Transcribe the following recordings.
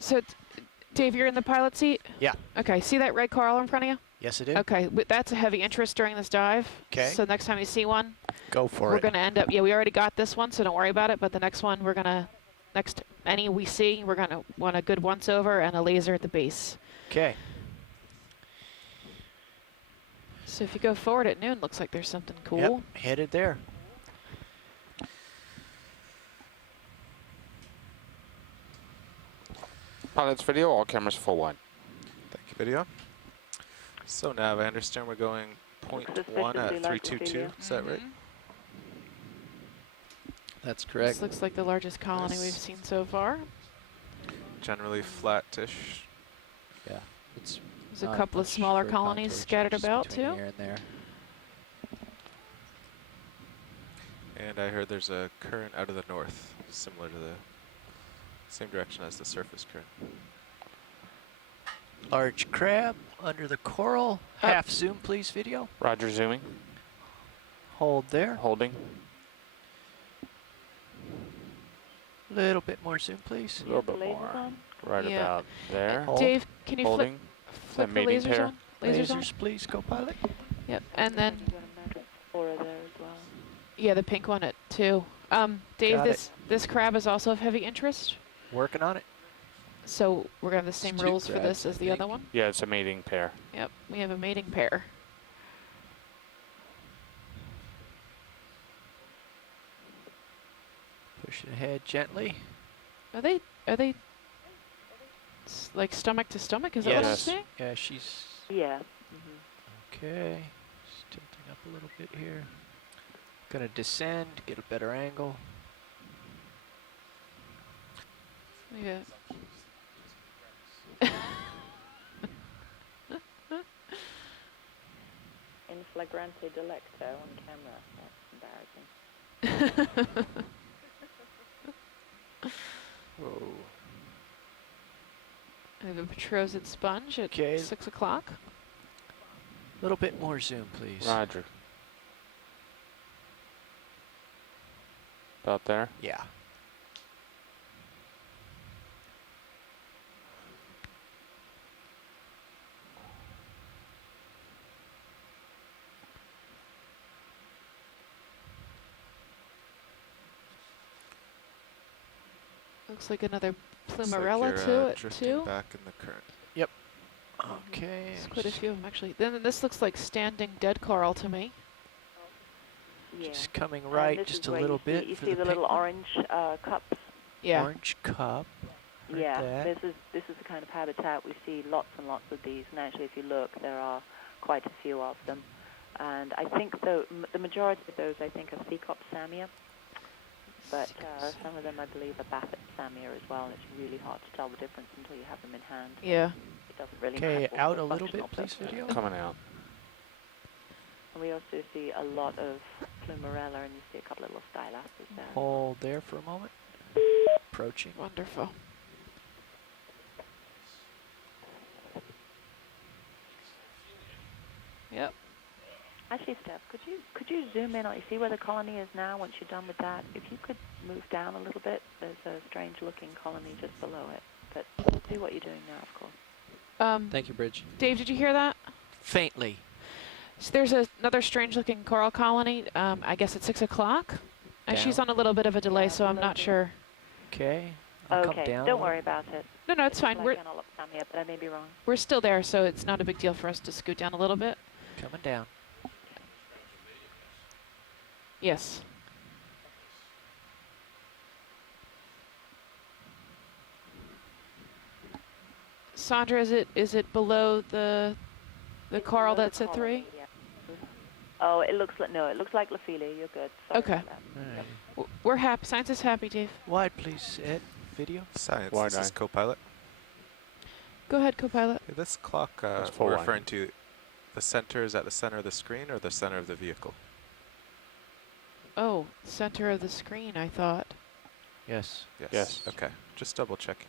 So, Dave, you're in the pilot seat? Yeah. Okay, see that red coral in front of you? Yes, I do. Okay, that's a heavy interest during this dive. Okay. So next time you see one, Go for we're it. going to end up, yeah, we already got this one, so don't worry about it, but the next one we're going to, any we see, we're going to want a good once-over and a laser at the base. Okay. So if you go forward at noon, looks like there's something cool. Yep, headed there. Pilot's video, all cameras full wide. Thank you, video. So Nav, I understand we're going 0.1 at 322. Is that right? That's This correct. looks like the largest colony we've seen so far. Generally flat-ish. Yeah. It's There's a couple of smaller colonies scattered about too. Here and there. And I heard there's a current out of the north, similar to the same direction as the surface current. Large crab under the coral. Half zoom, please, video. Roger, zooming. Hold there. Holding. Little bit more zoom, please. A little bit more. Right Yeah. about there. Hold. Dave, can you Holding. flip the mating lasers pair. on? Lasers on? Lasers, please, co-pilot. Yep, and then, Flora there as well. yeah, the pink one at 2. Dave, Got it. this crab is also of heavy interest. Working on it. So we're going to have the same It's two rules for crabs, this as I the think. other one? Yeah, it's a mating pair. Yep, we have a mating pair. Push it ahead gently. Are they like stomach to stomach? Is that what I'm Yes. saying? Yeah, she's Yeah. okay. Just tilting up a little bit here. Gonna descend, get a better angle. Yeah. In flagrante delicto on camera. That's embarrassing. Whoa. I have a petrosid sponge at Okay. 6 o'clock. A little bit more zoom, please. Roger. About there. Yeah. Looks like another Looks like plumarella you're, too at drifting 2. back in the current. Okay. There's quite a few of them actually. Then this looks like standing dead coral to me. Yeah. Just coming And right this just is a where little you bit see, you for see the the little pink one. orange cups. Yeah. Orange cup. Right Yeah, there. this is the kind of habitat we see lots and lots of these. And actually, if you look, there are quite a few of them. And I think the majority of those, I think, are Thecops samia. But some of them, I believe, are Baffet samia as well. And it's really hard to tell the difference until you have them in hand. Yeah. It doesn't really Okay, matter out for a little functional bit, please, purposes. video. Coming out. And we also see a lot of plumarella, and you see a couple of little stylaces there. Hold there for a moment. Approaching. Wonderful. Yep. Actually, Steph, could you zoom in on, you see where the colony is now once you're done with that? If you could move down a little bit, there's a strange-looking colony just below it. But do what you're doing now, of course. Thank you, Bridge. Dave, did you hear that? Faintly. So there's another strange-looking coral colony. I guess at 6 o'clock. And she's Down. on a little bit of a delay, Yeah, so I'm not looking. sure. Okay. I'll come Okay, down. don't worry about it. No, it's fine. Like anolopsamia, but I may be wrong. We're still there, so it's not a big deal for us to scoot down a little bit. Coming down. Yes. Sandra, is it below the It's coral below the that's at colony, 3? yeah. Oh, it looks like, no, it looks like Lophelia. You're good. Sorry Okay. about that. Alright. We're happy. Science is happy, Dave. Wide, please, Ed. Video. Science, Wide this is eye. co-pilot. Go ahead, co-pilot. Okay, this clock, That's full we're line. referring to the center is at the center of the screen or the center of the vehicle? Oh, center of the screen, I thought. Yes. Yes. Okay, just double checking.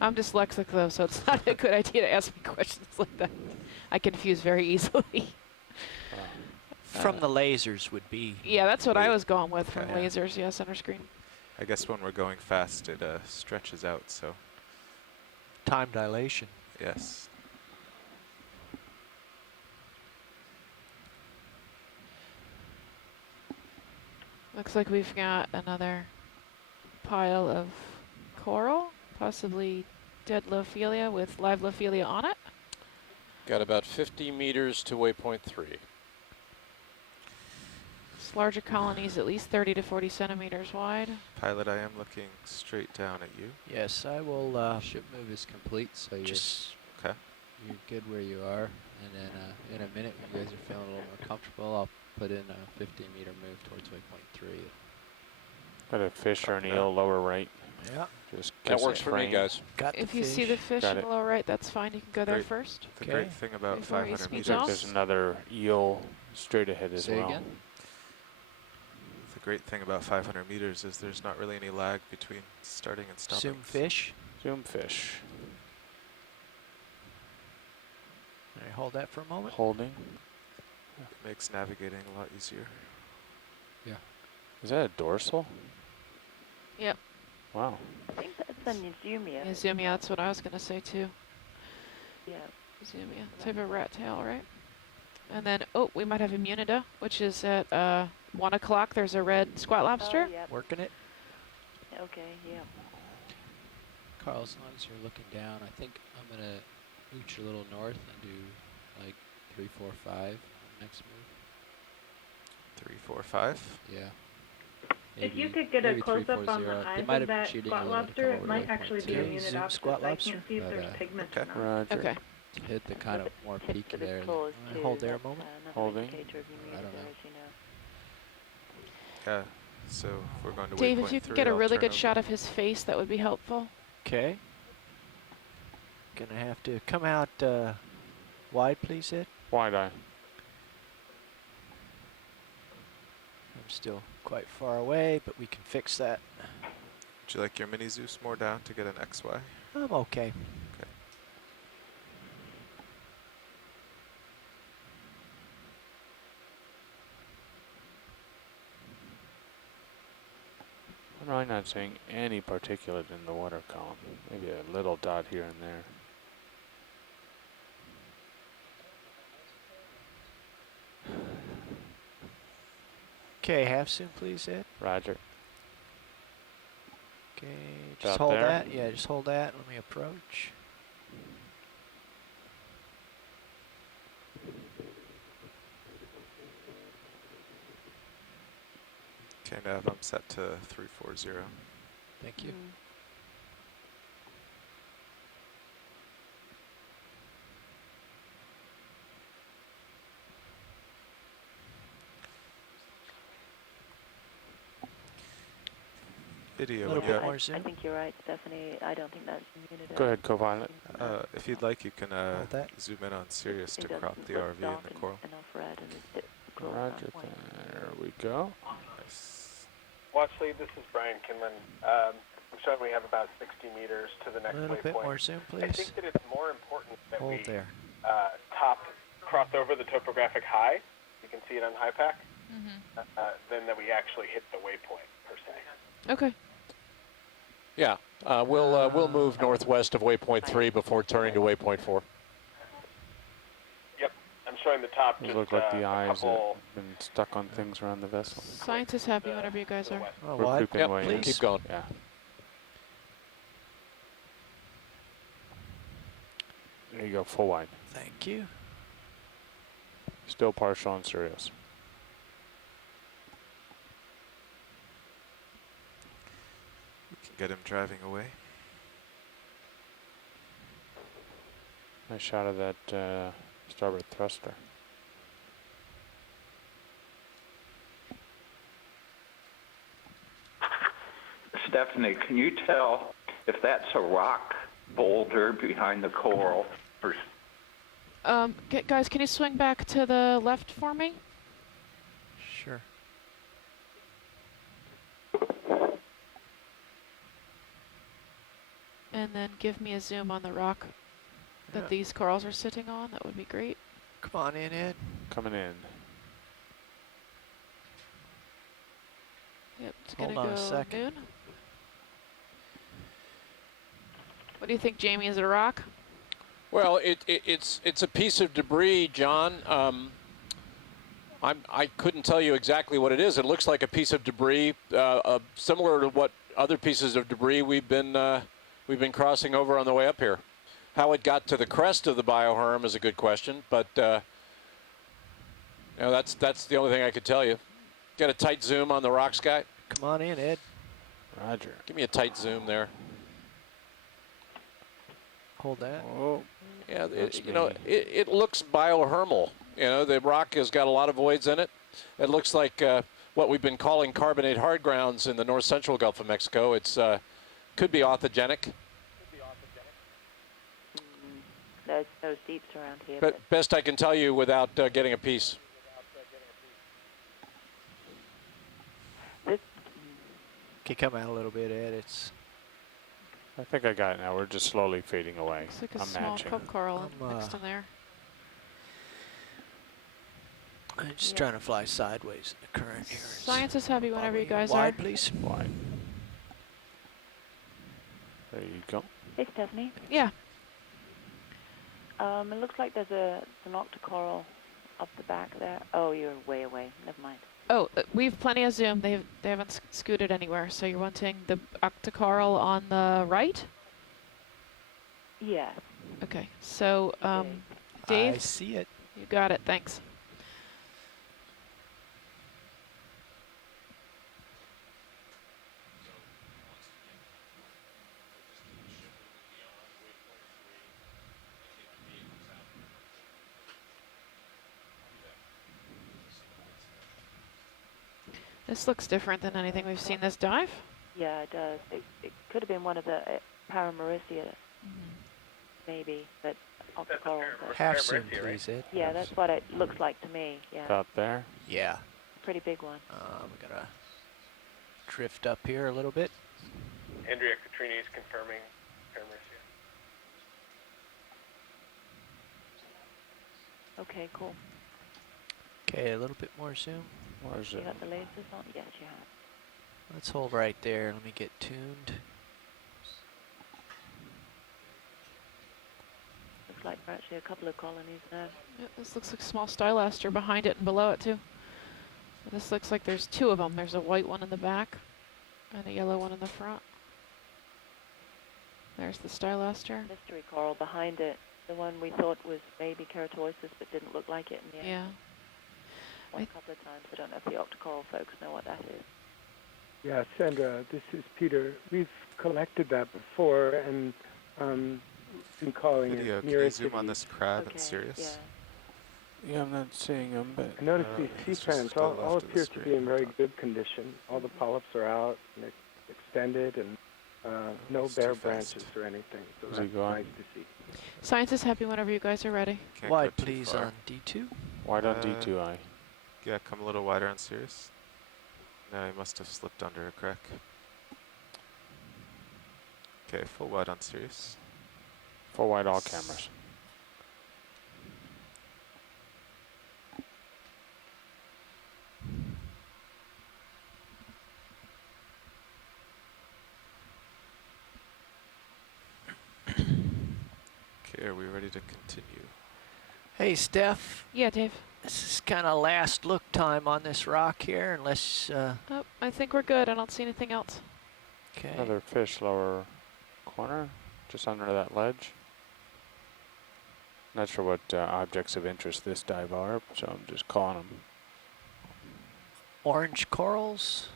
I'm dyslexic, though, so it's not a good idea to ask me questions like that. I confuse very easily. From the lasers would be. Yeah, that's what I Wait. was going with from Okay. lasers. Yeah, center screen. I guess when we're going fast, it stretches out, so time dilation. Yes. Looks like we've got another pile of coral, possibly dead Lophelia with live Lophelia on it. Got about 50 meters to waypoint 3. It's larger colonies, at least 30 to 40 centimeters wide. Pilot, I am looking straight down at you. Yes, I will Ship move is complete, so just Okay. you're good where you are. And then in a minute, when you guys are feeling a little more comfortable, I'll put in a 50-meter move towards waypoint 3. Got a fish or an Copy that. eel lower right. yeah, Just That kiss works it for me, frame. guys. got If the you see the fish. fish Got in it. the lower right, that's fine. You can go there Great. first. The Okay. great thing about Before he 500 speeds Looks like off. meters. there's another eel straight ahead as Say well. again? The great thing about 500 meters is there's not really any lag between starting and stopping. Zoom fish. Zoom fish. All right, hold that for a moment. Holding. It makes navigating a lot easier. Is that a dorsal? Yep. Wow. I think that's a Nizumia. Yeah, zoom, yeah, that's what I was going to say too. Yeah. Zoom, yeah. Type of rat tail, right? And then, oh, we might have Immunida, which is at 1 o'clock. There's a red squat lobster. Oh, yeah. Working it. Okay, yeah. Carl, as long as you're looking down, I think I'm going to mooch a little north and do like 3, 4, 5 next move. 3, 4, 5. Yeah. If you Maybe- could get a maybe 3, close-up 4, on the 0. They eyes might of have been that shooting squat a little to lobster, come it over might waypoint actually be 2. a Okay, unit zoom opposite, squat so I lobster. can't see if But, there's pigment okay. or not. Roger. Okay. Hit the kind of more Tip peaky of the there. claws Alright, too, hold there a that's moment. another Holding. indicator of I don't Immunida, know. as you know. Yeah. So if we're going to Dave, waypoint if you could 3, get a I'll really turn good over. shot of his face, that would be helpful. Okay. Gonna have to come out wide, please, Ed. Wide eye. I'm still quite far away, but we can fix that. Would you like your mini Zeus more down to get an XY? I'm okay. I'm really not seeing any particulate in the water column. Maybe a little dot here and there. Okay, half zoom, please, Ed. Roger. Okay, About just hold there? that. Yeah, just hold that. Let me approach. Okay, Nav, I'm set to 340. Thank you. Video. Little when bit you- more I zoom. think you're right, Stephanie. I don't think that's Immunida. Go ahead, co-pilot. If you'd like, you can Hold that. zoom in on Sirius It to doesn't crop the look RV dark and the coral. enough red and it's dip close Roger, enough white. there we go. Nice. Watch lead, this is Brian Kinlan. I'm showing we have about 60 meters to the A next little bit waypoint. more zoom, I please. think that it's more important that Hold we there. cross over the topographic high, you can see it on HiPAC, than that we actually hit the waypoint per se. Okay. Yeah, we'll move northwest of waypoint 3 before turning to waypoint 4. Yep, I'm showing the top Those just look like the a eyes that couple have been stuck on things around the vessel. Scientists happy whenever you guys to the are. west. Oh, We're wide. creeping Yep, way in. please. keep going. Yeah. There you go, full wide. Thank you. Still partial on Sirius. We can get him driving away. Nice shot of that starboard thruster. Stephanie, can you tell if that's a rock boulder behind the coral? Or Guys, can you swing back to the left for me? Sure. And then give me a zoom on the rock that Yeah. these corals are sitting on. That would be great. Come on in, Ed. Coming in. Yep, it's Hold gonna on a go second. noon. What do you think, Jamie? Is it a rock? Well, it's a piece of debris, John. I couldn't tell you exactly what it is. It looks like a piece of debris, similar to what other pieces of debris we've been crossing over on the way up here. How it got to the crest of the bioherm is a good question, but that's the only thing I could tell you. Get a tight zoom on the rocks, guy. Come on in, Ed. Roger. Give me a tight zoom there. Hold that. Oh, Yeah, That's it looks biohermal. The rock has got a lot of voids in it. It looks like what we've been calling carbonate hard grounds in the north central Gulf of Mexico. It's could be authogenic. There's no seeps around here. But best I can tell you without getting a piece. Okay, come out a little bit, Ed. It's I think I got it now. We're just slowly fading away. Looks like a I'm small matching. cup coral I'm, mixed in there. I'm just trying to fly sideways in the current here. It's Science is happy whenever you guys wide, are. please. Wide. There you go. Hey, Stephanie. Yeah. It looks like there's an octocoral up the back there. Oh, you're way away. Never mind. Oh, we've plenty of zoom. They haven't scooted anywhere. So you're wanting the octocoral on the right? Yeah. Okay. So, Okay. Dave, I see it. you got it. Thanks. This looks different than anything we've seen this dive. Yeah, it does. It could have been one of the Paramaricia, maybe, but octocoral. But Half zoom, Paramaricia, right? please, Ed. yeah, that's what it looks like to me. Yeah, About there. Yeah. pretty big one. We gotta drift up here a little bit. Andrea Catrini is confirming Paramaricia. Okay, cool. Okay, a little bit more zoom. Where's You it? got the lasers on? Yes, you have. Let's hold right there. Let me get tuned. Looks like there are actually a couple of colonies there. Yeah, this looks like a small stylaster behind it and below it too. And this looks like there's two of them. There's a white one in the back and a yellow one in the front. There's the stylaster. Mystery coral behind it. The one we thought was maybe keratosis, but didn't look like it in the end. Yeah. One couple of times. I don't know if the octocoral folks know what that is. Yeah, Sandra, this is Peter. We've collected that before and been calling Video, it can you near zoom on this crab Okay, in Sirius? yeah. Yeah, I'm not seeing them, but I noticed it's these just sea trends to the all left of the appear to be screen. in very good condition. All the polyps are out and extended and no It's bare too fast. branches or anything. So Is he that's going? nice to see. Science is happy whenever you guys are ready. Can't go Wide, too please, far. on D2. wide on Uh, D2I. Yeah, come a little wider on Sirius. No, he must have slipped under a crack. Okay, full wide on Sirius. Full wide all cameras. Okay, are we ready to continue? Hey, Steph. Yeah, Dave. This is kind of last look time on this rock here, unless, Oh, I think we're good. I don't see anything else. okay. Another fish lower corner, just under that ledge. Not sure what objects of interest this dive are, so I'm just calling them. Orange corals,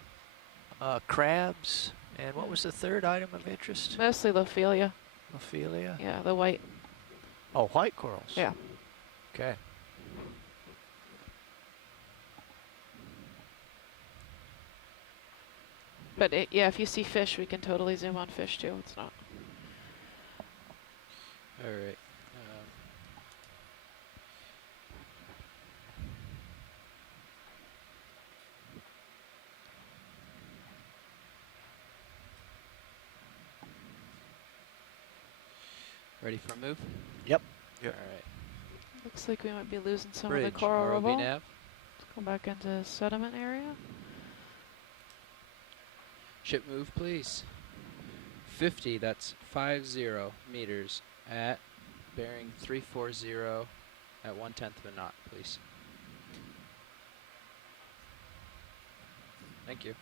crabs, and what was the third item of interest? Mostly Lophelia. Ophelia? Yeah, the white. Oh, white corals. Yeah. Okay. But yeah, if you see fish, we can totally zoom on fish too. It's not. All right. Ready for a move? Yep. Yep. All right. Looks like we might be losing some Bridge, of the coral ROV rubble. nav. Let's go back into sediment area. Ship move, please. 50, that's 50 meters at bearing 340 at 1/10 of a knot, please. Thank you.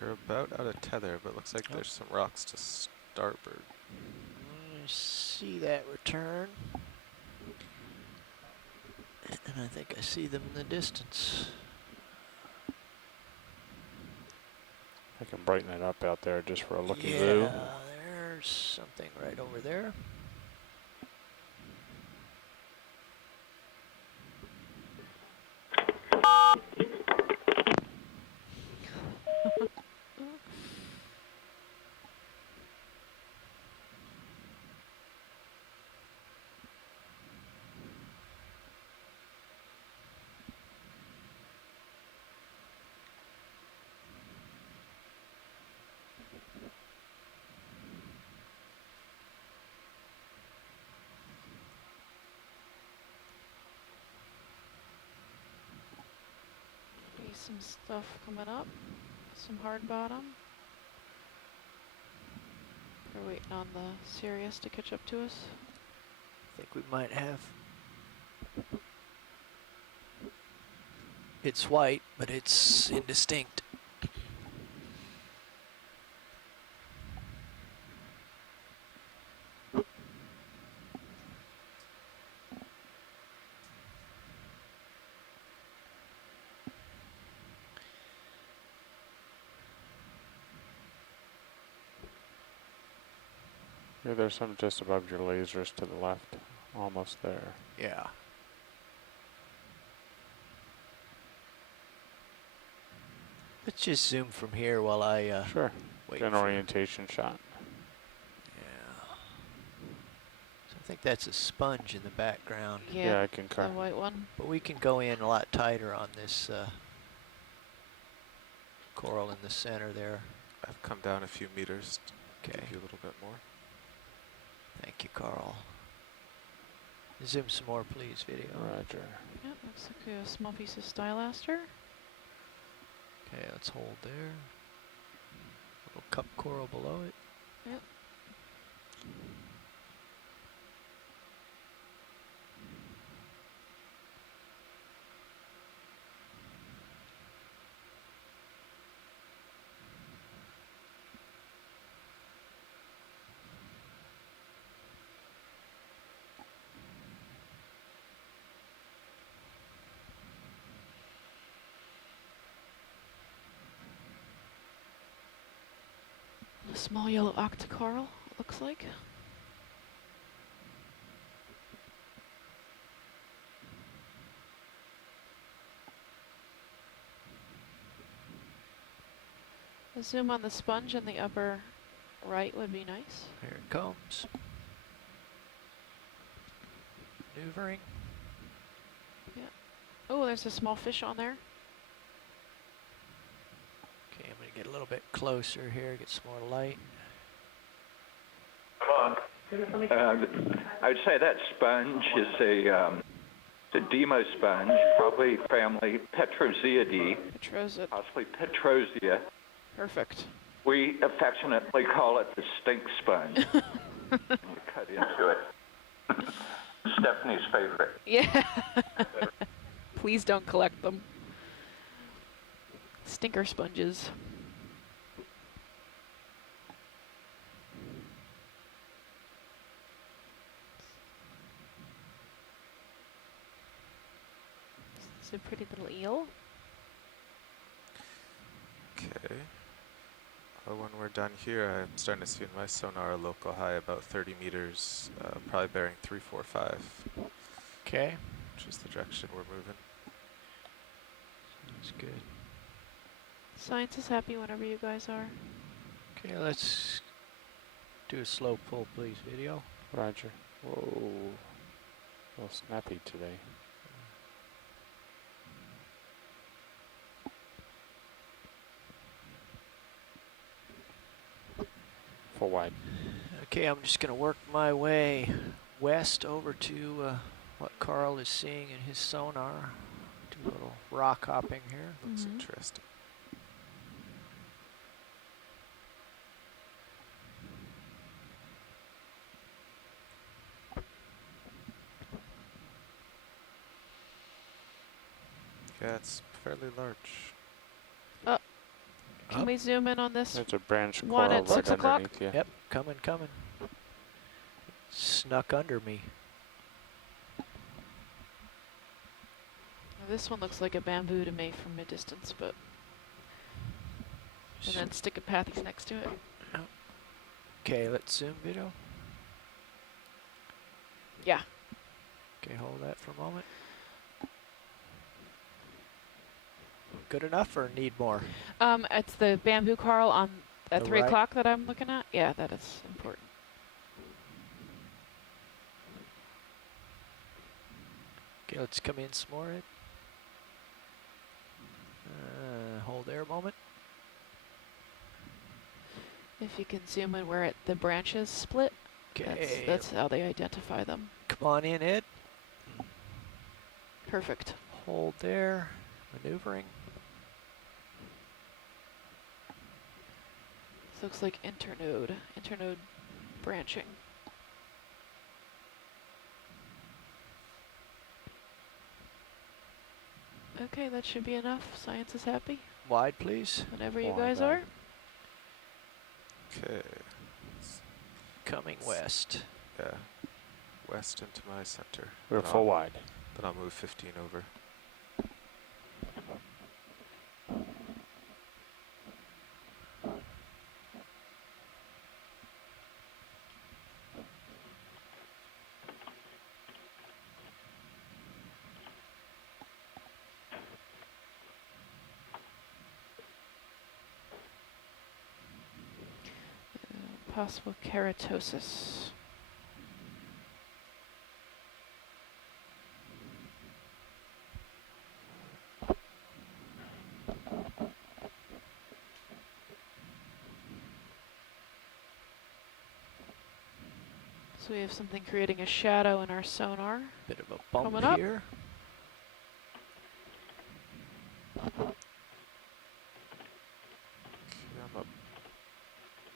You're about out of tether, but looks like there's some rocks to starboard. I see that return. And I think I see them in the distance. I can brighten it up out there just for a looky Yeah, loo. there's something right over there. Some stuff coming up, some hard bottom. We're waiting on the Sirius to catch up to us. I think we might have. It's white, but it's indistinct. Yeah, there's some just above your lasers to the left. Almost there. Yeah. Let's just zoom from here while I Sure. wait. Get an orientation shot. Yeah. So I think that's a sponge in the background. Yeah, I concur. The white one. But we can go in a lot tighter on this coral in the center there. I've come down a few meters to Okay. give you a little bit more. Thank you, Carl. Zoom some more, please, video. Roger. Yep, looks like a small piece of stylaster. Okay, let's hold there. Little cup coral below it. Yep. A small yellow octocoral, it looks like. A zoom on the sponge in the upper right would be nice. Here it comes. Maneuvering. Yeah. Oh, there's a small fish on there. Okay, I'm going to get a little bit closer here, get some more light. Come on. I'd say that sponge is a demo sponge, probably family Petroziidae, Petrosit. possibly Petrosia. Perfect. We affectionately call it the stink sponge. Cut into it. Stephanie's favorite. Yeah. Please don't collect them. Stinker sponges. It's a pretty little eel. Okay. Well, when we're done here, I'm starting to see in my sonar a local high about 30 meters, probably bearing 345, Okay. which is the direction we're moving. That's good. Science is happy whenever you guys are. Okay, let's do a slow pull, please, video. Roger. Whoa. A little snappy today. Full wide. Okay, I'm just going to work my way west over to what Carl is seeing in his sonar. Do a little rock hopping here. Looks interesting. Yeah, it's fairly large. Can we zoom in on this? There's a branch One coral at right 6 o'clock? underneath you. Yep, coming. Snuck under me. This one looks like a bamboo to me from a distance, but... And then stick a pathies next to it. Okay, let's zoom video. Yeah. Okay, hold that for a moment. Good enough or need more? It's the bamboo coral on at The 3 right. o'clock that I'm looking at. Yeah, that is important. Okay, let's come in some more. Hold there a moment. If you can zoom in where the branches split, Okay, that's how they identify them. come on in, Ed. Perfect. Hold there. Maneuvering. This looks like internode branching. Okay, that should be enough. Science is happy. Wide, please. Whenever you Wide guys out. are. Okay. Coming west. Yeah. West into my center. We're Then full I'll- wide. Then I'll move 15 over. Possible keratosis. So we have something creating a shadow in our sonar. Bit of a bump Coming up. here. Okay, I'm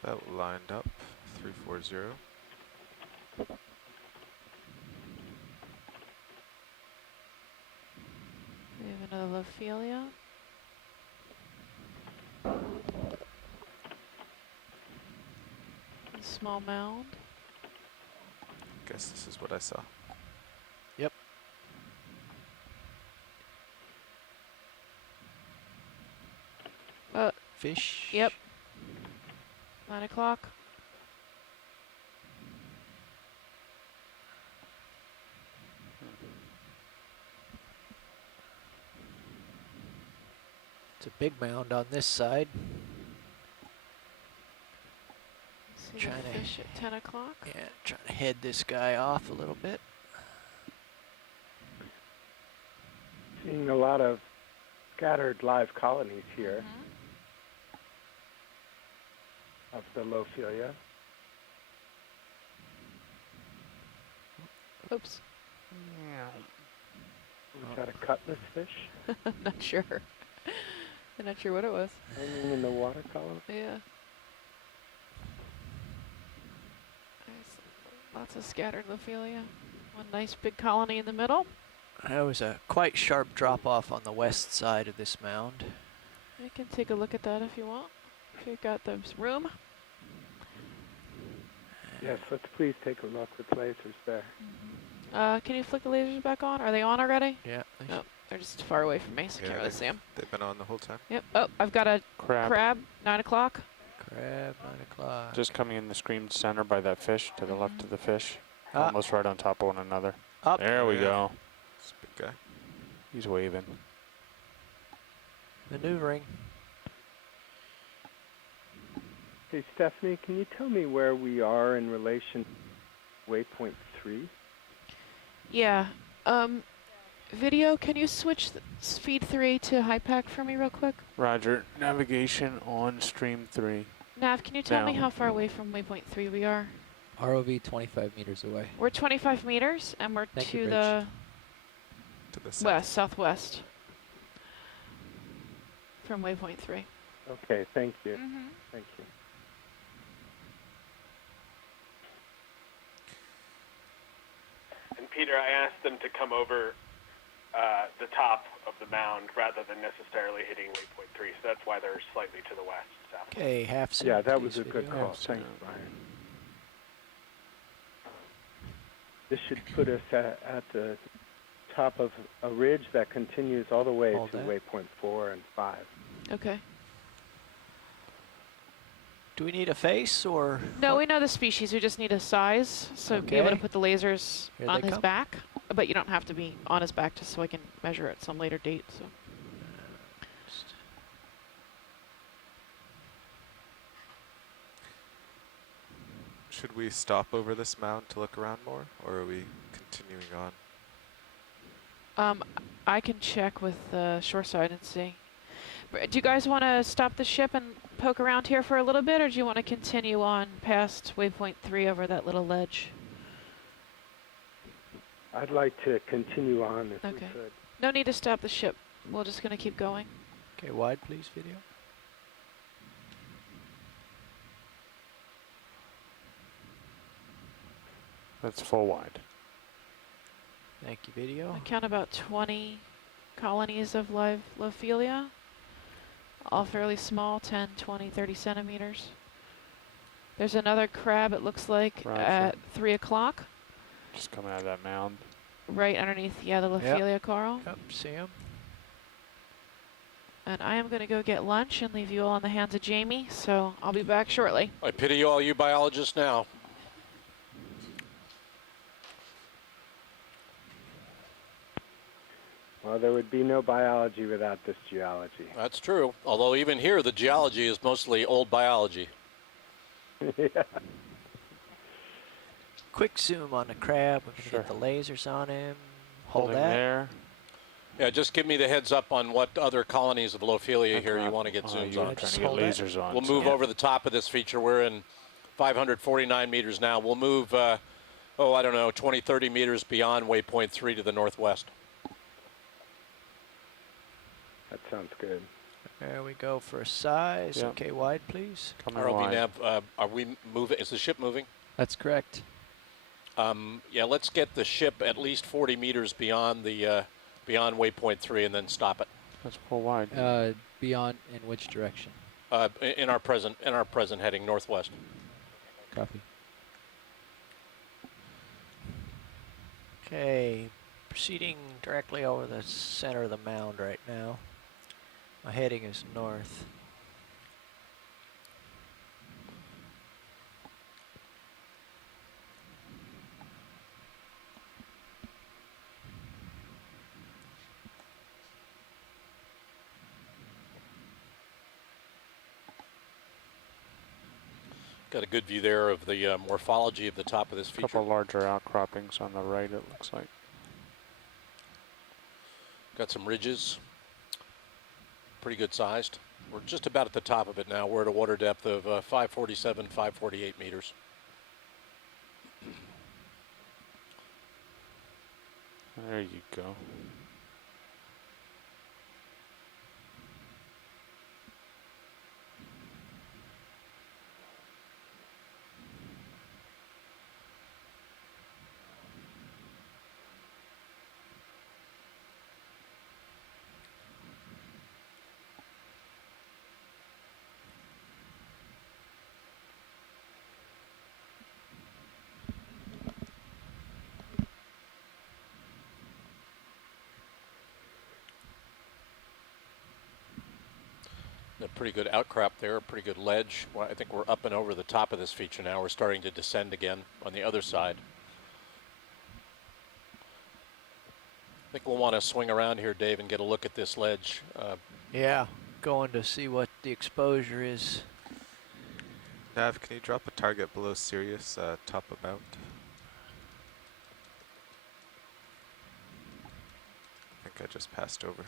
about lined up. 340. We have another Lophelia. A small mound. Guess this is what I saw. Fish. Yep. 9 o'clock. It's a big mound on this side. See Trying the to- fish at 10 o'clock. Yeah, trying to head this guy off a little bit. Seeing a lot of scattered live colonies here of the Lophelia. Oops. Was that a cutlass fish I'm not sure. I'm not sure what it was. hanging in the water column? Yeah. There's lots of scattered Lophelia. One nice big colony in the middle. There was a quite sharp drop off on the west side of this mound. You can take a look at that if you want. If you've got the room. Yes, let's please take a look with lasers there. Can you flick the lasers back on? Are they on already? Yeah. No, they're just far away from me, so I can't really see them. They've been on the whole time. Yep. Oh, I've got a Crab. crab, 9 o'clock. Crab, 9 o'clock. Just coming in the screen center by that fish, to the left of the fish. Ah. Almost right on top of one another. Up. There we Yeah. go. It's a big guy. He's waving. Maneuvering. Hey, Stephanie, can you tell me where we are in relation to waypoint 3? Yeah. Video, can you switch feed 3 to HiPAC for me real quick? Roger. Navigation on stream 3. Nav, can you tell me Now. how far away from waypoint 3 we are? ROV 25 meters away. We're 25 meters, and we're Thank you, to Bridge. the To the south. southwest from waypoint 3. Okay, thank you. Mm-hmm. Thank you. And Peter, I asked them to come over the top of the mound rather than necessarily hitting waypoint 3, so that's why they're slightly to the west. South. Okay, half zoom. Yeah, that was please, a good video. call. Thanks, Brian. This should put us at the top of a ridge that continues all the way Hold to that. waypoint 4 and 5. Okay. Do we need a face or? No, what? we know the species. We just need a size, so be able to Okay. put the lasers Here on they his come. back. But you don't have to be on his back just so I can measure at some later date. So. Should we stop over this mound to look around more, or are we continuing on? I can check with the shoreside and see. Do you guys want to stop the ship and poke around here for a little bit, or do you want to continue on past waypoint 3 over that little ledge? I'd like to continue on if we Okay. could. No need to stop the ship. We're just going to keep going. Okay, wide please, video. That's full wide. Thank you, video. I count about 20 colonies of live Lophelia, all fairly small, 10, 20, 30 centimeters. There's another crab, it looks like, Roger. at 3 o'clock, Just coming out of that mound. right underneath, the Lophelia coral. Yep, see him. And I am going to go get lunch and leave you all in the hands of Jamie, so I'll be back shortly. I pity all you biologists now. Well, there would be no biology without this geology. That's true. Although even here, the geology is mostly old biology. Yeah. Quick zoom on the crab. We can Sure. get the lasers on him. Hold Holding that. there. Yeah, just give me the heads up on what other colonies of Lophelia here you Okay. want to get zooms you on. were trying Just to get hold that. lasers on. We'll so- move over the top of this feature. We're in 549 meters now. We'll move, I don't know, 20, 30 meters beyond waypoint 3 to the northwest. That sounds good. There we go for a size. Yep. Okay, wide please. Coming ROV wide. nav, are we moving? Is the ship moving? That's correct. Yeah, let's get the ship at least 40 meters beyond the beyond waypoint 3 and then stop it. That's full wide. Beyond in which direction? In our present heading northwest. Copy. Okay, proceeding directly over the center of the mound right now. My heading is north. Got a good view there of the morphology of the top of this A feature. couple larger outcroppings on the right, it looks like. Got some ridges. Pretty good sized. We're just about at the top of it now. We're at a water depth of 547, 548 meters. There you go. A pretty good outcrop there, a pretty good ledge. Well, I think we're up and over the top of this feature now. We're starting to descend again on the other side. I think we'll want to swing around here, Dave, and get a look at this ledge. Yeah, going to see what the exposure is. Nav, can you drop a target below Sirius, top of Mount? I think I just passed over.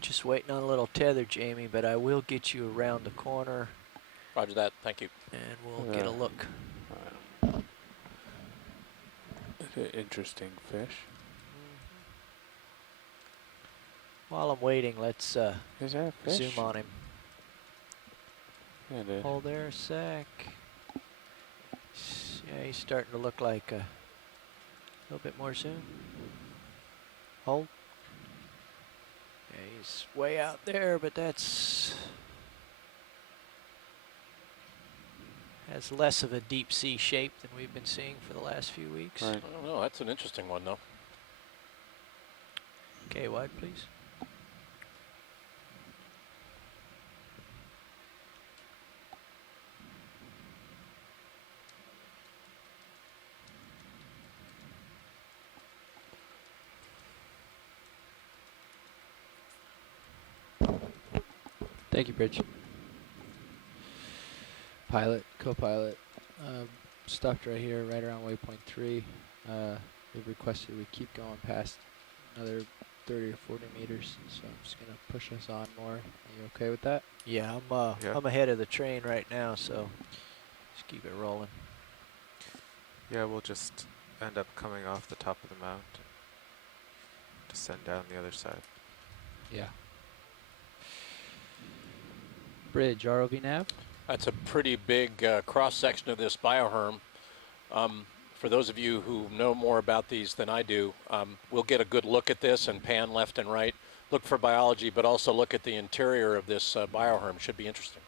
Just waiting on a little tether, Jamie, but I will get you around the corner. Roger that. Thank you. And we'll get a look. Interesting fish. While I'm waiting, let's Is that a fish? zoom on him. Yeah, it is. Hold there a sec. Yeah, he's starting to look like a little bit more zoom. Hold. Yeah, he's way out there, but that's has less of a deep sea shape than we've been seeing for the last few weeks. Right. I don't know. That's an interesting one, though. Okay, wide, please. Thank you, Bridge. Pilot, co-pilot, stopped right here, right around waypoint 3. They've requested we keep going past another 30 or 40 meters, so I'm just gonna push us on more. Are you okay with that? Yeah, Yeah. I'm ahead of the train right now, so just keep it rolling. Yeah, we'll just end up coming off the top of the mount. Descend down the other side. Yeah. Bridge, ROV nav? That's a pretty big cross-section of this bioherm. For those of you who know more about these than I do, we'll get a good look at this and pan left and right. Look for biology, but also look at the interior of this bioherm. Should be interesting.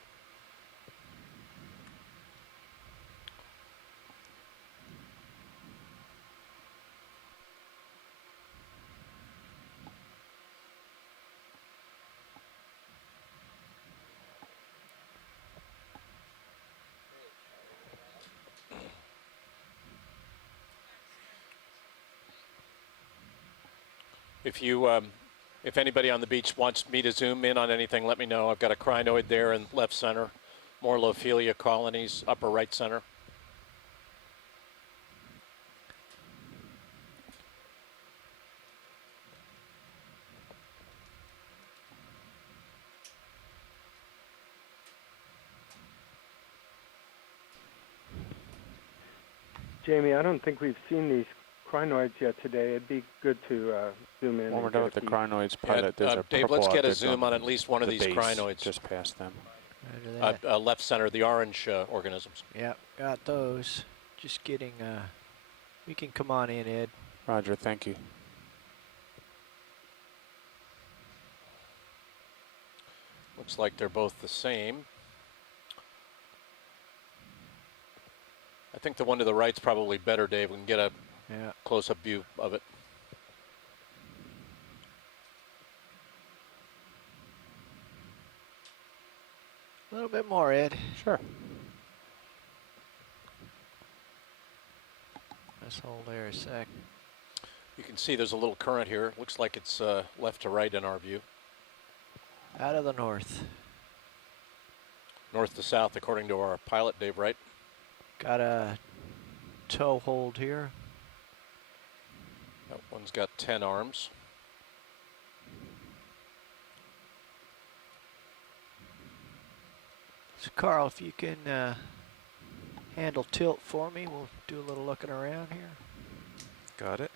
If anybody on the beach wants me to zoom in on anything, let me know. I've got a crinoid there in left center, more Lophelia colonies, upper right center. Jamie, I don't think we've seen these crinoids yet today. It'd be good to zoom in. When we're and done get with a the peek. crinoids pilot, there's a Dave, purple let's get a object zoom on at least one of the these base, crinoids. just past them. Roger that. Left center, the orange organisms. Yep, got those. Just getting, we can come on in, Ed. Roger, thank you. Looks like they're both the same. I think the one to the right's probably better, Dave. We can get a close-up view of it. A little bit more, Ed. Sure. Let's hold there a sec. You can see there's a little current here. Looks like it's left to right in our view. Out of the north. North to south, according to our pilot, Dave Wright. Got a tow hold here. That one's got 10 arms. So Carl, if you can handle tilt for me, we'll do a little looking around here. Got it.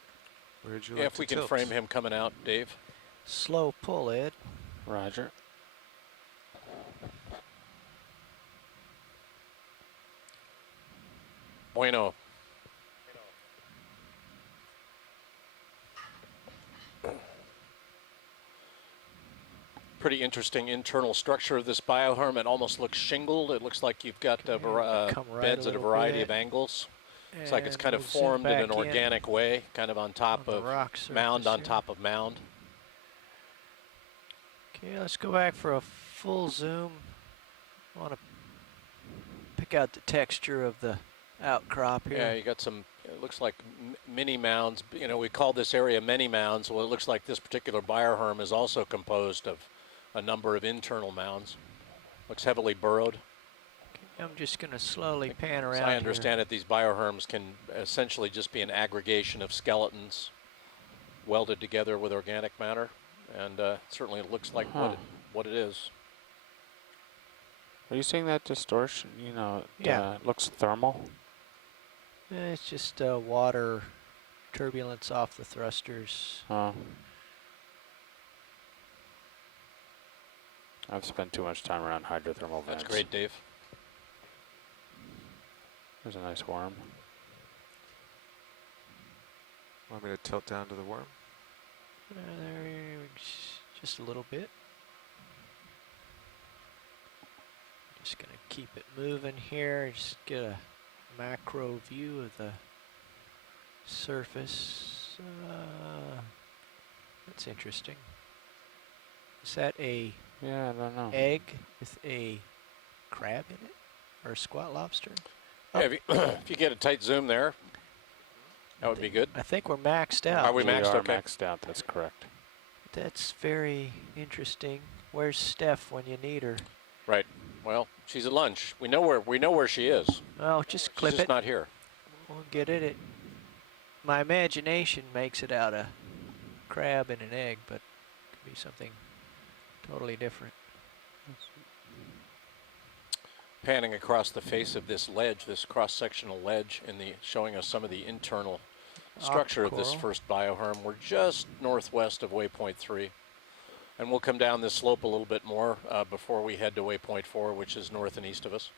Where'd you Yeah, like if we to can tilt? frame him coming out, Dave. Slow pull, Ed. Roger. Bueno. Pretty interesting internal structure of this bioherm. It almost looks shingled. It looks like you've got Come right beds a at a little variety bit. of angles. It's like it's And kind we'll of zoom formed in back an organic way, kind of on top on the of rock mound surface on here. top of mound. Okay, let's go back for a full zoom. Want to pick out the texture of the outcrop here. Yeah, you got some, it looks like mini mounds. You know, we call this area many mounds. Well, it looks like this particular bioherm is also composed of a number of internal mounds. Looks heavily burrowed. I'm just going to slowly pan As around I understand it, these bioherms can essentially just be an aggregation of skeletons welded together with organic matter, and certainly it looks like what it is. Are you seeing that distortion? You know, it looks thermal. It's just water turbulence off the thrusters. I've spent too much time around hydrothermal vents. That's great, Dave. There's a nice worm. Want me to tilt down to the worm? There, just a little bit. Just going to keep it moving here. Just get a macro view of the surface. That's interesting. Is that a I don't know. egg with a crab in it, or a squat lobster? Yeah, if you get a tight zoom there, that would be good. I think we're maxed out. Are we maxed? We are Okay. maxed out. That's correct. That's very interesting. Where's Steph when you need her? Right. Well, she's at lunch. We know where she is. Oh, just clip She's just it. not here. We'll get it. My imagination makes it out a crab and an egg, but it could be something totally different. Panning across the face of this ledge, this cross-sectional ledge, showing us some of the internal structure of this first bioherm. We're just northwest of waypoint 3. And we'll come down this slope a little bit more before we head to waypoint 4, which is north and east of us.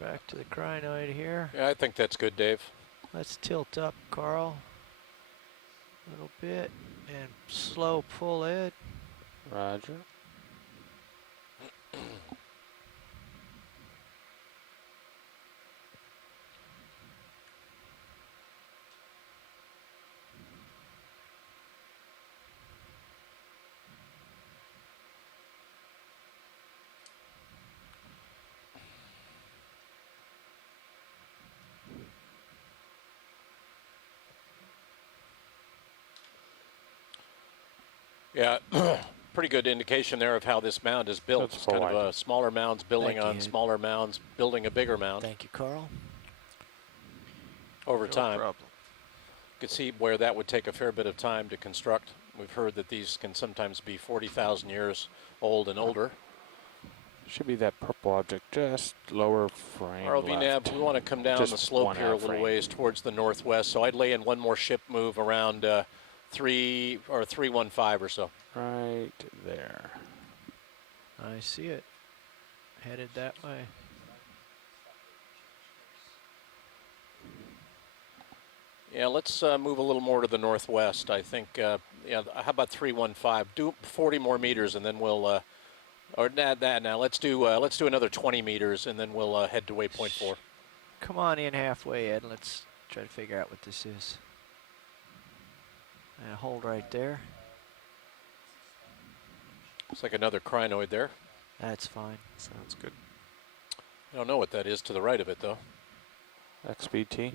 We're back to the crinoid here. Yeah, I think that's good, Dave. Let's tilt up, Carl. A little bit and slow pull it. Roger. Yeah, pretty good indication there of how this mound is built. That's It's kind of smaller mounds building Thank on you. smaller mounds, building a bigger mound Thank you, Carl. over No time. problem. You can see where that would take a fair bit of time to construct. We've heard that these can sometimes be 40,000 years old and older. Should be that purple object just lower frame RLV left. nav, we want to come down Just the slope one here a half little frame. ways towards the northwest. So I'd lay in one more ship move around 315 or so. Right there. I see it. Headed that way. Yeah, let's move a little more to the northwest. I think, yeah, how about 315? Do 40 more meters and then we'll, let's do another 20 meters and then we'll head to waypoint 4. Come on in halfway, Ed. Let's try to figure out what this is. And hold right there. Looks like another crinoid there. That's fine. Sounds good. I don't know what that is to the right of it, though. XBT.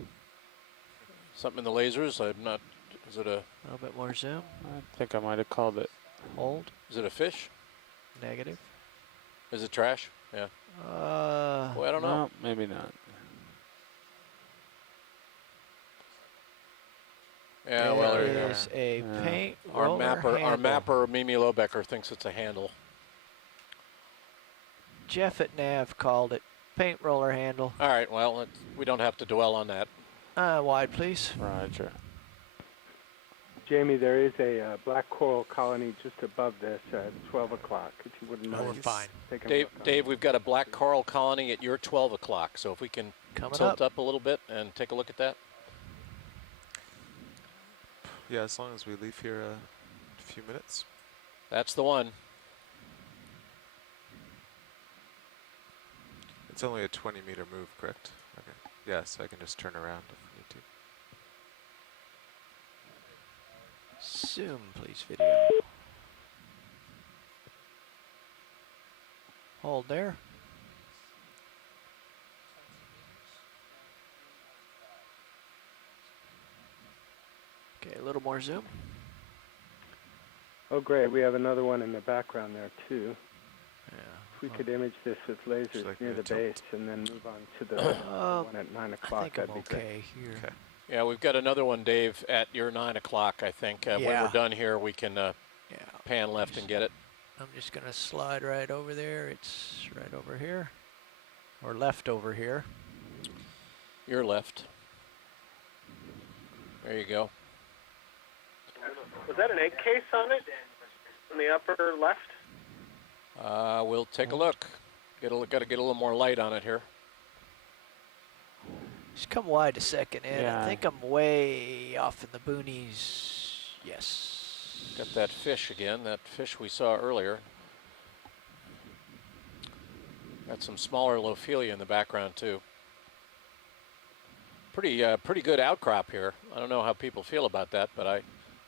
Something in the lasers? I'm not. Is it a? A little bit more zoom. I think I might have called it. Hold. Is it a fish? Negative. Is it trash? Yeah. Well, I don't know. No, maybe not. Yeah. Well, there you There go. is a Yeah. paint Our roller mapper, handle. Mimi Lobecker, thinks it's a handle. Jeff at Nav called it paint roller handle. All right. Well, we don't have to dwell on that. Wide, please. Roger. Jamie, there is a black coral colony just above this at 12 o'clock, if you wouldn't mind. We're fine. taking a Dave, look on Dave, we've got a black coral colony at your 12 o'clock. So if we can Coming tilt up. up a little bit and take a look at that. Yeah, as long as we leave here a few minutes. That's the one. It's only a 20-meter move, correct? Okay. Yeah, so I can just turn around if we need to. Zoom, please, video. Hold there. Okay, a little more zoom. Oh, great. We have another one in the background there, too. Yeah. If we could image this with lasers like near me the to base and then move on to the one at 9 I o'clock, think I'm that'd be great. okay here. Okay. Yeah, we've got another one, Dave, at your 9 o'clock, I think. When Yeah. we're done here, we can Yeah. pan left and get it. I'm just going to slide right over there. It's right over here. Or left over here. Your left. There you go. Was that an egg case on it? On the upper left? We'll take a look. Got to get a little more light on it here. Just come wide a second, Ed. Yeah. I think I'm way off in the boonies. Yes. Got that fish again, that fish we saw earlier. Got some smaller Lophelia in the background too. Pretty good outcrop here. I don't know how people feel about that, but I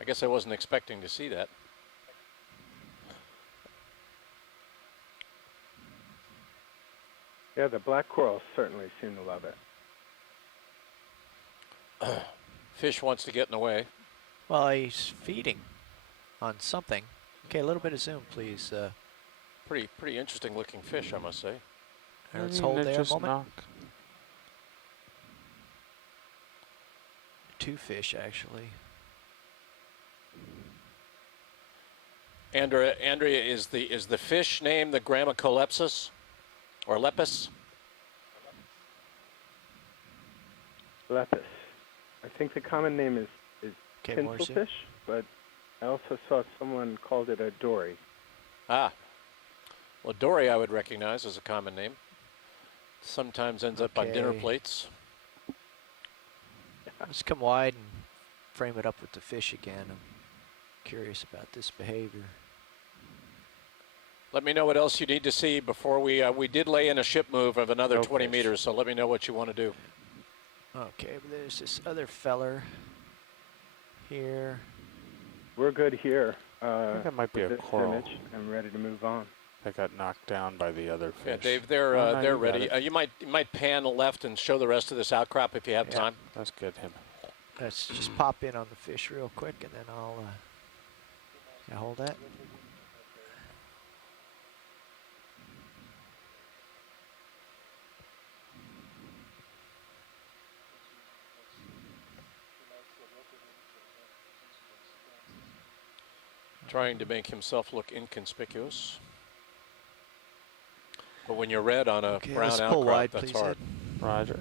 guess I wasn't expecting to see that. Yeah, the black corals certainly seem to love it. Fish wants to get in the way. Well, he's feeding on something. Okay, a little bit of zoom, please. Pretty interesting looking fish, I must say. Let's hold there a moment. Knock. 2 fish, actually. Andrea, is the fish name the Grammacolepsis or lepus? Lepus. I think the common name is Okay, more zoom. tinselfish, but I also saw someone called it a dory. Ah. Well, dory I would recognize as a common name. Sometimes ends up on dinner Okay. plates. Let's come wide and frame it up with the fish again. I'm curious about this behavior. Let me know what else you need to see before we did lay in a ship move of another No 20 fish. meters, so let me know what you want to do. Okay, but there's this other feller here. We're good here. I think that might be with a this coral. image. I'm ready to move on. That got knocked down by the other fish. Yeah, Dave, they're Oh, no, they're you got ready. it. You might pan left and show the rest of this outcrop if you have Yeah. time. Let's get him. Let's just pop in on the fish real quick, and then I'll yeah, hold that. Trying to make himself look inconspicuous. But when you're red on a Okay, brown let's pull outcrop, wide, that's please, hard. Ed. Roger.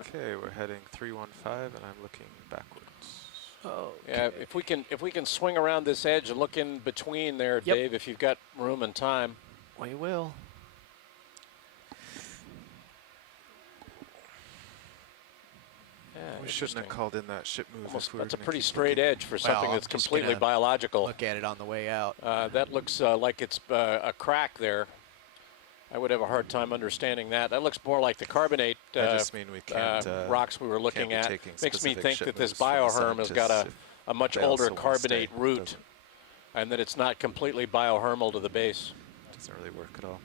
Okay, we're heading 315, and I'm looking backwards. Oh, Yeah, if we can swing around this edge and look in between there, Yep. Dave, if you've got room and time. we will. Yeah, We shouldn't have interesting. called in that ship move. Almost, if we were that's a gonna pretty keep straight looking. edge for something I'm that's just completely gonna biological. Look at it on the way out. That looks like it's a crack there. I would have a hard time understanding that. That looks more like the carbonate I just mean we can't, rocks we were looking can't be at. taking Makes me specific think ship that this moves from the bioherm has got scientists a much they older also wanna carbonate stay. root, Doesn't- and that it's not completely biohermal to the base. Doesn't really work at all.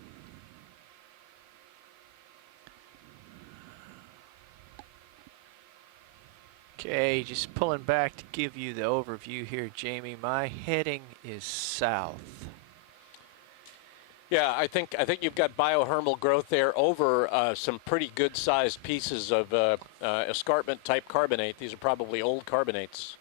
Okay, just pulling back to give you the overview here, Jamie. My heading is south. Yeah, I think you've got biohermal growth there over some pretty good-sized pieces of escarpment-type carbonate. These are probably old carbonates.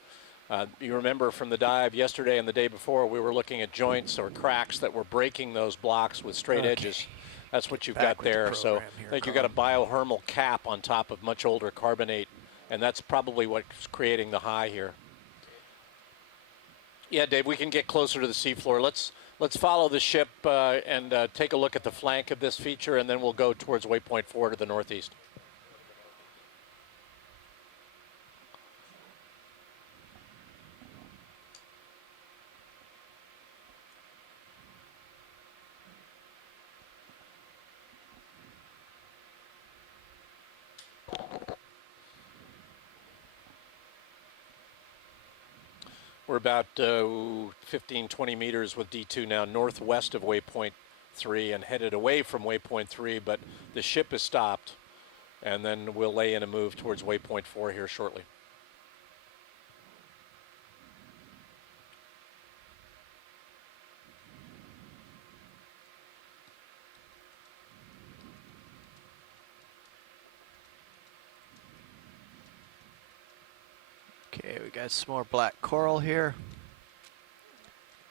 You remember from the dive yesterday and the day before, we were looking at joints or cracks that were breaking those blocks with straight Okay. edges. That's what you've Back got with the there. So program here, I think you've got a biohermal cap on top of much older carbonate, and that's probably what's creating the high here. Yeah, Dave, we can get closer to the seafloor. Let's follow the ship and take a look at the flank of this feature, and then we'll go towards waypoint 4 to the northeast. We're about 15, 20 meters with D2 now northwest of waypoint 3 and headed away from waypoint 3, but the ship is stopped, and then we'll lay in a move towards waypoint 4 here shortly. Okay, we got some more black coral here.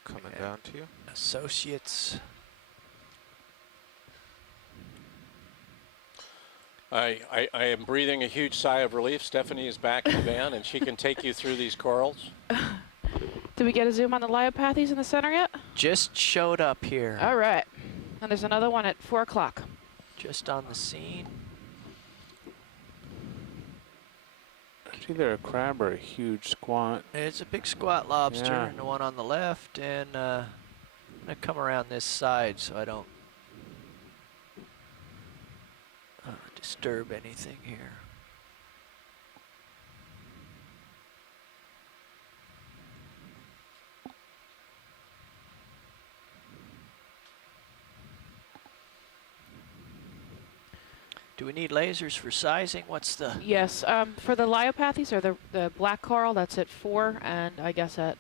Coming down to you. Associates. I am breathing a huge sigh of relief. Stephanie is back in the van, and she can take you through these corals. Did we get a zoom on the Liopathes in the center yet? Just showed up here. All right. And there's another one at 4 o'clock. Just on the scene. It's either a crab or a huge squat. It's a big squat lobster, Yeah. and the one on the left, and I'm gonna come around this side so I don't disturb anything here. Do we need lasers for sizing? What's the... Yes, for the Liopathes or the black coral, that's at 4 and I guess at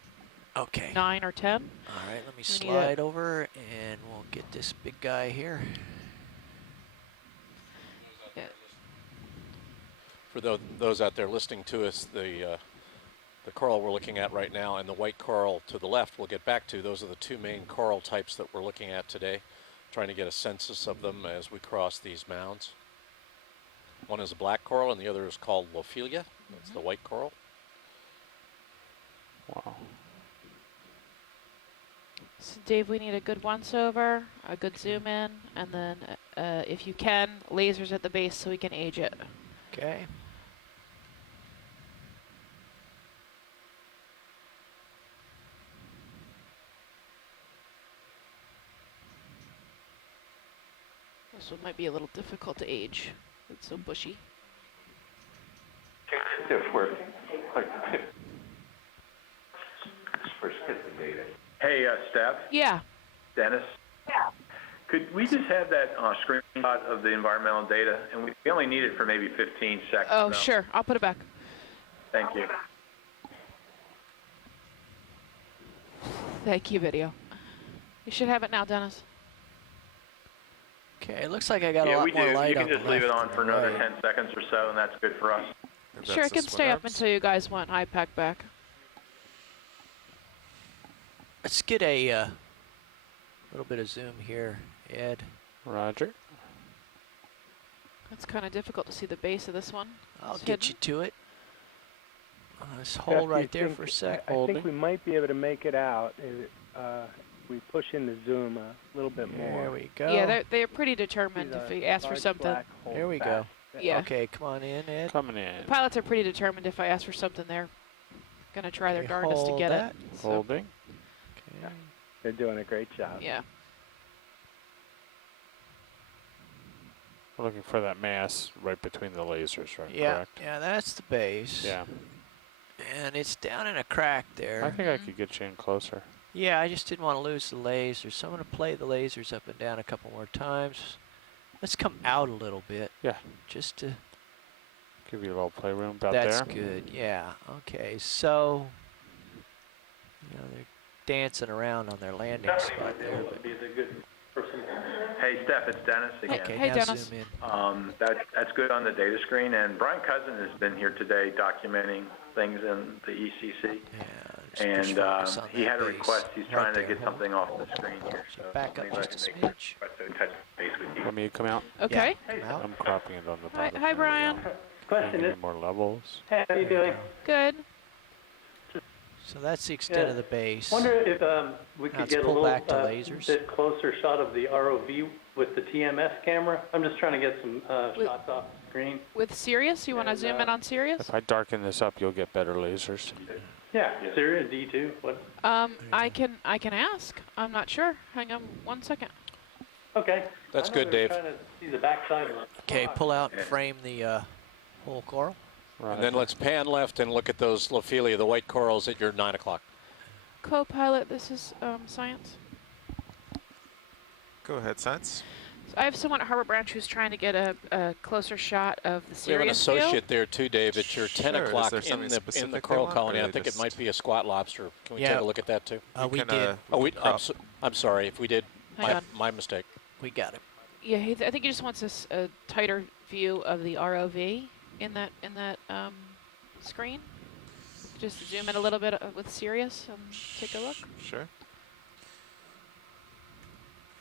Okay. 9 or 10. All right, let me We need slide over and we'll get this big guy here. For those out there listening to us, the coral we're looking at right now and the white coral to the left we'll get back to. Those are the two main coral types that we're looking at today, trying to get a census of them as we cross these mounds. One is a black coral and the other is called Lophelia. That's the white coral. Wow. So Dave, we need a good once-over, a good zoom in, and then, if you can, lasers at the base so we can age it. Okay. This one might be a little difficult to age. It's so bushy. If we're first hit the data. Hey, Steph, Yeah. Dennis. Yeah. Could we just have that screenshot of the environmental data? And we only need it for maybe 15 seconds. Oh, though. sure. I'll put it back. Thank you. Thank you, video. You should have it now, Dennis. Okay, it looks like I got a Yeah, lot we do. more light You on can just the leave it left on than for the another right. 10 seconds or so, and that's good for us. If Sure, that's it can the stay up swim arms. until you guys want IPAC back. Let's get a little bit of zoom here, Ed. Roger. It's kind of difficult to see the base of this one. I'll It's get hidden. you to it. Just Jeff, hold do you right there think- for a sec. I think we might be able to make it out if we push in the zoom a little bit more. There we go. Yeah, they're pretty determined See if the we ask for large something. black hole There we back go. there. Yeah. Okay, come on in, Ed. Coming in. Pilots are pretty determined if I ask for something, they're gonna try their Okay, darndest to hold get that. it. So, Holding. Okay. They're doing a great job. yeah. We're looking for that mass right between the lasers, right? Yeah, Correct? yeah, that's the base. Yeah. And it's down in a crack there. I think I could get you in closer. Yeah, I just didn't want to lose the lasers, so I'm going to play the lasers up and down a couple more times. Let's come out a little bit. Yeah. Just to... Give you a little playroom about That's there. good, yeah. Okay, so... You know, they're dancing around on their landing spot there. But Hey, Steph, it's Dennis again. okay, Hey, now Dennis. zoom in. That's good on the data screen. And Brian Cousin has been here today documenting things in the ECC. Yeah, just push And focus on he that had a base. request. He's Right trying to there, get hold. something off the screen here. So Back up maybe I just a can make smidge. touch base with you. Want me to come out? Okay. Yeah, out. I'm cropping it on the Hi, bottom. hi There we Brian. go. Question Give is, me more levels. how are you doing? Good. So that's the extent of the base. Wonder if we Now could let's get a pull little back to lasers. bit closer shot of the ROV with the TMS camera. I'm just trying to get some shots off the screen. With Sirius, you want to And, zoom in on Sirius? If I darken this up, you'll get better lasers. Yeah, Sirius D2. What? I can ask. I'm not sure. Hang on 1 second. Okay. That's I know good, they were Dave. Trying to see the backside of it. Okay, pull out and frame the whole coral. Right. And then let's pan left and look at those Lophelia, the white corals at your 9 o'clock. Co-pilot, this is Science. Go ahead, Science. So I have someone at Harbor Branch who's trying to get a closer shot of the We have an Sirius view. associate there too, Dave. It's your 10 Sure. Is o'clock there in something the specific they coral want, colony. or I they think it just- might be a squat lobster. Can we Yeah. take a look at that too? We we can, did. Oh, we can crop- I'm sorry if we did. Hang on. My mistake. We got it. Yeah, I think he just wants a tighter view of the ROV in that screen. Just zoom in a little bit with Sirius and take a look. Sure.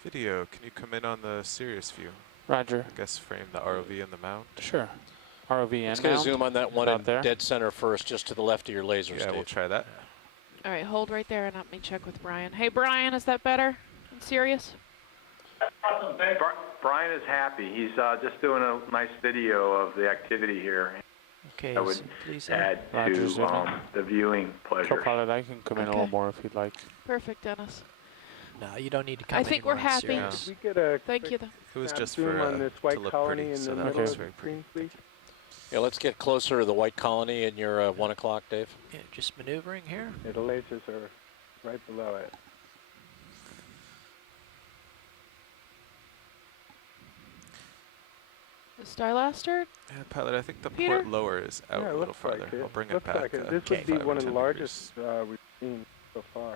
Video, can you come in on the Sirius view? Roger. I guess frame the ROV and the mound. Sure. ROV Let's and get a mount. zoom on that one Out in there. dead center first, just to the left of your lasers, Yeah, Dave. we'll try that. All right, hold right there and let me check with Brian. Hey, Brian, is that better? In Sirius? Brian is happy. He's just doing a nice video of the activity here. Okay, I would so please add Roger, to zoom in. the viewing pleasure. Co-pilot, I can come in a little Okay. more if you'd like. Perfect, Dennis. No, you don't need to come I think we're anymore, happy. Sirius. We get a Thank quick you, though. It was snap just zoom for on this white to look colony pretty, in so the that middle was of very the pretty. screen, please. Yeah, let's get closer to the white colony in your 1 o'clock, Dave. Yeah, just maneuvering here. Yeah, the lasers are right below it. The Starlaster? Yeah, pilot, I think the Peter? port lower is out Yeah, a it little looks like farther. it. I'll bring it Looks back. like it. This would be 5 or one of the 10 largest degrees. we've seen so far.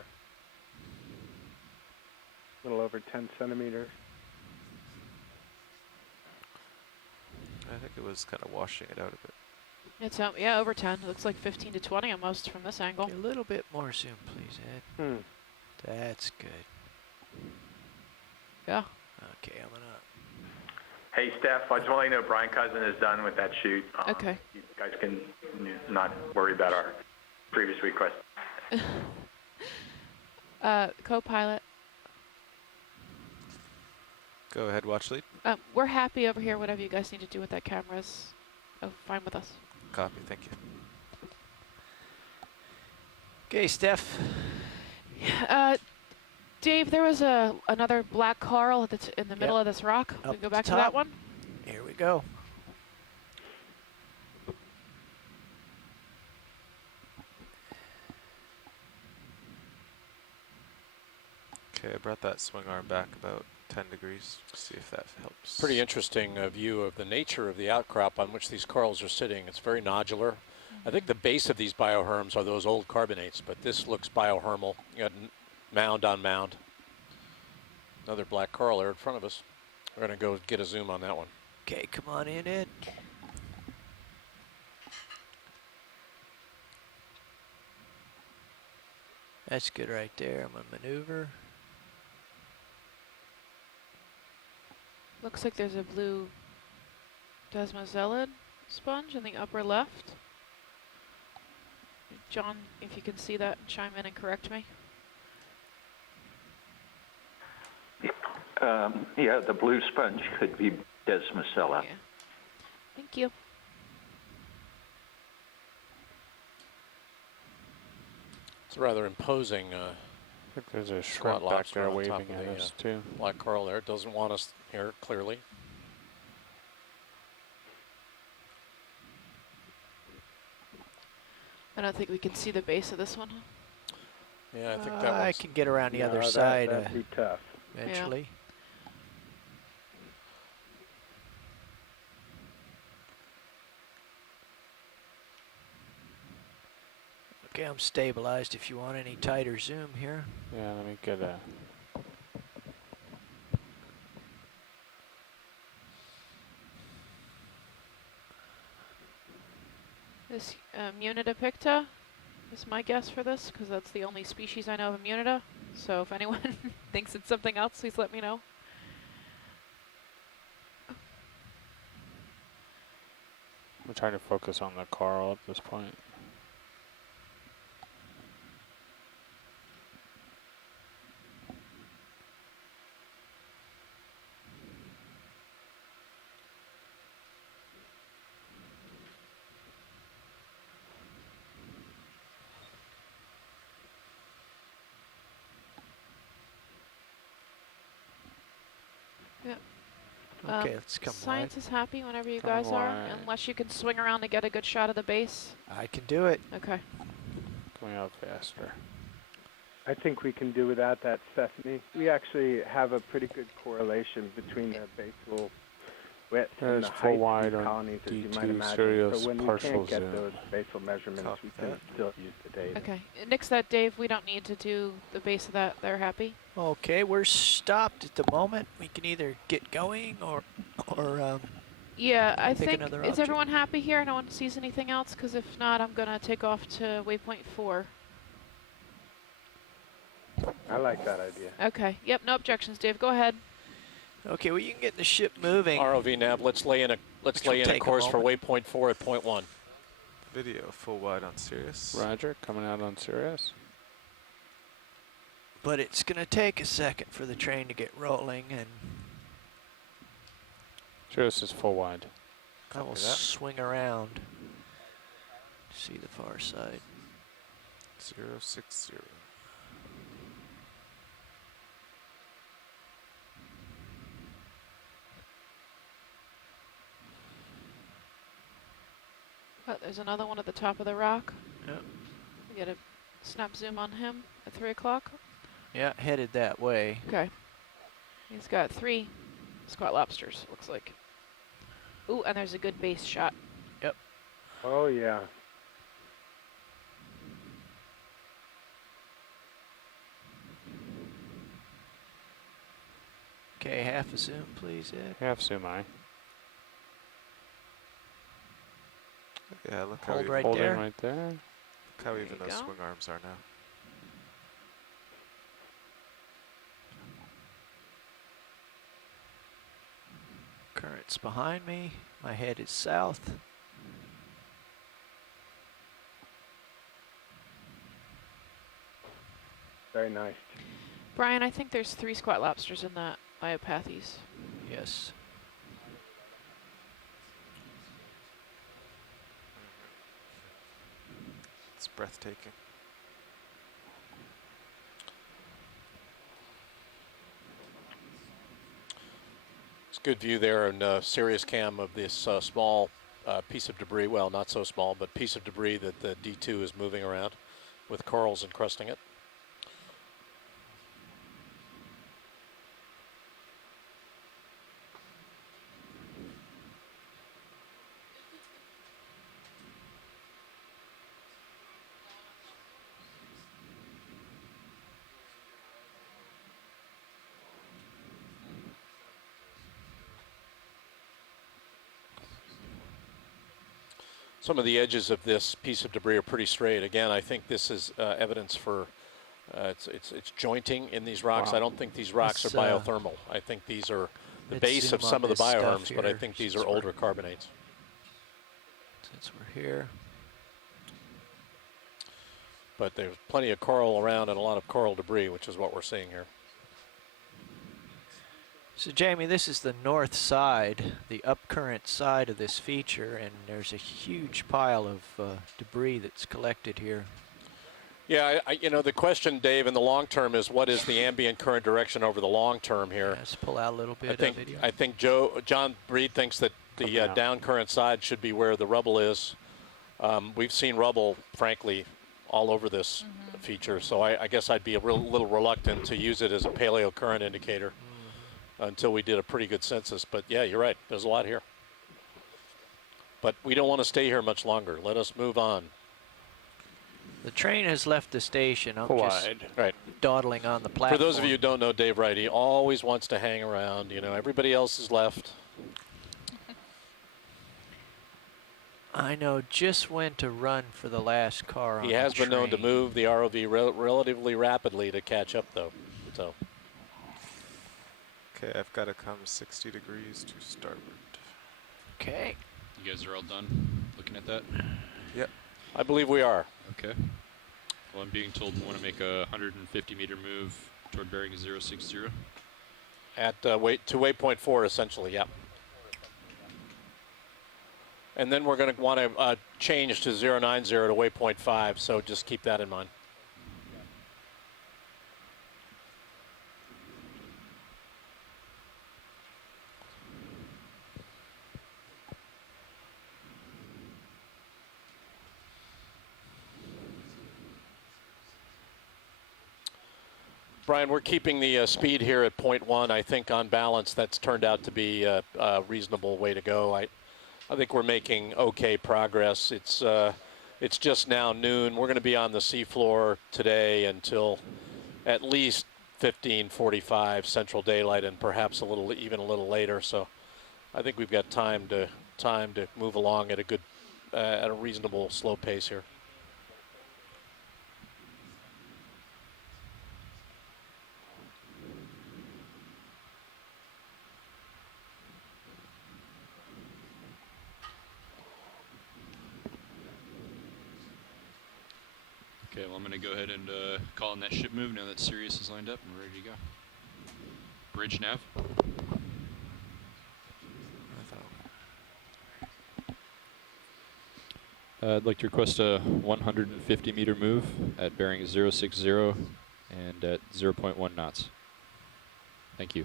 A little over 10 centimeters. I think it was kind of washing it out a bit. It's yeah, over 10. It looks like 15 to 20 almost from this angle. Okay, a little bit more zoom, please, Ed. Hmm. That's good. Yeah. Okay, I'm gonna. Hey, Steph, I just want to let you know Brian Cousin is done with that shoot. Okay. You guys can not worry about our previous request. Co-pilot. Go ahead, watch lead. We're happy over here. Whatever you guys need to do with that camera is fine with us. Copy, thank you. Okay, Steph. Dave, there was another black coral that's in the middle of this rock. We Up go back to top. that one. Here we go. Okay, I brought that swing arm back about 10 degrees. See if that helps. Pretty interesting view of the nature of the outcrop on which these corals are sitting. It's very nodular. I think the base of these bioherms are those old carbonates, but this looks biohermal. You got mound on mound. Another black coral there in front of us. We're going to go get a zoom on that one. Okay, come on in, Ed. That's good right there. I'm gonna maneuver. Looks like there's a blue desmozelid sponge in the upper left. John, if you can see that, chime in and correct me. Yeah, the blue sponge could be Desmocella. Yeah. Thank you. It's a rather imposing I think there's a squat shrimp back lobster there on waving top of at the us too. black coral there. It doesn't want us here, clearly. I don't think we can see the base of this one. Yeah, I think that I one's... can get around the No, other side that'd be tough. eventually. Okay, I'm stabilized if you want any tighter zoom here. Yeah, let me get a. This Munida picta is my guess for this, because that's the only species I know of Munida. So if anyone thinks it's something else, please let me know. I'm trying to focus on the coral at this point. Okay, let's come Science is happy whenever you Come guys are, wide. unless you can swing around to get a good shot of the base. I can do it. Okay. Coming out faster. I think we can do without that, Stephanie. We actually have a pretty good correlation between the basal width and There's the full height of wide these on colonies, as you might D2 imagine. Sirius So when we partial can't get zoom. those basal measurements, Copy we can that. still use the data. Okay. Nix that, Dave. We don't need to do the base of that. They're happy. Okay, we're stopped at the moment. We can either get going or Yeah, I pick think, another is object. everyone happy here? No one sees anything else? Because if not, I'm going to take off to waypoint 4. I like that idea. Okay. Yep, no objections, Dave. Go ahead. Okay, well, you can get the ship moving. ROV nav, let's lay in a take a course for moment. waypoint 4 at point 1. Video full wide on Sirius. Roger, coming out on Sirius. But it's going to take a second for the train to get rolling, and Sirius is full wide. I will Copy that. swing around to see the far side. 060. Oh, there's another one at the top of the rock. Yep. We get a snap zoom on him at 3 o'clock. Yeah, headed that way. Okay. He's got 3 squat lobsters, looks like. Ooh, and there's a good base shot. Yep. Oh, yeah. Okay, half a zoom, please, Ed. Half zoom eye. Yeah, look how Hold even, right Holding there. right there. look how There even you those go. swing arms are now. Current's behind me. My head is south. Very nice. Brian, I think there's 3 squat lobsters in that Iopathes. Yes. It's breathtaking. It's a good view there in Sirius cam of this small piece of debris. Well, not so small, but piece of debris that the D2 is moving around with corals encrusting it. Some of the edges of this piece of debris are pretty straight. Again, I think this is evidence for it's jointing in these rocks. Wow. I don't think these rocks Let's, are biothermal. I think these are the let's base zoom of on some of the this stuff bioherms, but I here, think these since are we're- older carbonates. Since we're here. But there's plenty of coral around and a lot of coral debris, which is what we're seeing here. So Jamie, this is the north side, the upcurrent side of this feature, and there's a huge pile of debris that's collected here. Yeah, you know, the question, Dave, in the long term is what is the ambient current direction over the long term here? Let's pull out a little bit I think of video. I think John Breed thinks that the down current side should be where the rubble is. We've seen rubble, frankly, all over this feature, so I guess I'd be a little reluctant to use it as a paleo current indicator until we did a pretty good census. But yeah, you're right. There's a lot here. But we don't want to stay here much longer. Let us move on. The train has left the station. I'm just Right. dawdling on the platform. For those of you who don't know Dave Wright, he always wants to hang around. You know, everybody else is left. I know just when to run for the last car on He has the been known to train. move the ROV relatively rapidly to catch up, though. So. Okay, I've got to come 60 degrees to starboard. Okay. You guys are all done looking at that? Yep. I believe we are. Okay. Well, I'm being told we want to make a 150 meter move toward bearing 060. At waypoint 4, essentially, yep. And then we're going to want to change to 090 to waypoint 5, so just keep that in mind. Brian, we're keeping the speed here at 0.1. I think on balance, that's turned out to be a reasonable way to go. I think we're making okay progress. It's just now noon. We're going to be on the seafloor today until at least 15:45 Central Daylight, and perhaps even a little later. So I think we've got time to move along at a reasonable slow pace here. Okay, well, I'm going to go ahead and call in that ship move now that Sirius is lined up and ready to go. Bridge nav. I'd like to request a 150 meter move at bearing 060 and at 0.1 knots. Thank you.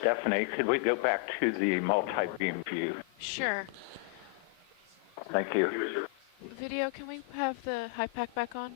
Stephanie, could we go back to the multi-beam view? Sure. Thank you. Video, can we have the high pack back on?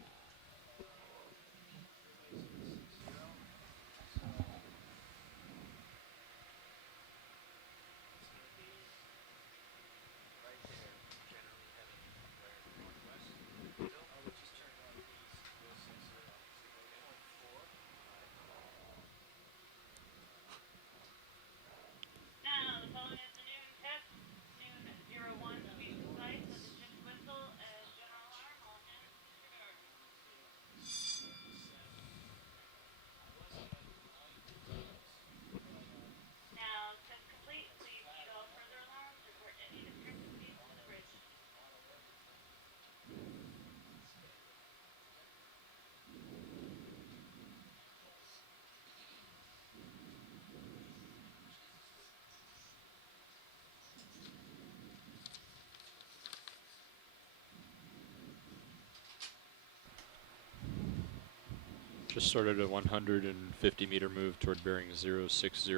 Just started a 150 meter move toward bearing 060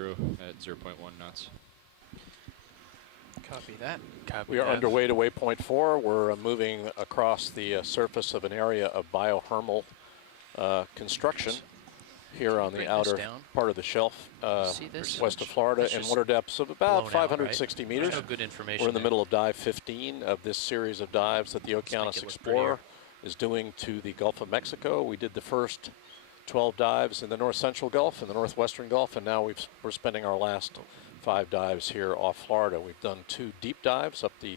at 0.1 knots. Copy that. Copy We are that. underway to waypoint 4. We're moving across the surface of an area of biohermal construction here on the outer part of the shelf west of Florida, in water depths of about 560 meters. No good information. We're in the middle of dive 15 of this series of dives that the Okeanos Explorer is doing to the Gulf of Mexico. We did the first 12 dives in the north central Gulf and the northwestern Gulf, and now we're spending our last 5 dives here off Florida. We've done 2 deep dives up the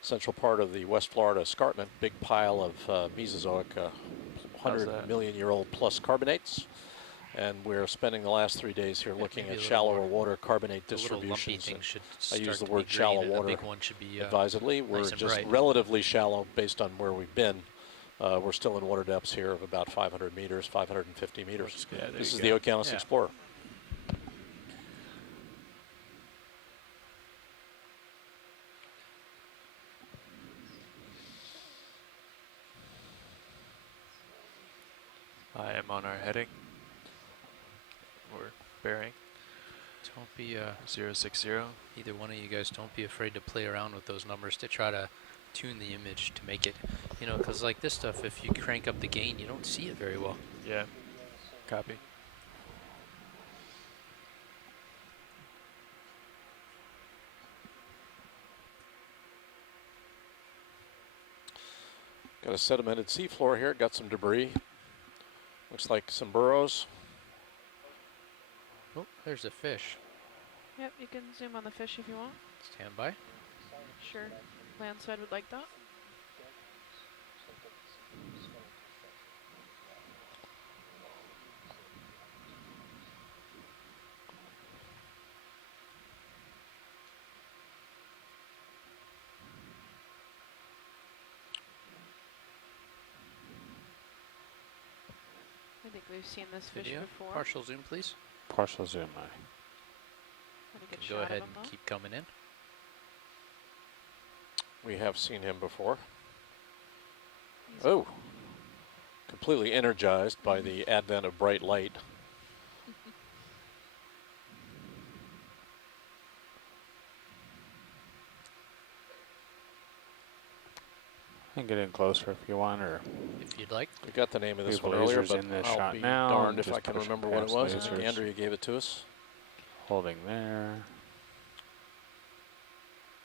central part of the West Florida escarpment, big pile of Mesozoic 100 million year old plus carbonates. And we're spending the last 3 days here looking at shallower water carbonate distributions. I use the word shallow water advisedly. We're just relatively shallow based on where we've been. We're still in water depths here of about 500 meters, 550 meters. This is the Okeanos Explorer. I am on our heading. We're bearing. Don't be 060. Either one of you guys, don't be afraid to play around with those numbers to try to tune the image to make it, you know, because like this stuff, if you crank up the gain, you don't see it very well. Yeah. Copy. Got a sedimented seafloor here, got some debris. Looks like some burrows. Oh, there's a fish. Yep, you can zoom on the fish if you want. Stand by. Sure. Landside would like that. I think we've seen this fish Video. before. Partial zoom, please. Partial zoom, Go ahead and keep coming in. We have seen him before. Oh, completely energized by the advent of bright light. can get in closer if you want, or If you'd like. We got the name of this leave one earlier, lasers but in this I'll shot be now. darned and if I just can push remember what it past was. I think lasers. Andrea gave it to us. Holding there.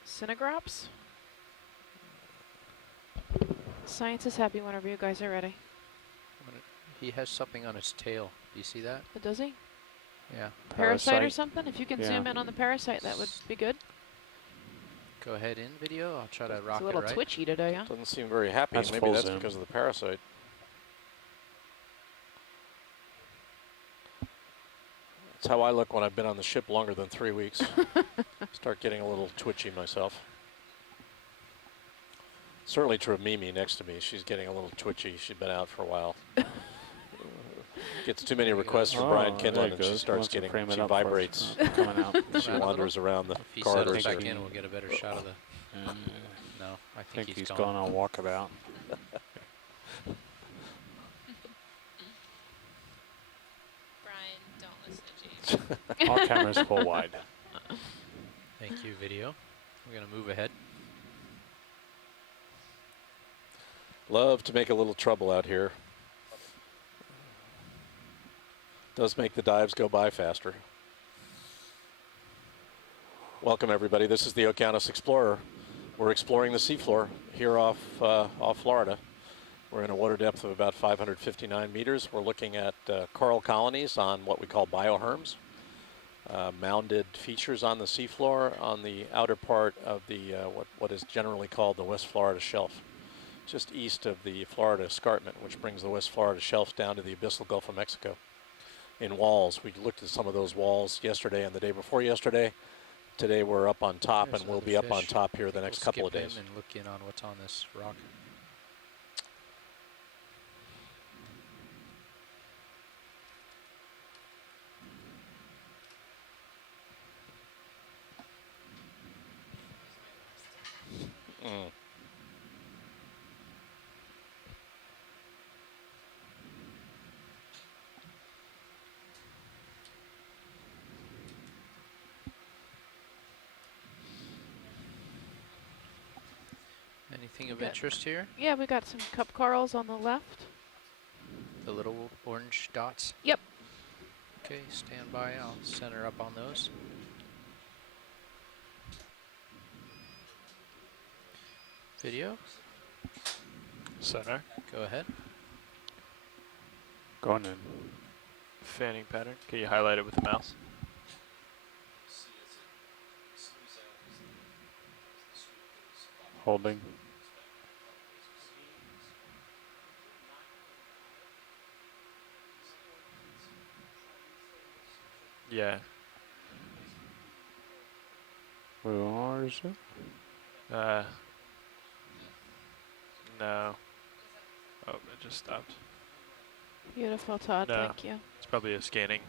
Cinegrops? Science is happy whenever you guys are ready. He has something on his tail. Do you see that? But does he? Yeah. Parasite or something? If you can zoom in on the parasite, that would be good. Go ahead in video. I'll try to rock It's a little it right. twitchy today, huh? Doesn't seem very happy. That's Maybe full that's zoom. because of the parasite. That's how I look when I've been on the ship longer than 3 weeks. Start getting a little twitchy myself. Certainly true of Mimi next to me. She's getting a little twitchy. She's been out for a while. Gets too many requests from Brian Kinlan, and she starts getting, she vibrates. Coming out. She wanders around the If he corridors. settles back in, we'll get a better shot of the... No, I think he's gone. gone on walkabout. Brian, don't listen to James. All cameras full wide. Thank you, video. We're going to move ahead. Love to make a little trouble out here. Does make the dives go by faster. Welcome everybody. This is the Okeanos Explorer. We're exploring the seafloor here off Florida. We're in a water depth of about 559 meters. We're looking at coral colonies on what we call bioherms. Mounded features on the seafloor on the outer part of the what is generally called the West Florida Shelf, just east of the Florida Escarpment, which brings the West Florida Shelf down to the abyssal Gulf of Mexico. In walls, we looked at some of those walls yesterday and the day before yesterday. Today we're up on top, There's and we'll another be up on fish. top here the We'll next couple of skip him days. and look in on what's on this rock. Mm. Anything of Good. interest here? Yeah, we got some cup corals on the left. The little orange dots? Yep. Okay, stand by. I'll center up on those. Video? Center. Go ahead. Going in. Fanning pattern. Can you highlight it with the mouse? Holding. Yeah. Where is it? No. Oh, it just stopped. Beautiful, Todd. No. Thank you. It's probably a scanning.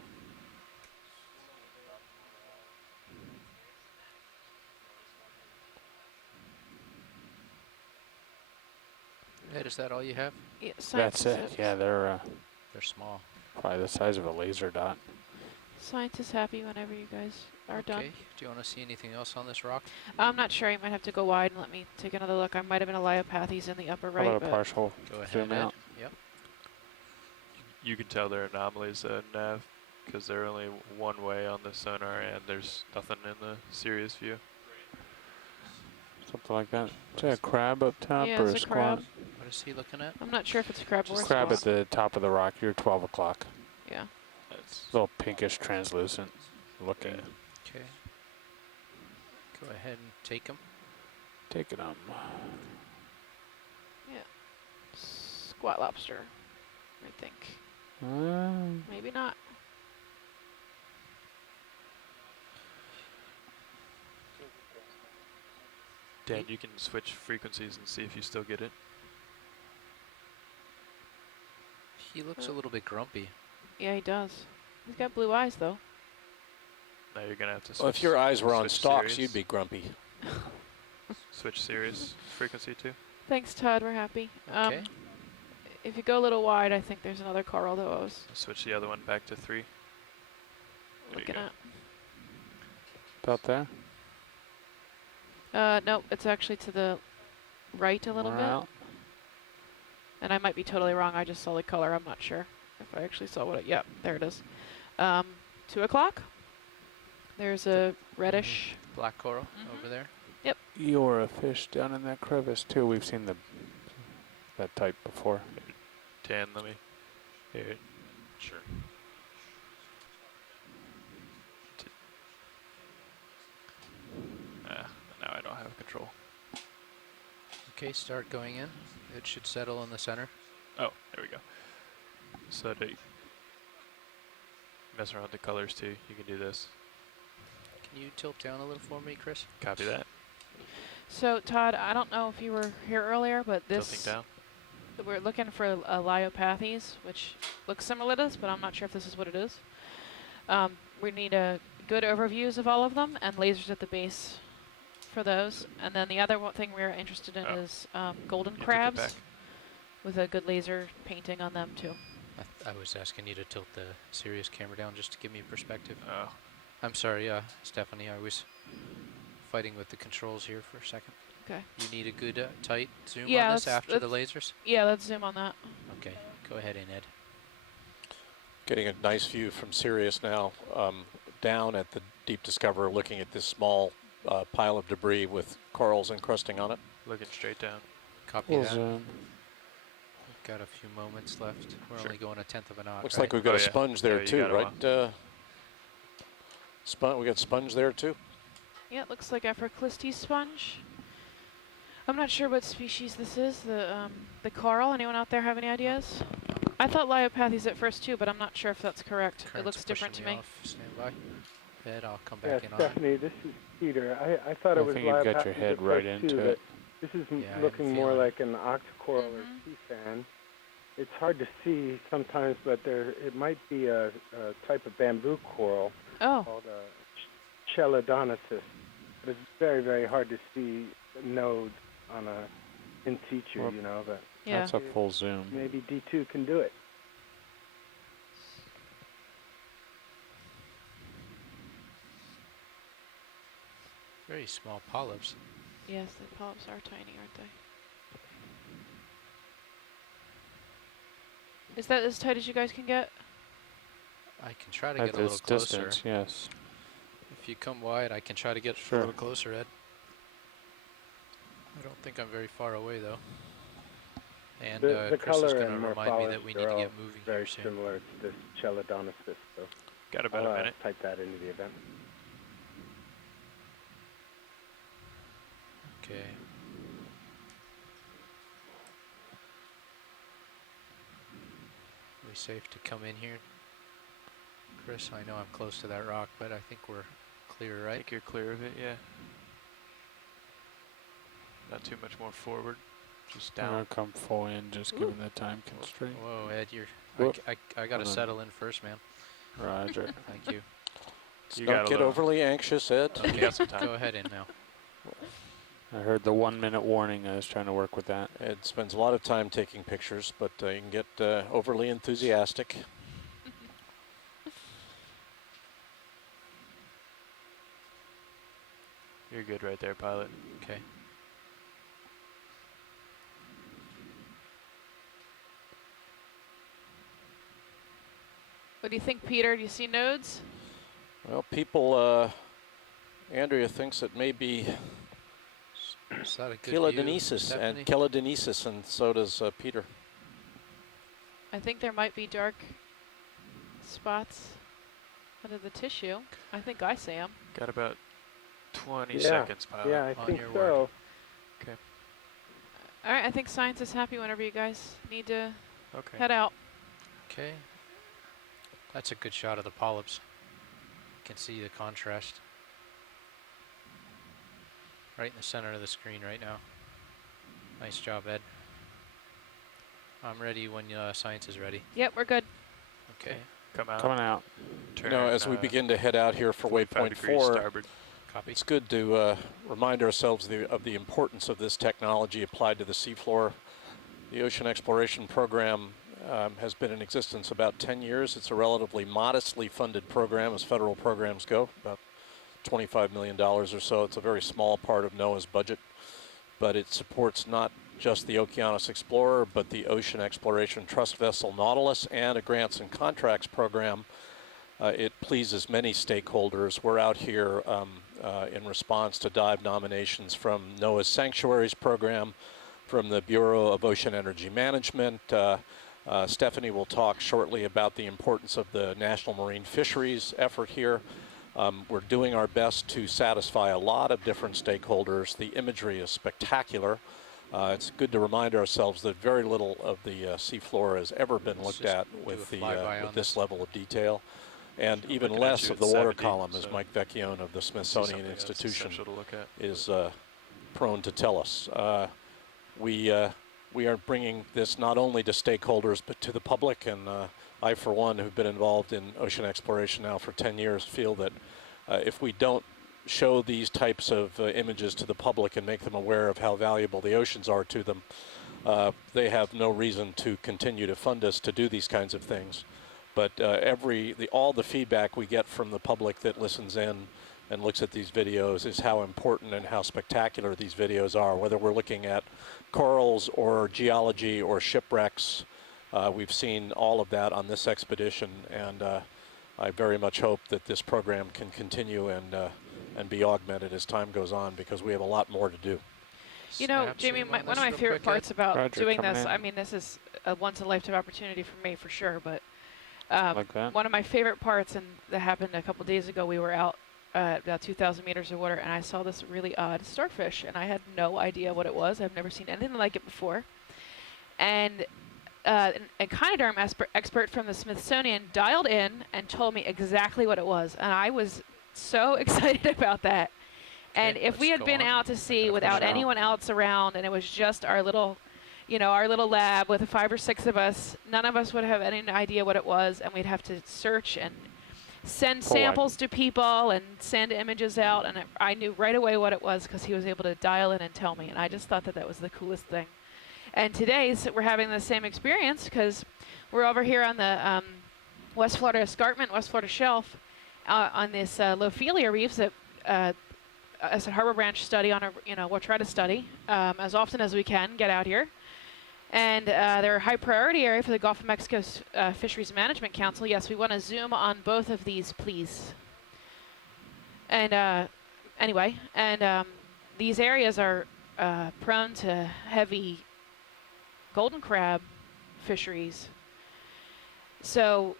Ed, is that all you have? Yeah, science That's it. is Yeah, they're small. probably the size of a laser dot. Science is happy whenever you guys are done. Okay. Do you want to see anything else on this rock? I'm not sure. You might have to go wide and let me take another look. I might have been a Leiopathes in the upper How right. about a but partial Go ahead, zoom Ed. out? Yep. You can tell they're anomalies nav because they're only one way on the sonar and there's nothing in the Sirius view. Something like that. Is that a crab up top Yeah, or it's a a crab. squat? What is he looking at? I'm not sure if it's a crab or a Crab at squat. the top of the rock. You're 12 o'clock. Yeah. That's A little pinkish, translucent looking. Okay. Go ahead and take him. Take it on. Yeah. Squat lobster, I think. Maybe not. Dan, you can switch frequencies and see if you still get it. He looks a little bit grumpy. Yeah, he does. He's got blue eyes, though. Now you're gonna have to switch. Well, if your eyes were on switch stalks, series. you'd be grumpy. Switch series frequency too. Thanks, Todd. We're happy. Okay. If you go a little wide, I think there's another coral that I was Switch the other one back to 3. There you looking go. at. About there? No, it's actually to the right a little More out. And I might be totally wrong. I just saw the color. I'm not sure if I actually saw what it. Yep, there it is. 2 o'clock. There's a reddish. Black coral over there. Yep. Eora fish down in that crevice too. We've seen that type before. Dan, let me. Here. Sure. Now I don't have control. Okay, start going in. It should settle in the center. Oh, there we go. So to mess around with the colors too, you can do this. Can you tilt down a little for me, Chris? Copy that. So Todd, I don't know if you were here earlier, but this Tilting down. we're looking for Liopathes, which looks similar to this, but I'm not sure if this is what it is. We need good overviews of all of them and lasers at the base for those. And then the other thing we're interested in is golden crabs with a good laser painting on them too. I was asking you to tilt the Sirius camera down just to give me perspective. Oh. I'm sorry, Stephanie, I was fighting with the controls here for a second. Okay. You need a good tight zoom Yeah, on this after the lasers? Yeah, let's zoom on that. Okay, go ahead in, Ed. Getting a nice view from Sirius now, down at the Deep Discoverer, looking at this small pile of debris with corals encrusting on it. Looking straight down. Copy that. We've got a few moments left. We're only going 1/10 of a knot. Looks like we've got a sponge there too, right? We got sponge there too. Yeah, it looks like Afroclistes sponge. I'm not sure what species this is. The coral. Anyone out there have any ideas? I thought Liopathes at first too, but I'm not sure if that's correct. It looks different to me. Stand by. Ed, I'll come Yeah, back in Stephanie, this is Peter. I thought it was think you've got your Liopathes head at right first, into too, it. but this is Yeah, looking more feeling like an octocoral or sea fan. It's hard to see sometimes, but it might be a type of bamboo coral called Chelidonicis. But it's very, very hard to see nodes on a in situ, Well, you know. But yeah. That's a full zoom. maybe D2 can do it. Very small polyps. Yes, the polyps are tiny, aren't they? Is that as tight as you guys can get? I can try to At get a little this closer. distance, yes. If you come wide, I can try to get a Sure. little closer, Ed. I don't think I'm very far away, though. And The Chris is color going to and remind me that we need morphology to are get all moving very here soon. similar to this Chelidonicis. So Got about I'll a minute. type that into the event. Okay. Are we safe to come in here? Chris, I know I'm close to that rock, but I think we're clear, I right? think you're clear of it, yeah. Not too much more forward, just I'm down. gonna come full in, just given the time constraint. Whoa, Ed, you're. Whoop. I got to Hold on. settle in first, man. Roger. Thank you. You Don't got a get little- overly anxious, Ed. Okay, got some time. go ahead in now. I heard the 1 minute warning. I was trying to work with that. Ed spends a lot of time taking pictures, but you can get overly enthusiastic. You're good right there, pilot. Okay. What do you think, Peter? Do you see nodes? Well, people, Andrea thinks it may be Is that a good Chelidonicis Stephanie? and Chelidonicis, and so does Peter. I think there might be dark spots under the tissue. I think I see them. Got about 20 Yeah. seconds, pilot. Yeah, I On think your so. word. Okay. All right, I think science is happy whenever you guys need to Okay. head out. Okay. That's a good shot of the polyps. You can see the contrast. Right in the center of the screen right now. Nice job, Ed. I'm ready when science is ready. Yep, we're good. Okay. Come out. Coming out. You know, as we begin to head out here for 45 waypoint degrees 4, starboard. Copy. it's good to remind ourselves of the importance of this technology applied to the seafloor. The Ocean Exploration Program has been in existence about 10 years. It's a relatively modestly funded program as federal programs go, about $25 million or so. It's a very small part of NOAA's budget, but it supports not just the Okeanos Explorer, but the Ocean Exploration Trust Vessel Nautilus and a grants and contracts program. It pleases many stakeholders. We're out here in response to dive nominations from NOAA's Sanctuaries program, from the Bureau of Ocean Energy Management. Stephanie will talk shortly about the importance of the National Marine Fisheries effort here. We're doing our best to satisfy a lot of different stakeholders. The imagery is spectacular. It's good to remind ourselves that very little of the seafloor has ever been looked at with this level of detail. And even less of the water column, as Mike Vecchione of the Smithsonian Institution is prone to tell us. We are bringing this not only to stakeholders, but to the public. And I, for one, who've been involved in ocean exploration now for 10 years, feel that if we don't show these types of images to the public and make them aware of how valuable the oceans are to them, they have no reason to continue to fund us to do these kinds of things. But all the feedback we get from the public that listens in and looks at these videos is how important and how spectacular these videos are, whether we're looking at corals or geology or shipwrecks. We've seen all of that on this expedition, and I very much hope that this program can continue and be augmented as time goes on, because we have a lot more to do. You know, Jamie, one of my favorite parts about doing this, I mean, this is a once-in-a-lifetime opportunity for me, for sure, but one of my favorite parts, and that happened a couple days ago, we were out about 2,000 meters of water, and I saw this really odd starfish, and I had no idea what it was. I've never seen anything like it before. And an echinoderm expert from the Smithsonian dialed in and told me exactly what it was, and I was so excited about that. And if we had been out to sea without anyone else around, and it was just our little, our little lab with 5 or 6 of us, none of us would have any idea what it was, and we'd have to search and send samples to people and send images out, and I knew right away what it was because he was able to dial in and tell me, and I just thought that was the coolest thing. And today we're having the same experience because we're over here on the West Florida Escarpment, West Florida Shelf, on this Lophelia reefs that as a Harbor Branch study we'll try to study as often as we can, get out here. And they're a high priority area for the Gulf of Mexico's Fisheries Management Council. Yes, we want to zoom on both of these, please. And anyway, and these areas are prone to heavy golden crab fisheries. So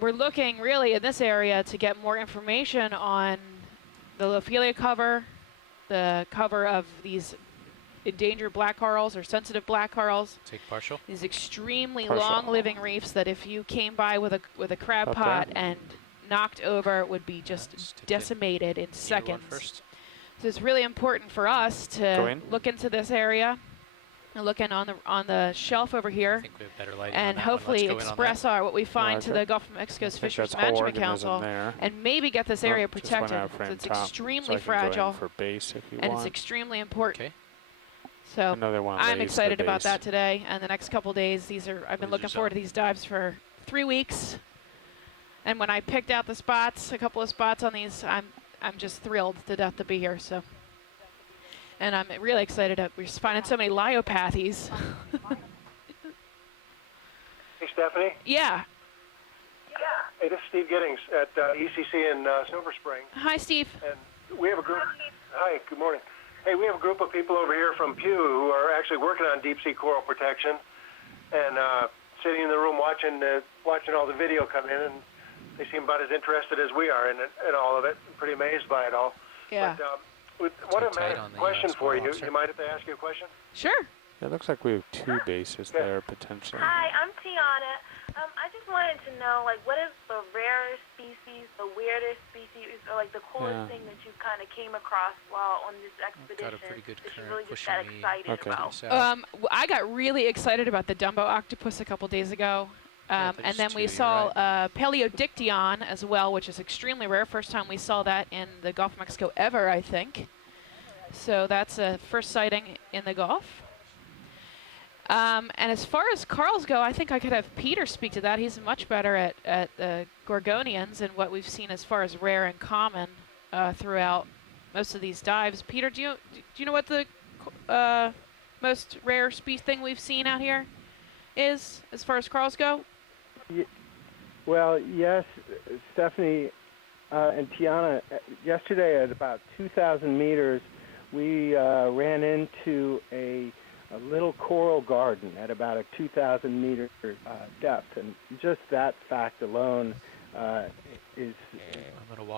we're looking really in this area to get more information on the Lophelia cover, the cover of these endangered black corals or sensitive black corals. Take partial. These extremely long-living reefs that if you came by with a crab pot and knocked over, it would be just decimated in seconds. So it's really important for us to look into this area and look in on the shelf over here, I think we have better lighting and on hopefully express what we find to the Gulf of Mexico's Fisheries Management Council, and maybe get this area protected. It's extremely fragile, and it's extremely important. Okay. So I'm excited about that today, and the next couple days. I've been looking forward to these dives for 3 weeks, and when I picked out the spots, a couple of spots on these, I'm just thrilled to death to be here. So, and I'm really excited. We're just finding so many lyopathies. Hey, Stephanie. Yeah. Hey, this is Steve Giddings at ECC in Silver Spring. Hi, Steve. And we have a group. Hi, good morning. Hey, we have a group of people over here from Pew who are actually working on deep sea coral protection, and sitting in the room watching all the video come in, and they seem about as interested as we are in all of it. I'm pretty amazed by it all. Yeah. But what a question for you. You mind if I ask you a question? Sure. It looks like we have 2 bases there potentially. Hi, I'm Tiana. I just wanted to know, what is the rarest species, the weirdest species, or the coolest thing that you kind of came across while on this expedition? Got a pretty good that you really just got excited about? I got really excited about the Dumbo octopus a couple days ago. And then we saw Paleodictyon as well, which is extremely rare. First time we saw that in the Gulf of Mexico ever, I think. So that's a first sighting in the Gulf. And as far as corals go, I think I could have Peter speak to that. He's much better at the Gorgonians and what we've seen as far as rare and common throughout most of these dives. Peter, do you know what the most rare species thing we've seen out here is, as far as corals go? Well, yes, Stephanie and Tiana, yesterday at about 2,000 meters, we ran into a little coral garden at about a 2,000 meter depth, and just that fact alone is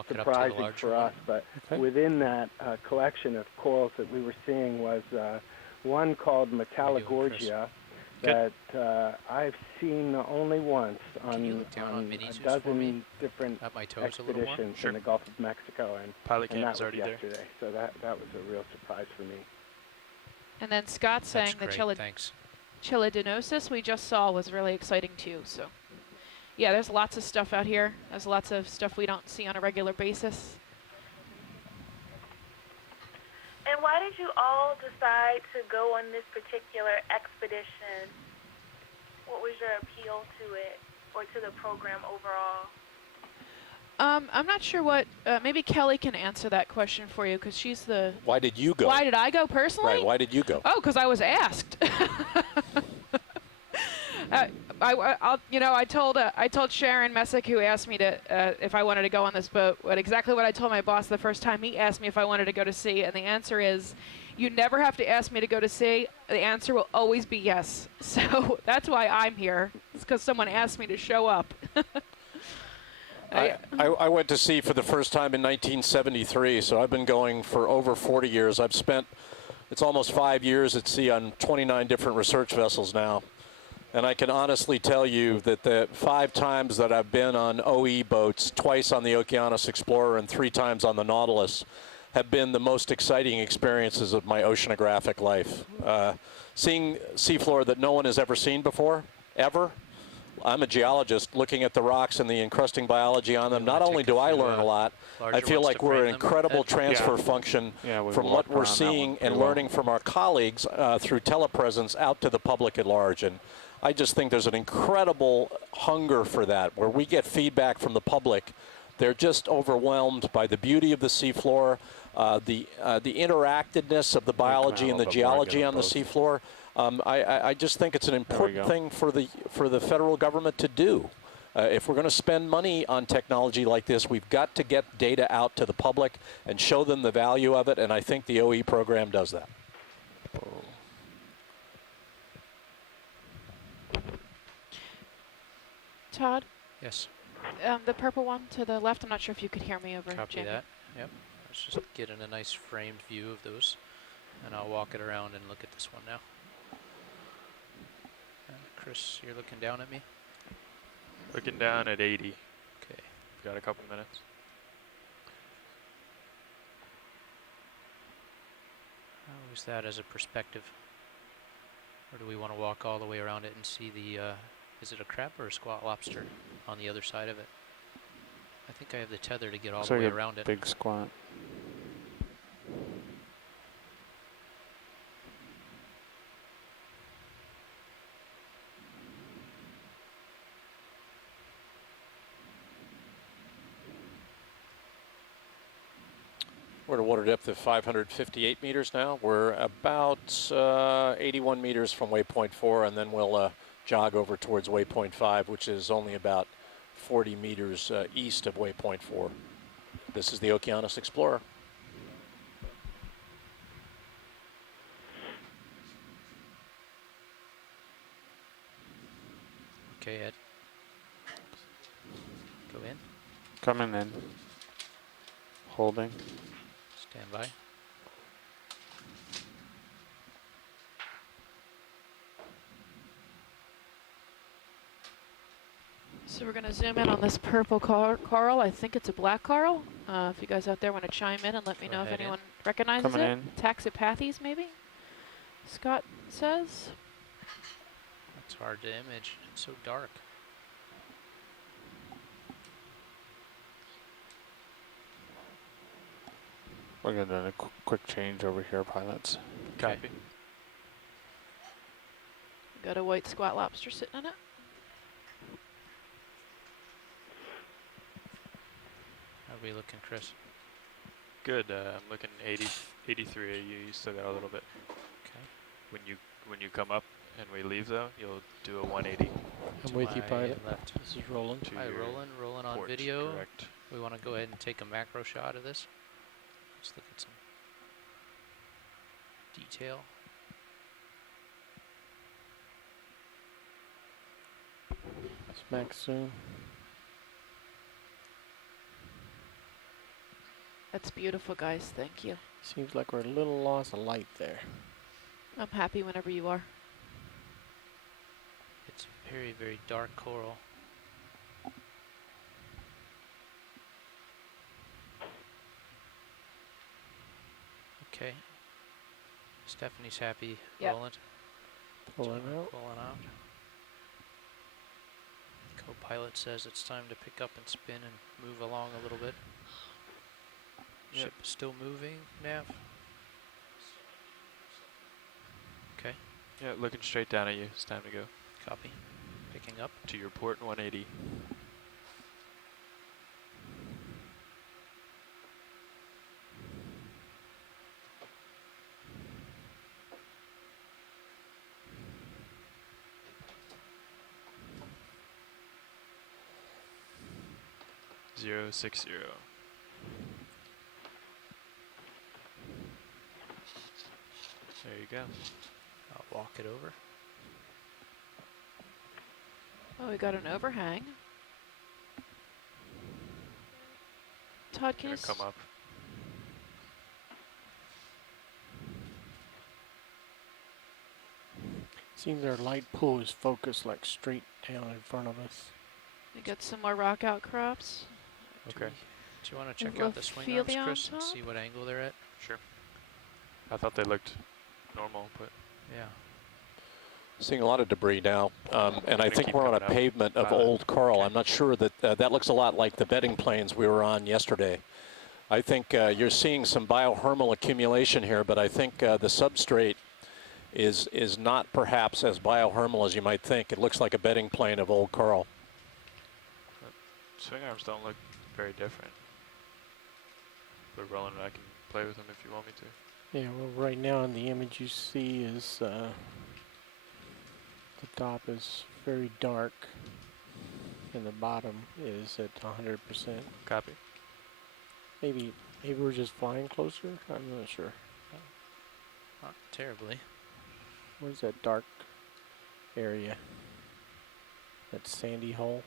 surprising for us. But within that collection of corals that we were seeing was one called Metallogorgia that I've seen only once on a dozen different expeditions in the Gulf of Mexico, and that was yesterday. So that was a real surprise for me. And then Scott saying the Chilidinosis we just saw was really exciting too. So yeah, there's lots of stuff out here. There's lots of stuff we don't see on a regular basis. And why did you all decide to go on this particular expedition? What was your appeal to it, or to the program overall? I'm not sure what, maybe Kelly can answer that question for you, because she's the... Why did you go? Why did I go personally? Right, why did you go? Oh, because I was asked. I told Sharon Messick, who asked me to if I wanted to go on this boat, exactly what I told my boss the first time he asked me if I wanted to go to sea, and the answer is, you never have to ask me to go to sea. The answer will always be yes. So that's why I'm here. It's because someone asked me to show up. I went to sea for the first time in 1973, so I've been going for over 40 years. I've spent, it's almost 5 years at sea on 29 different research vessels now. And I can honestly tell you that the 5 times that I've been on OE boats, twice on the Okeanos Explorer and 3 times on the Nautilus, have been the most exciting experiences of my oceanographic life. Seeing seafloor that no one has ever seen before, ever. I'm a geologist looking at the rocks and the encrusting biology on them. Not only do I learn a lot, I feel like we're an incredible transfer function from what we're seeing and learning from our colleagues through telepresence out to the public at large. And I just think there's an incredible hunger for that, where we get feedback from the public. They're just overwhelmed by the beauty of the seafloor, the interactedness of the biology and the geology on the seafloor. I just think it's an important thing for the federal government to do. If we're going to spend money on technology like this, we've got to get data out to the public and show them the value of it, and I think the OE program does that. Todd? Yes. The purple one to the left, I'm not sure if you could hear me over. Copy that. Yep. Let's just get in a nice framed view of those, and I'll walk it around and look at this one now. Chris, you're looking down at me? Looking down at 80. Okay. Got a couple minutes. How is that as a perspective? Or do we want to walk all the way around it and see the, is it a crab or a squat lobster on the other side of it? I think I have the tether to get all the way around it. Big squat. We're at a water depth of 558 meters now. We're about 81 meters from waypoint 4, and then we'll jog over towards waypoint 5, which is only about 40 meters east of waypoint 4. This is the Okeanos Explorer. Okay, Ed. Go in. Coming in. Holding. Stand by. So we're going to zoom in on this purple coral. I think it's a black coral. If you guys out there want to chime in and let me know if anyone recognizes it. Taxipathes, maybe? Scott says. It's hard to image. It's so dark. We're going to do a quick change over here, pilots. Copy. Got a white squat lobster sitting in it. How are we looking, Chris? Good. I'm looking 80, 83 AU. You still got a little bit. Okay. when you come up and we leave though, you'll do a 180. I'm with you, pilot. Left. This is Roland. Hi, Roland on port, video. correct. We want to go ahead and take a macro shot of this. Let's look at some detail. It's max zoom. That's beautiful, guys. Thank you. Seems like we're a little lost of light there. I'm happy whenever you are. It's very, very dark coral. Okay. Stephanie's happy. Yep. Roland. Pulling out. Pulling out. Co-pilot says it's time to pick up and spin and move along a little bit. Yep. Ship is still moving, Nav. Okay. Yeah, looking straight down at you. It's time to go. Copy. Picking up. To your port 180. Zero 60. There you go. I'll walk it over. Oh, we got an overhang. Todd, can you Come up. Seems our light pool is focused like straight down in front of us. We got some more rock outcrops. Okay. Do you want to check We'll out the swing feel arms, the on Chris, and top? see what angle they're at? Sure. I thought they looked normal, but Yeah. Seeing a lot of debris now, and I Gonna think keep we're on a coming up. pavement of old coral. I'm not sure that that looks a lot like the bedding planes we were on yesterday. I think you're seeing some biohermal accumulation here, but I think the substrate is not perhaps as biohermal as you might think. It looks like a bedding plane of old coral. swing arms don't look very different. But Roland and I can play with them if you want me to. Yeah, well, right now in the image you see is the top is very dark and the bottom is at 100%. Copy. Maybe we're just flying closer? I'm not sure. Not terribly. Where's that dark area? That sandy hole?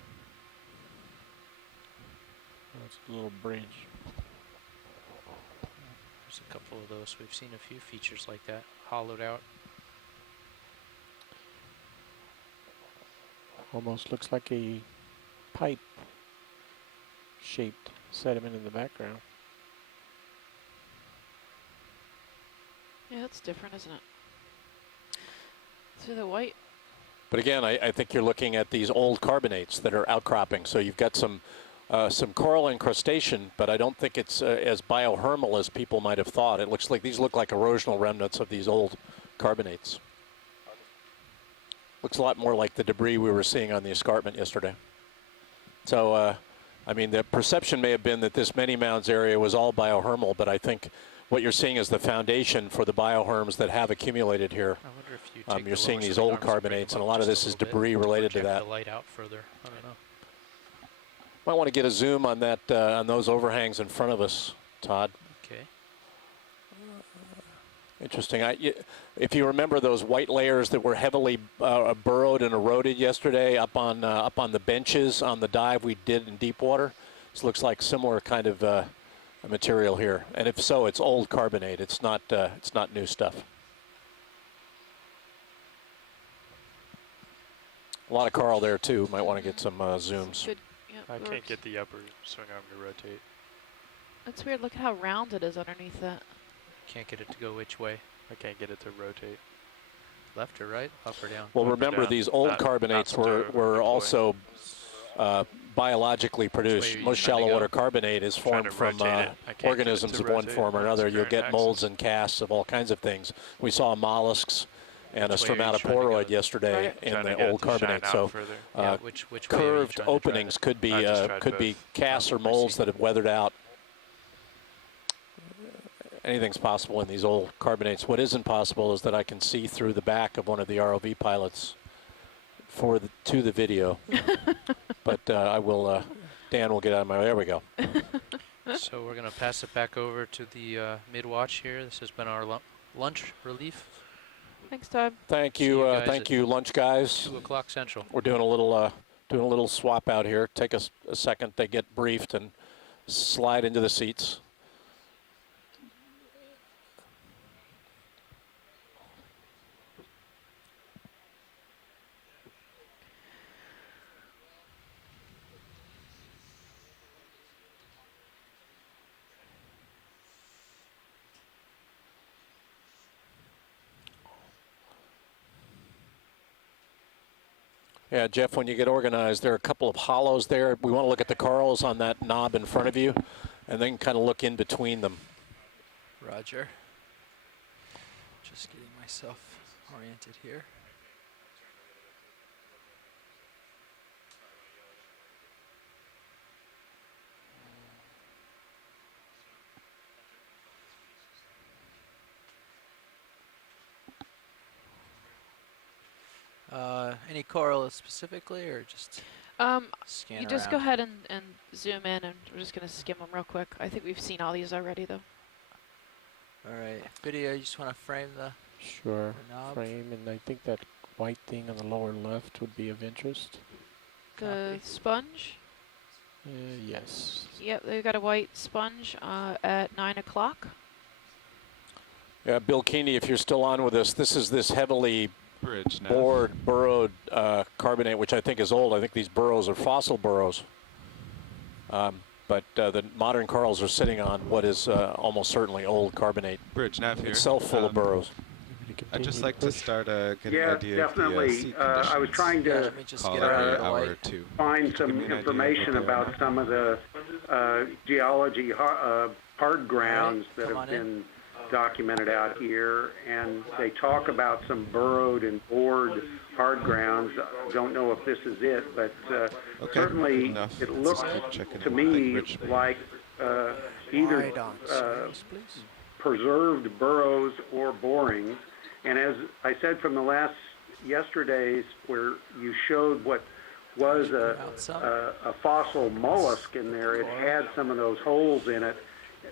Oh, it's a little bridge. There's a couple of those. We've seen a few features like that, hollowed out. Almost looks like a pipe shaped sediment in the background. Yeah, that's different, isn't it? See the white? But again, I think you're looking at these old carbonates that are outcropping. So you've got some coral incrustation, but I don't think it's as biohermal as people might have thought. It looks like these look like erosional remnants of these old carbonates. Looks a lot more like the debris we were seeing on the escarpment yesterday. So, I mean, the perception may have been that this many mounds area was all biohermal, but I think what you're seeing is the foundation for the bioherms that have accumulated here. I wonder if you take You're the seeing lower these swing old arms and bring carbonates, them and a up lot of just this is little bit debris related to project that. the light out further. I don't know. Might want to get a zoom on that, on those overhangs in front of us, Todd. Okay. Interesting. If you remember those white layers that were heavily burrowed and eroded yesterday up on the benches on the dive we did in deep water, this looks like similar kind of a material here. And if so, it's old carbonate. It's not new stuff. A lot of coral there too. Might want to get some zooms. Good. Yep, I can't works. get the upper swing arm to rotate. That's weird. Look how round it is underneath that. Can't get it to go which way? I can't get it to rotate. Left or right? Up or down? Well, Up or remember down. these old Not carbonates to were deploy. also biologically produced. you Most trying to shallow go? water carbonate is Trying formed to from rotate it. I can't get it organisms to of one rotate form or on another. its You'll current get molds axis. and casts of all kinds of things. We saw mollusks and Which a way are you trying to go? stromatoporoid yesterday Right. in Trying to the get it old to shine carbonate. out So further. Yeah, which way are you curved trying to drive openings it? could be I just tried both. casts or Oh, molds I see. that have weathered out. anything's possible in these old carbonates. What isn't possible is that I can see through the back of one of the ROV pilots to the video. But I will, Dan will get out of my way. There we go. So we're going to pass it back over to the mid-watch here. This has been our lunch relief. Thanks, Todd. Thank you, lunch guys. 2 o'clock Central. We're doing a little swap out here. Take us a second. They get briefed and slide into the seats. Yeah, Jeff, when you get organized, there are a couple of hollows there. We want to look at the corals on that knob in front of you, and then kind of look in between them. Roger. Just getting myself oriented here. Any coral specifically, or just scan you just around? go ahead and zoom in, and we're just going to skim them real quick. I think we've seen all these already, though. All right. Video, you just want to frame the Sure. knob? Frame, and I think that white thing on the lower left would be of interest. The sponge? Yes. Yep, they've got a white sponge at 9 o'clock. Yeah, Bill Keeney, if you're still on with us, this is this heavily Nav. burrowed carbonate, which I think is old. I think these burrows are fossil burrows. But the modern corals are sitting on what is almost certainly old carbonate. Bridge Nav here. Itself full of burrows. I'd just like to start get an Yeah, idea definitely. of the sea I was trying to Call it an hour or two. find some Give me an idea of information what they about are. some of the geology hard grounds that come have on in. been documented out here, and they talk about some burrowed and bored hard grounds. Don't know if this is it, but certainly enough. it Let's looks keep checking to it. me Rich Bay. like either Right on. Serious, please. preserved burrows or borings. And as I said from the yesterday's, where you showed what was a fossil mollusk in there, it had some of those holes in it,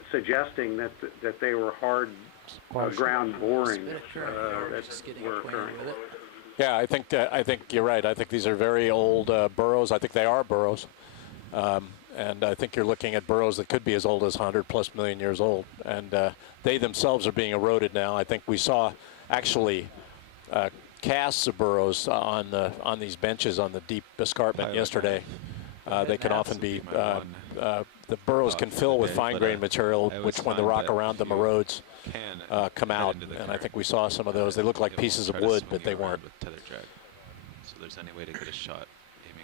suggesting that they were hard ground borings that were occurring. Yeah, I think you're right. I think these are very old burrows. I think they are burrows. And I think you're looking at burrows that could be as old as 100+ million years old. And they themselves are being eroded now. I think we saw actually casts of burrows on these benches on the deep escarpment yesterday. They can often be, the burrows can fill with fine-grained material, which when the rock around them erodes, come out. And I think we saw some of those. They look like pieces of wood, but they weren't. So there's any way to get a shot.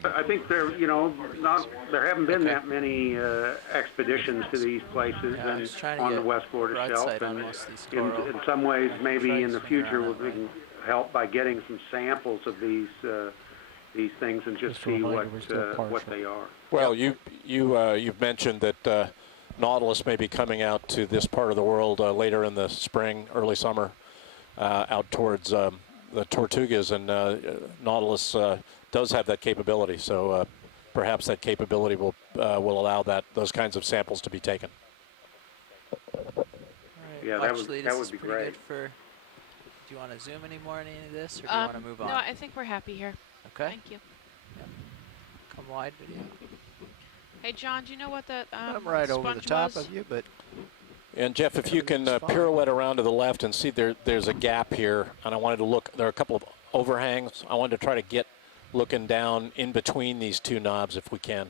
I think there haven't been that many expeditions to these places and on the West Florida shelf. And in some ways, maybe in the future, we can help by getting some samples of these things and just see what they are. Well, you've mentioned that Nautilus may be coming out to this part of the world later in the spring, early summer, out towards the Tortugas, and Nautilus does have that capability. So perhaps that capability will allow those kinds of samples to be taken. Yeah, that would be great. Do you want to zoom any more on any of this, or do you want to move on? No, I think we're happy here. Okay. Thank you. Yep. Come wide video. Hey, John, do you know what that I'm right over the sponge top was? of you, but... And Jeff, if you can pirouette around to the left and see there's a gap here, and I wanted to look, there are a couple of overhangs. I wanted to try to get looking down in between these two knobs if we can.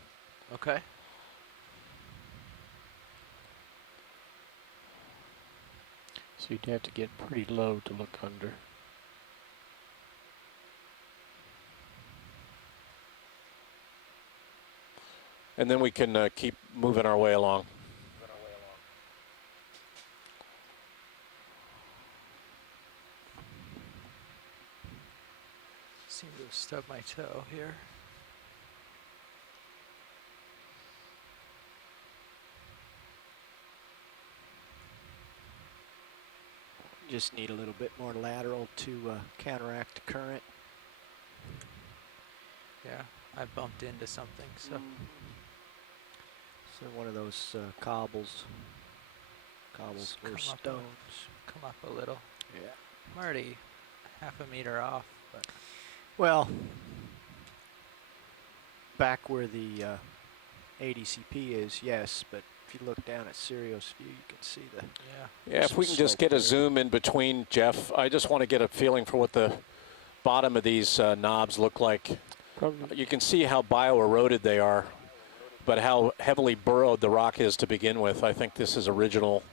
Okay. So you'd have to get pretty low to look under. And then we can keep moving our way along. Seem to have stubbed my toe here. Just need a little bit more lateral to counteract the current. Yeah, I bumped into something, so. So one of those cobbles or stones. Come up a little. Yeah. I'm already half a meter off, but. Well, back where the ADCP is, yes, but if you look down at Sirius view, you can see the. Yeah, if we can just get a zoom in between, Jeff, I just want to get a feeling for what the bottom of these knobs look like. You can see how bio-eroded they are, but how heavily burrowed the rock is to begin with. I think this is original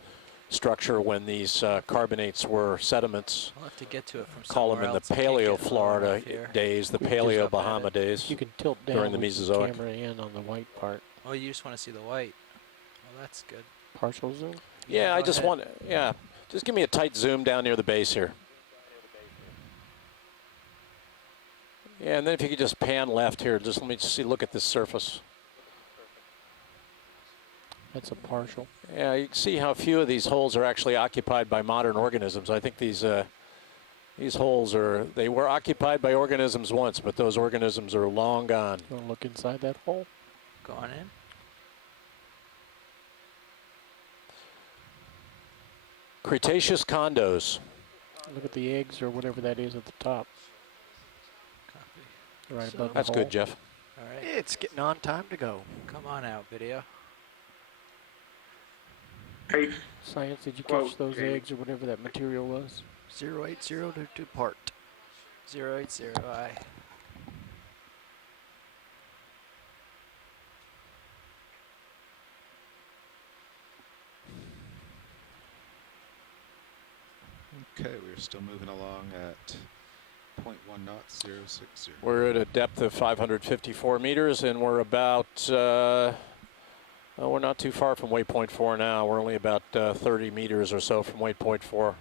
structure when these carbonates were sediments. We'll have to get to it from Call them in the Paleo Florida days, the Paleo Bahama days. You can tilt down during the with Mesozoic. camera in on the white part. Oh, you just want to see the white. Well, that's good. Partial zoom? Yeah, I go just ahead. want, just give me a tight zoom down near the base here. Yeah, and then if you could just pan left here, just let me see, look at this surface. That's a partial. Yeah, you can see how few of these holes are actually occupied by modern organisms. I think these holes they were occupied by organisms once, but those organisms are long gone. You want to look inside that hole? Go on in. Cretaceous condos. Look at the eggs or whatever that is at the top. Right above the That's hole. good, Jeff. All right. It's getting on time to go. Come on out, video. Hey, Science, did you Whoa, catch those okay. eggs or whatever that material was? 0802 part. 080I. Okay, we're still moving along at 0.1 knots, 060. We're at a depth of 554 meters, and we're about, we're not too far from waypoint 4 now. We're only about 30 meters or so from waypoint 4.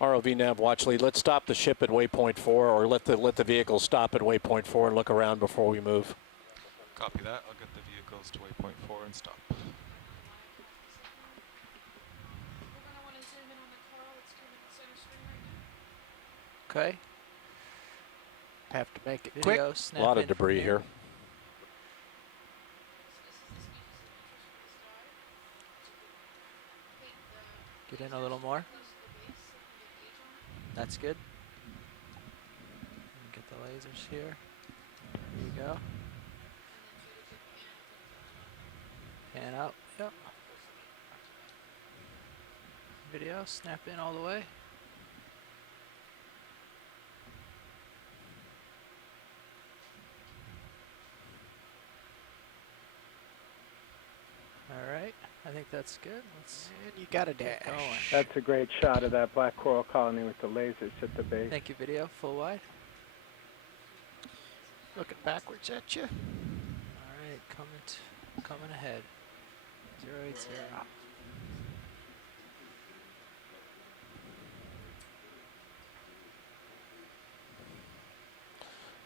ROV nav watch lead. Let's stop the ship at waypoint 4, or let the vehicle stop at waypoint 4 and look around before we move. Copy that. I'll get the vehicles to waypoint 4 and stop. Okay. Have to make it Video, quick. snap A lot in of debris from here. Get in a little more. That's good. Get the lasers here. There you go. Pan out. Yep. Video, snap in all the way. All right, I think that's good. Let's And you got a dash. get going. That's a great shot of that black coral colony with the lasers at the base. Thank you, video. Full wide. Looking backwards at you. All right, coming ahead. 080.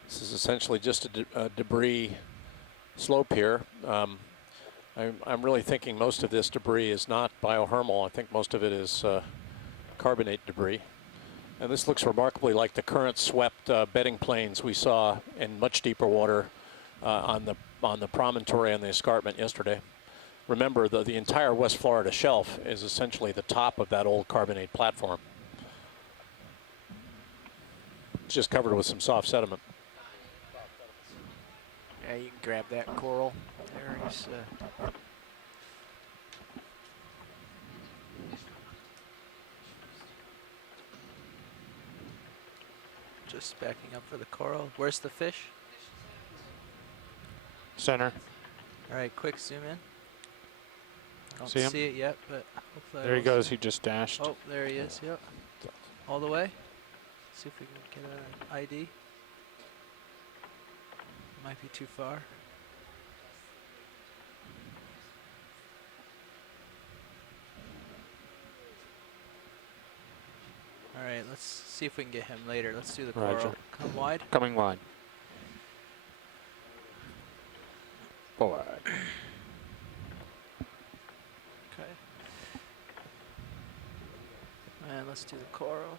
This is essentially just a debris slope here. I'm really thinking most of this debris is not biohermal. I think most of it is carbonate debris. And this looks remarkably like the current swept bedding plains we saw in much deeper water on the promontory and the escarpment yesterday. Remember, the entire West Florida shelf is essentially the top of that old carbonate platform. It's just covered with some soft sediment. Yeah, you can grab that coral. There he's. Just backing up for the coral. Where's the fish? Center. All right, quick zoom in. I don't See him? see it yet, but hopefully There I he will goes. see- He just dashed. Oh, there he is. Yep. All the way. See if we can get an ID. Might be too far. All right, let's see if we can get him later. Let's do the coral. Roger. Come wide. Coming wide. Forward. Okay. let's do the coral.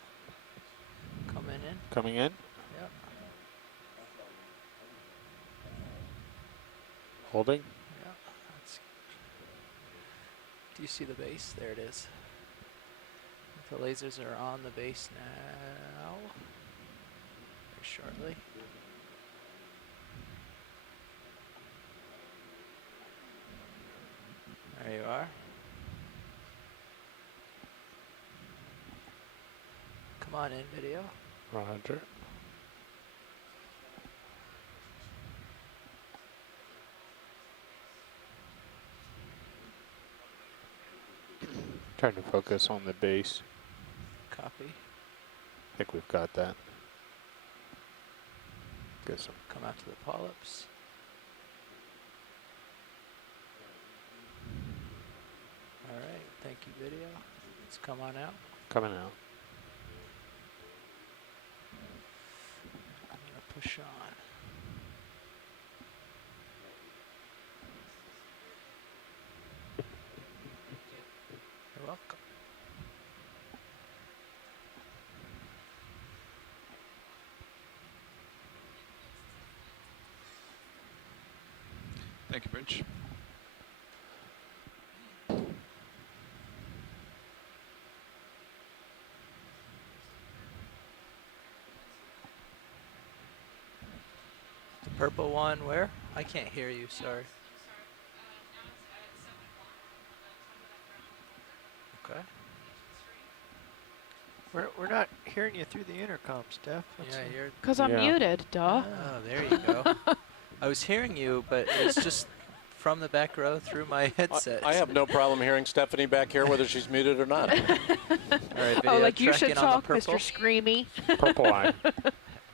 Coming in. Coming in? Yep. Holding? Yeah. That's do you see the base? There it is. The lasers are on the base now. Very shortly. There you are. Come on in, video. Roger. Trying to focus on the base. Copy. I think we've got that. Get some. Come out to the polyps. All right, thank you, video. Let's come on out. Coming out. I'm gonna push on. You're welcome. Thank you, Bridge. The purple one, where? I can't hear you, sorry. Okay. We're not hearing you through the intercom, Steph. Yeah, you're... Because I'm muted, duh. Oh, there you go. I was hearing you, but it's just from the back row through my headset. I have no problem hearing Stephanie back here, whether she's muted or not. All right, video, oh, like you should talk, Mr. Screamy. Purple eye.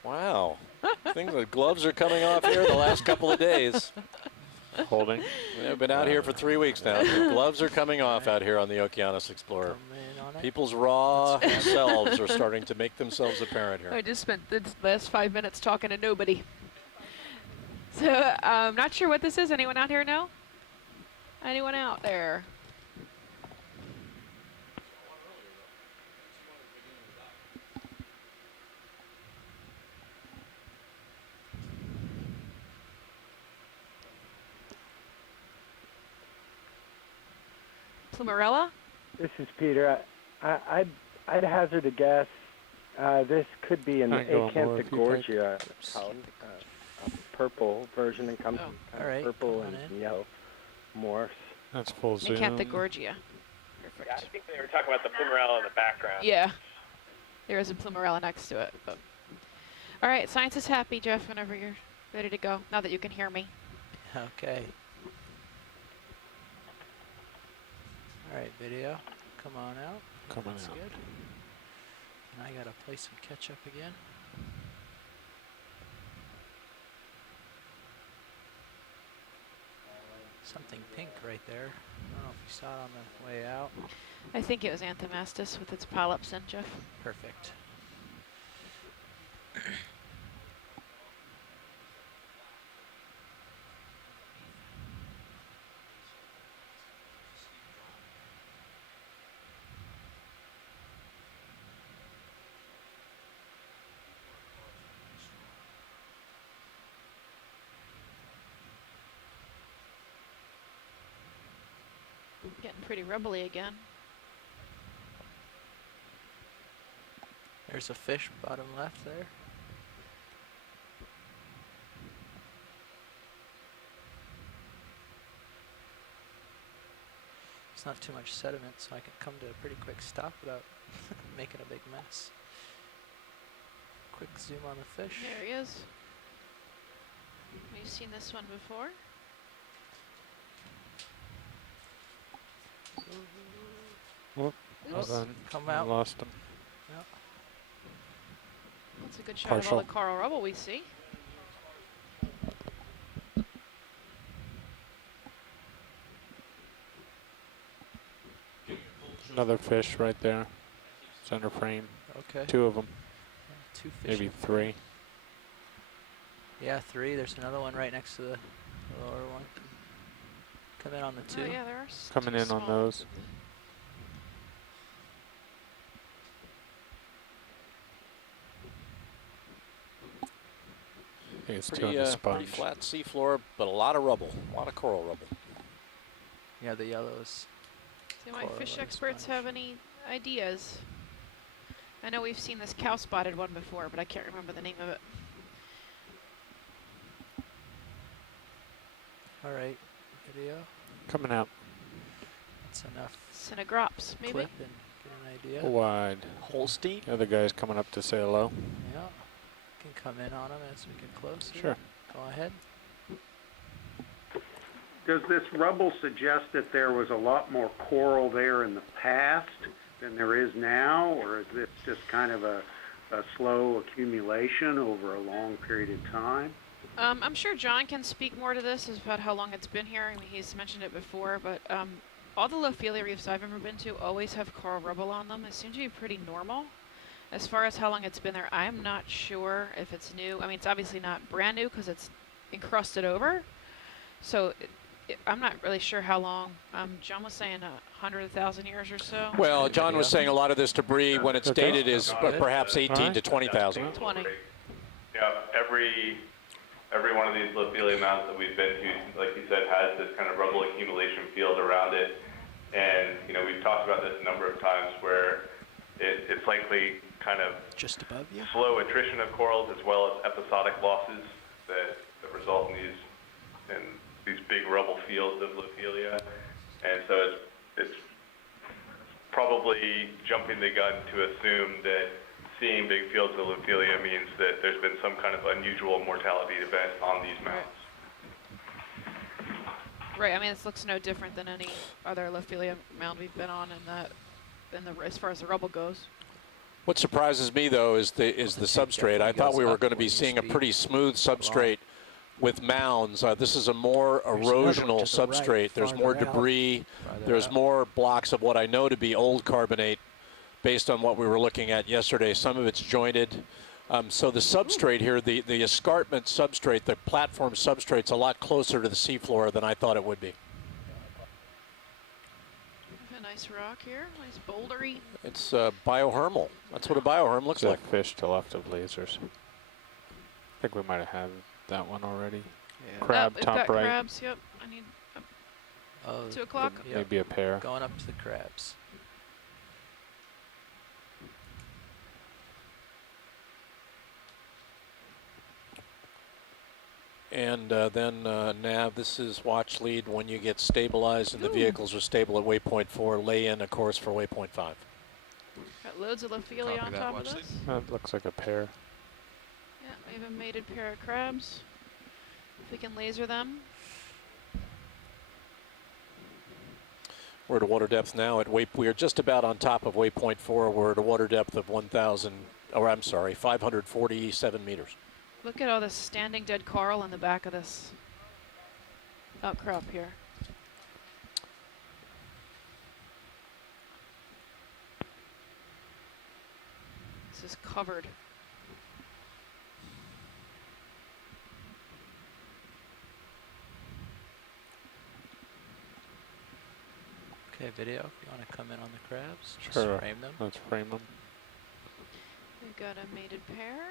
Wow. Things like gloves are coming off here the last couple of days. Holding. I've been out here for 3 weeks now. The gloves are coming off out here on the Okeanos Explorer. People's raw selves are starting to make themselves apparent here. I just spent the last 5 minutes talking to nobody. So, I'm not sure what this is. Anyone out here know? Anyone out there? Plumarella? This is Peter. I'd hazard a guess. This could be an Acanthogorgia, purple version, and comes all right, purple and yellow morphs. That's full zoom. Acanthogorgia. Perfect. Yeah, I think they were talking about the plumarella in the background. Yeah. There is a plumarella next to it. But. All right, science is happy, Jeff, whenever you're ready to go, now that you can hear me. Okay. All right, video, come on out. Coming That's out. Good. And I gotta play some catch up again. Something pink right there. I don't know if you saw it on the way out. I think it was Anthomastus with its polyps in, Jeff. Perfect. Getting pretty rubbly again. There's a fish bottom left there. It's not too much sediment, so I can come to a pretty quick stop without making a big mess. Quick zoom on the fish. There he is. Have you seen this one before? Hold on. Come out. Lost him. Yep. That's a good shot of all the coral rubble we see. Another fish right there. Center frame. Okay. 2 of them. Yeah, 2 fish. Maybe 3. Yeah, 3. There's another one right next to the lower one. Come in on the 2. Oh yeah, there are Coming in on those. think it's Pretty, doing a pretty sponge. flat seafloor, but a lot of rubble, a lot of coral rubble. Yeah, the yellows. Do my Coral fish or experts sponge. have any ideas? I know we've seen this cow-spotted one before, but I can't remember the name of it. All right, video. Coming out. That's enough. Cinegrops, maybe? Clip and get an idea. Wide. Holstein? The other guy's coming up to say hello. Yeah. Can come in on them as we get close. Sure. Go ahead. Does this rubble suggest that there was a lot more coral there in the past than there is now, or is this just kind of a slow accumulation over a long period of time? I'm sure John can speak more to this about how long it's been here. I mean, he's mentioned it before, but all the Lophelia reefs I've ever been to always have coral rubble on them. It seems to be pretty normal. As far as how long it's been there, I'm not sure if it's new. I mean, it's obviously not brand new because it's encrusted over. So I'm not really sure how long. John was saying 100,000 years or so. Well, John was saying a lot of this debris, when it's dated, is perhaps 18 to 20,000. 20. Yeah, every one of these Lophelia mounds that we've been to, like you said, has this kind of rubble accumulation field around it. And, you know, we've talked about this a number of times where it's likely kind of just above you, slow attrition of corals as well as episodic losses that result in these big rubble fields of Lophelia. And so it's probably jumping the gun to assume that seeing big fields of Lophelia means that there's been some kind of unusual mortality event on these mounds. Right. I mean, this looks no different than any other Lophelia mound we've been on as far as the rubble goes. What surprises me, though, is the substrate. I thought we were going to be seeing a pretty smooth substrate with mounds. This is a more erosional substrate. There's more debris. There's more blocks of what I know to be old carbonate based on what we were looking at yesterday. Some of it's jointed. So the substrate here, the escarpment substrate, the platform substrate's a lot closer to the seafloor than I thought it would be. A nice rock here, nice bouldery. It's biohermal. That's what a bioherm looks like. Fish to left of lasers. I think we might have had that one already. Yeah. Crab We've top got right. crabs, yep. I need 2 o'clock. Yep. Maybe a pair. Going up to the crabs. And then nav, this is watch lead. When you get stabilized and the vehicles are stable at waypoint 4, lay in a course for waypoint 5. Got loads of Lophelia on top of this. That looks like a pair. Yeah, we have a mated pair of crabs. If we can laser them. We're at a water depth now at we are just about on top of waypoint 4. We're at a water depth of 547 meters. Look at all this standing dead coral in the back of this outcrop here. This is covered. Okay, video. If you want to come in on the crabs, just Sure. frame them. Let's frame them. We've got a mated pair.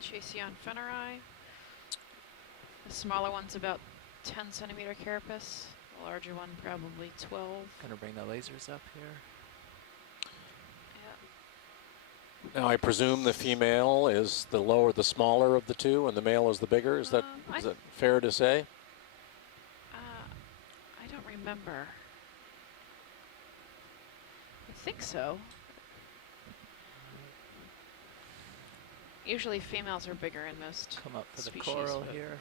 Chaseon feneri. The smaller one's about 10 centimeter carapace. The larger one probably 12. Gonna bring the lasers up here. Now I presume the female is the smaller of the two, and the male is the bigger. Is that fair to say? I don't remember. I think so. Usually females are bigger in most Come up for the species, coral but here.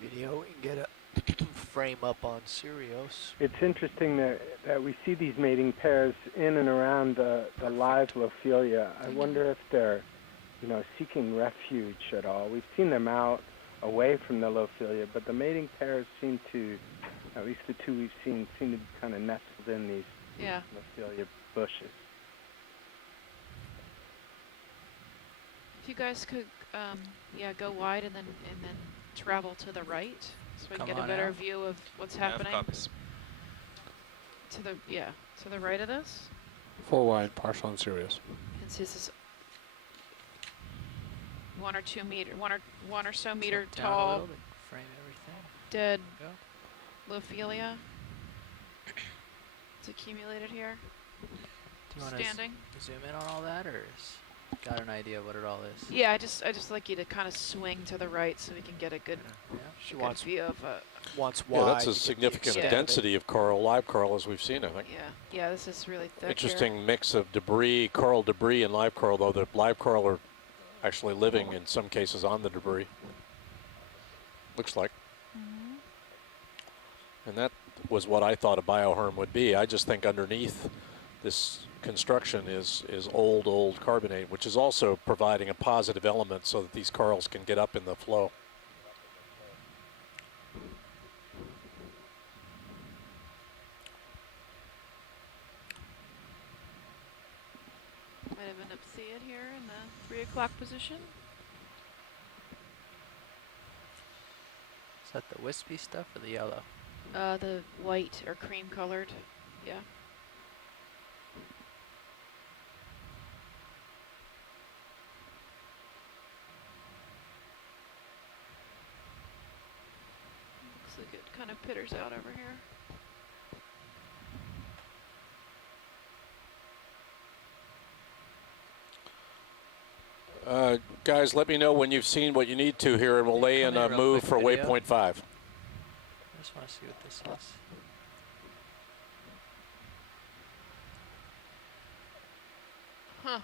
Video, we can get a frame up on Sirius. It's interesting that we see these mating pairs in and around the live Lophelia. I wonder if they're, seeking refuge at all. We've seen them out away from the Lophelia, but the mating pairs seem to, at least the two we've seen, seem to be kind of nestled in these Lophelia bushes. If you guys could, yeah, go wide and then travel to the right, so we can Come get a on better out. view of what's Yeah, happening. To the right of this. Full wide, partial and serious. And so this is 1 or 2 meter, one or so meter Tilt down a tall, little bit, frame everything. dead Go. Lophelia. It's accumulated here. Do you want Standing. to zoom in on all that, or got an idea what it all is? Yeah, I just like you to kind of swing to the right so we can get a good, She good wants view of. wants Yeah, wide. that's a to get the significant extent of it. density of coral, live coral, as we've seen, I think. Yeah, this is really thick. Interesting mix of debris, coral debris and live coral, though the live coral are actually living in some cases on the debris. Looks like. And that was what I thought a bioherm would be. I just think underneath this construction is old carbonate, which is also providing a positive element so that these corals can get up in the flow. Might have an upseat here in the 3 o'clock position. Is that the wispy stuff or the yellow? The white or cream colored, yeah. Looks like it kind of pitters out over here. Guys, let me know when you've seen what you need to here, and we'll lay in a move for waypoint 5. I just want to see what this is. Huh.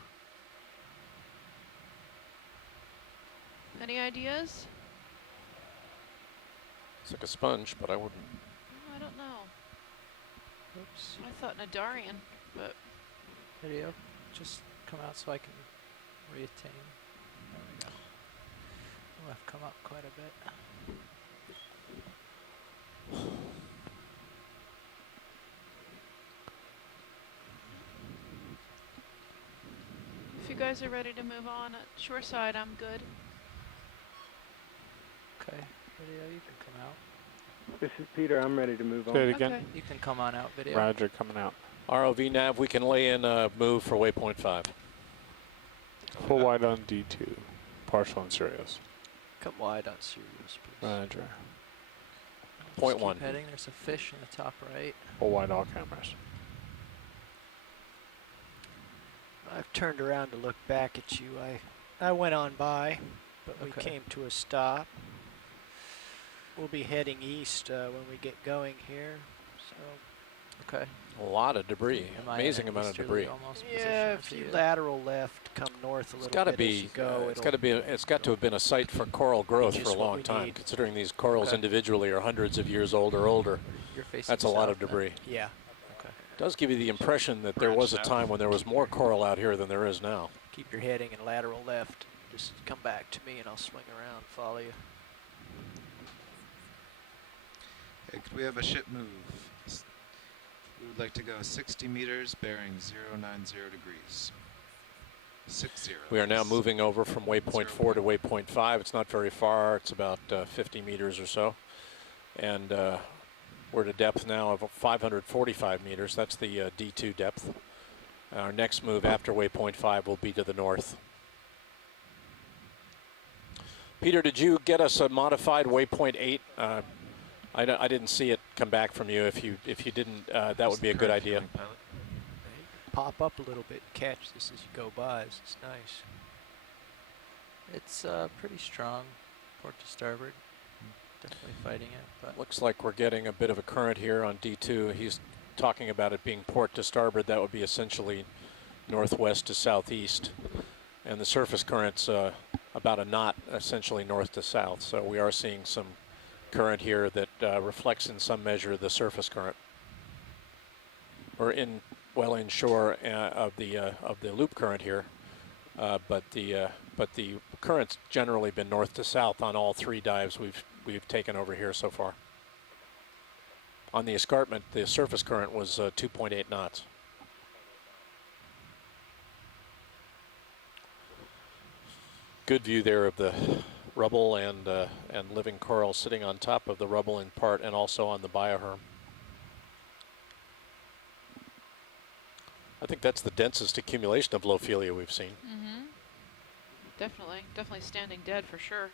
Any ideas? It's like a sponge, but I wouldn't. I don't know. Oops. I thought Nadarian, but Video, just come out so I can reattain. There we go. Oh, I've come up quite a bit. if you guys are ready to move on at shore side, I'm good. Okay, video, you can come out. This is Peter. I'm ready to move on. Say it again. Okay. You can come on out, video. Roger, coming out. ROV nav, we can lay in a move for waypoint 5. Full wide on D2, partial and serious. Come wide on serious, please. Roger. Point Just 1. keep heading. There's a fish in the top right. Full wide all cameras. I've turned around to look back at you. I went on by, but we Okay. came to a stop. We'll be heading east when we get going here. So Okay. A lot of debris, Am I in amazing an amount of easterly debris. almost yeah, position if to you you? lateral left, come north a It's little got to bit as be. you go. It's got to have been a site for coral growth for just a what long we time, need. considering these corals Okay. individually are hundreds of years old or older. You're facing That's a lot of south then? debris. Yeah. Okay. Does give you the impression that there was a time when there was more coral out here than there is now. Keep your heading and lateral left. Just come back to me and I'll swing around, follow you. Hey, could we have a ship move? We would like to go 60 meters, bearing 090 degrees. 60. We are now moving over from waypoint 4 to waypoint 5. It's not very far. It's about 50 meters or so. And we're at a depth now of 545 meters. That's the D2 depth. Our next move after waypoint 5 will be to the north. Peter, did you get us a modified waypoint 8? I didn't see it come back from you. If you didn't, that would be a good idea. Pop up a little bit and catch this as you go by. This is nice. It's pretty strong, port to starboard. Definitely fighting it, but Looks like we're getting a bit of a current here on D2. He's talking about it being port to starboard. That would be essentially northwest to southeast. And the surface current's about a knot, essentially north to south. So we are seeing some current here that reflects in some measure the surface current. We're well inshore of the loop current here, but the current's generally been north to south on all 3 dives we've taken over here so far. On the escarpment, the surface current was 2.8 knots. good view there of the rubble and living coral sitting on top of the rubble in part, and also on the bioherm. I think that's the densest accumulation of Lophelia we've seen. Mm-hmm. Definitely standing dead for sure.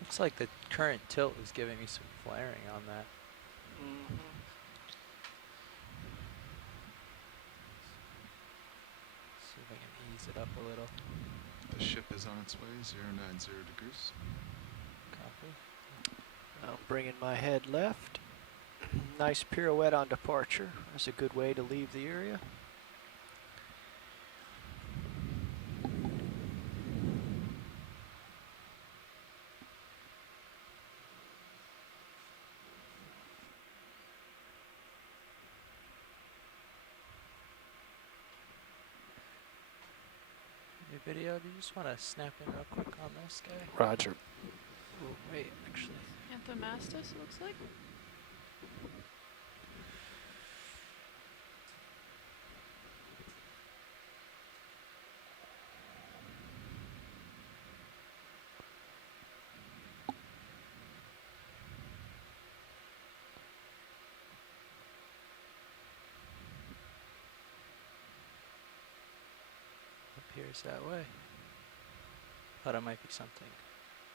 Looks like the current tilt is giving me some flaring on that. See if I can ease it up a little. The ship is on its way, 090 degrees. Copy. I'm bringing my head left. Nice pirouette on departure. That's a good way to leave the area. Your video, do you just want to snap in real quick on this guy? Roger. Oh, wait, actually. Anthomastus, it looks like. Appears that way. Thought it might be something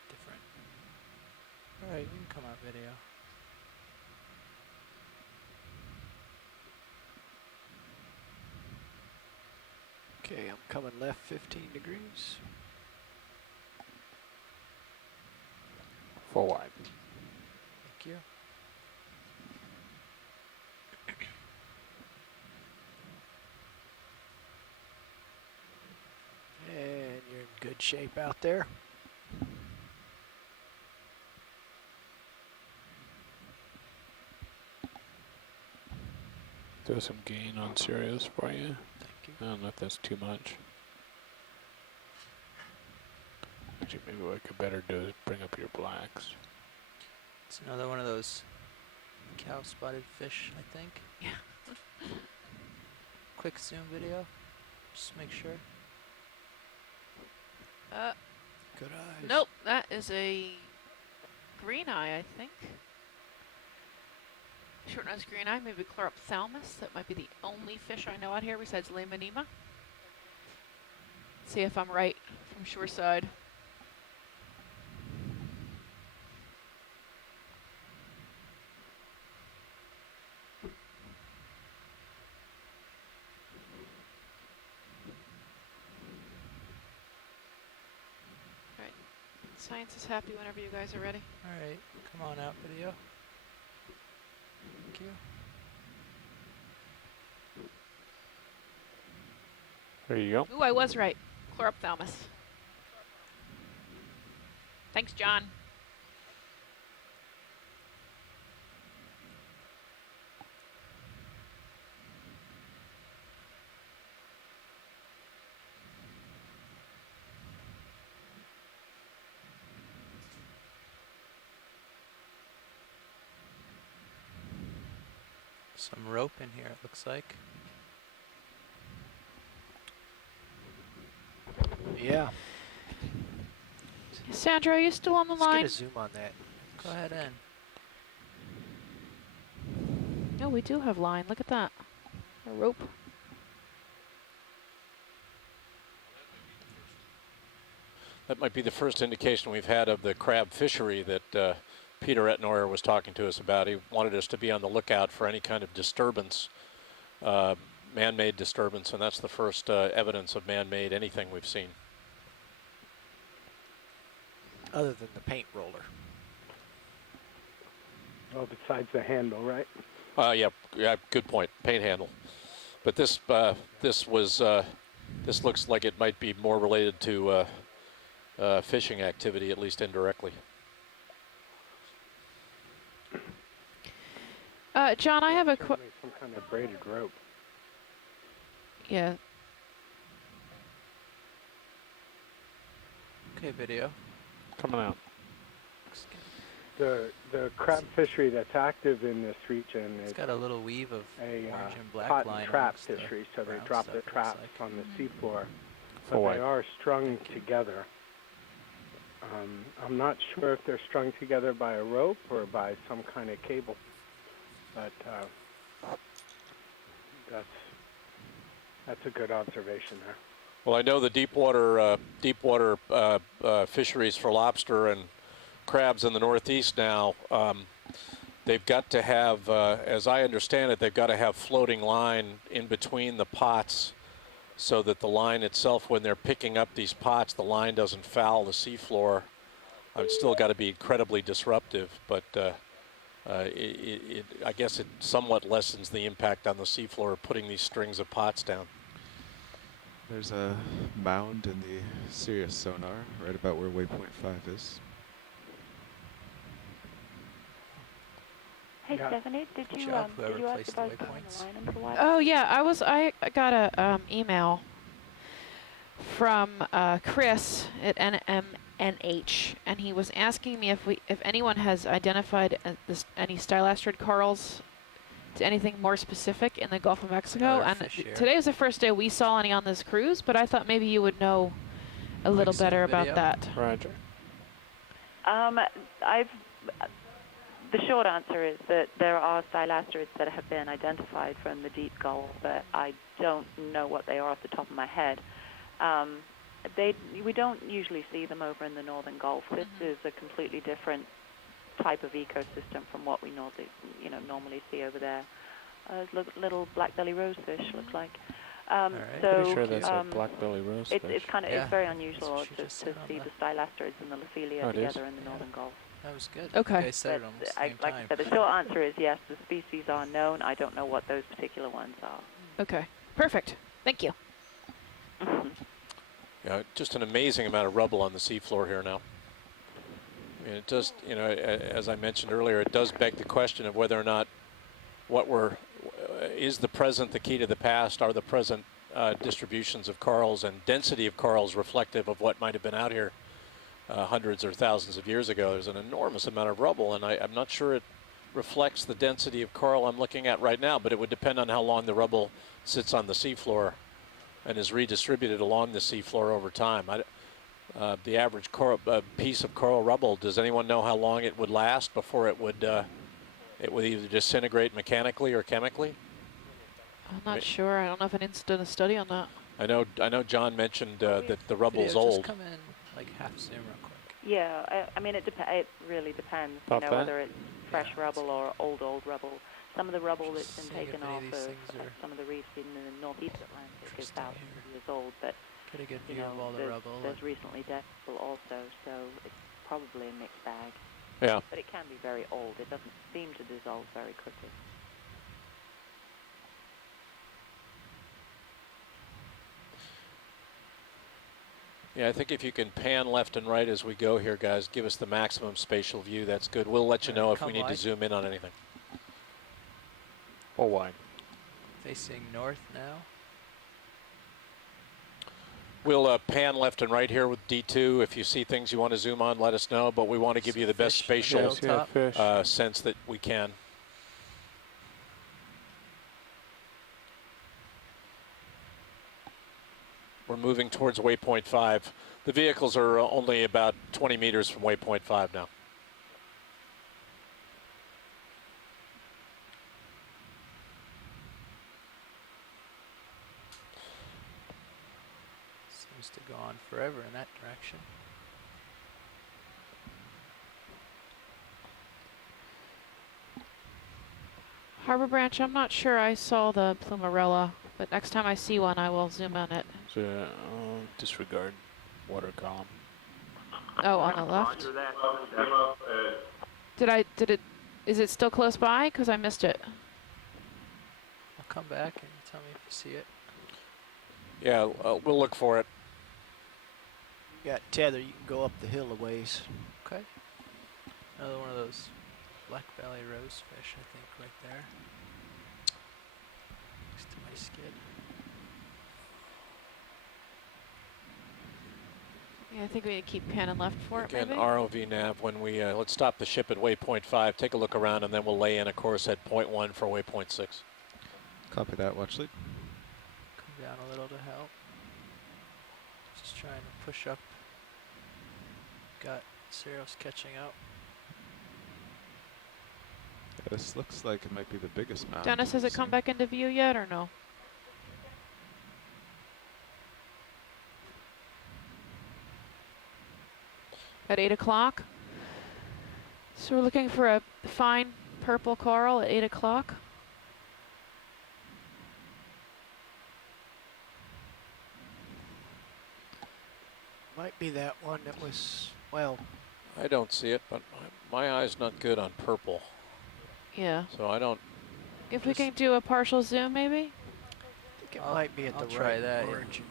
different. Alright, you can come out video. Okay, I'm coming left 15 degrees. Full wide. Thank you. And you're in good shape out there. Do some gain on Sirius for you. Thank you. I don't know if that's too much. Actually, maybe what I could better do is bring up your blacks. It's another one of those cow-spotted fish, I think. Yeah. Quick zoom video, just make sure. Good eyes. Nope, that is a green eye, I think. Short-nosed green eye, maybe Chlorophthalmus. That might be the only fish I know out here besides Lemonema. See if I'm right from shoreside. Alright, science is happy whenever you guys are ready. Alright, come on out video. Thank you. There you go. Ooh, I was right. Chlorophthalmus. Thanks, John. Some rope in here, it looks like. Yeah. Sandra, are you still on the Let's get line? a zoom on that. Go ahead in. No, we do have line. Look at that. A rope. That might be the first indication we've had of the crab fishery that Peter Etnoyer was talking to us about. He wanted us to be on the lookout for any kind of disturbance, man-made disturbance, and that's the first evidence of man-made anything we've seen. Other than the paint roller. Well, besides the handle, right? Yeah, good point. Paint handle. But this looks like it might be more related to fishing activity, at least indirectly. John, I have a some kind of braided rope. Yeah. Okay, video. Coming out. The crab fishery that's active in this region It's is got a little weave of a orange and black caught line and trap amongst the fishery, so they brown drop stuff, the looks traps like. on the seafloor. For But what? they are strung together. I'm not sure if they're strung together by a rope or by some kind of cable, but that's a good observation there. Well, I know the deep water fisheries for lobster and crabs in the Northeast now. They've got to have, as I understand it, they've got to have floating line in between the pots, so that the line itself, when they're picking up these pots, the line doesn't foul the seafloor. It's still got to be incredibly disruptive, but I guess it somewhat lessens the impact on the seafloor of putting these strings of pots down. There's a mound in the Sirius sonar right about where waypoint 5 is. Hey, Stephanie, did you ask about the line under the water? Oh yeah, I got a email from Chris at NMNH, and he was asking me if anyone has identified any stylastrid corals to anything more specific in the Gulf of Mexico. And today was the first day we saw any on this cruise, but I thought maybe you would know a little better about that. Roger. The short answer is that there are stylastrids that have been identified from the deep Gulf, but I don't know what they are off the top of my head. We don't usually see them over in the northern Gulf. This is a completely different type of ecosystem from what we normally see over there. Little black belly rosefish looks like. Right. So pretty sure that's a black belly rosefish. It's very unusual to see the stylastrids and the Lophelia together in the northern Gulf. That was good. Okay. You guys said it almost the same like time. I said, the short answer is yes, the species are known. I don't know what those particular ones are. Okay, perfect. Thank you. Yeah, just an amazing amount of rubble on the seafloor here now. And it does, as I mentioned earlier, it does beg the question of whether or not is the present the key to the past? Are the present distributions of corals and density of corals reflective of what might have been out here hundreds or thousands of years ago? There's an enormous amount of rubble, and I'm not sure it reflects the density of coral I'm looking at right now, but it would depend on how long the rubble sits on the seafloor and is redistributed along the seafloor over time. The average piece of coral rubble, does anyone know how long it would last before it would either disintegrate mechanically or chemically? I'm not sure. I don't know if anyone's done a study on that. I know John mentioned that the rubble's Video, old. Just come in like half zoom real quick. Yeah, I mean, it really depends, whether it's fresh rubble or old rubble. Some of the rubble that's been taken off of some of the reefs in the northeast Atlantic is thousands of years old, but get a good view of all the rubble. There's recently dead rubble also, so it's probably a mixed bag. Yeah. But it can be very old. It doesn't seem to dissolve very quickly. Yeah, I think if you can pan left and right as we go here, guys, give us the maximum spatial view. That's good. We'll let you know if we need to zoom in on anything. Or wide. Facing north now. We'll pan left and right here with D2. If you see things you want to zoom on, let us know. But we want to give you the best spatial sense that we can. We're moving towards waypoint 5. The vehicles are only about 20 meters from waypoint 5 now. Seems to go on forever in that direction. Harbor Branch, I'm not sure I saw the plumarella, but next time I see one, I will zoom on it. So disregard water column. Oh, on the left? Is it still close by? Because I missed it. I'll come back and tell me if you see it. Yeah, we'll look for it. You got tether, you can go up the hill a ways. Okay. Another one of those black belly rosefish, I think, right there. Next to my skid. Yeah, I think we need to keep panning left for Again, it, maybe? ROV nav, when we, let's stop the ship at waypoint 5, take a look around, and then we'll lay in a course at point 1 for waypoint 6. Copy that, watch lead. Come down a little to help. Just trying to push up. Got Ceros catching up. Yeah, this looks like it might be the biggest mound. Dennis, has it come back into view yet or no? At 8 o'clock. So we're looking for a fine purple coral at 8 o'clock. Might be that one that was, well. I don't see it, but my eye's not good on purple. Yeah. So I don't. If we can do a partial zoom, maybe? I think it might be at the try right that, margin.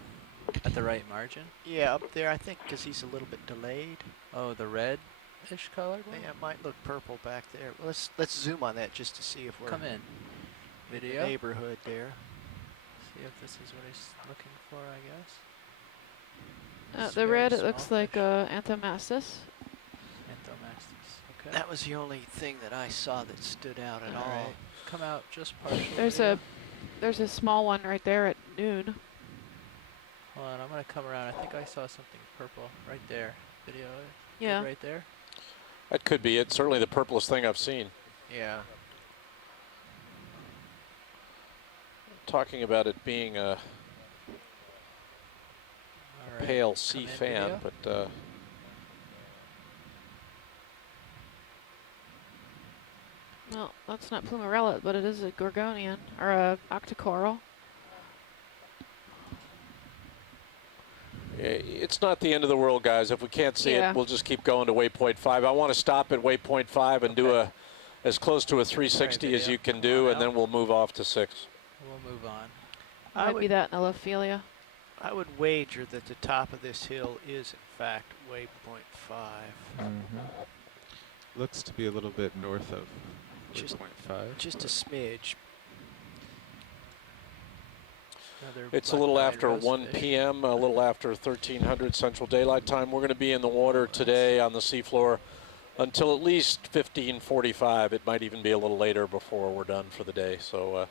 At the right margin? Yeah, up there, I think, because he's a little bit delayed. Oh, the red-ish colored one? Yeah, it might look purple back there. Let's zoom on that just to see if we're Come in. the Video. neighborhood there. See if this is what he's looking for, I guess. The red, it looks like Anthomastus. Anthomastus, okay. That was the only thing that I saw that stood out at all. Right. Come out just partially. There's a small one right there at noon. Hold on, I'm gonna come around. I think I saw something purple right there. Video. Yeah. Right there. That could be it. Certainly the purplest thing I've seen. Yeah. Talking about it being a pale sea fan, but well, that's not plumarella, but it is a gorgonian or a octocoral. it's not the end of the world, guys. If we can't see it, we'll just keep going to waypoint 5. I want to stop at waypoint 5 and do as close to a 360 as you can do, and then we'll move off to 6. We'll move on. Might be that in Elophelia. I would wager that the top of this hill is, in fact, waypoint 5. Looks to be a little bit north of Just, waypoint 5. just a smidge. It's a little after 1 p.m., a little after 1300 Central Daylight Time. We're going to be in the water today on the seafloor until at least 15:45. It might even be a little later before we're done for the day. So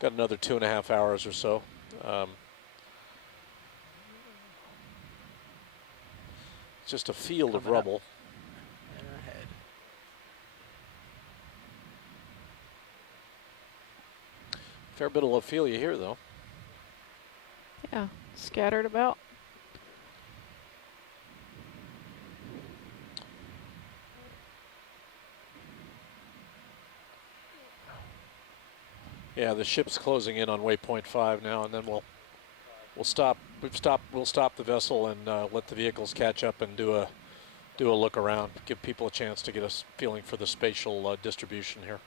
got another 2.5 hours or so. It's just a field of rubble. Fair bit of Ophelia here, though. Yeah, scattered about. Yeah, the ship's closing in on waypoint 5 now, and then we'll stop. We'll stop the vessel and let the vehicles catch up and do a look around, give people a chance to get a feeling for the spatial distribution here.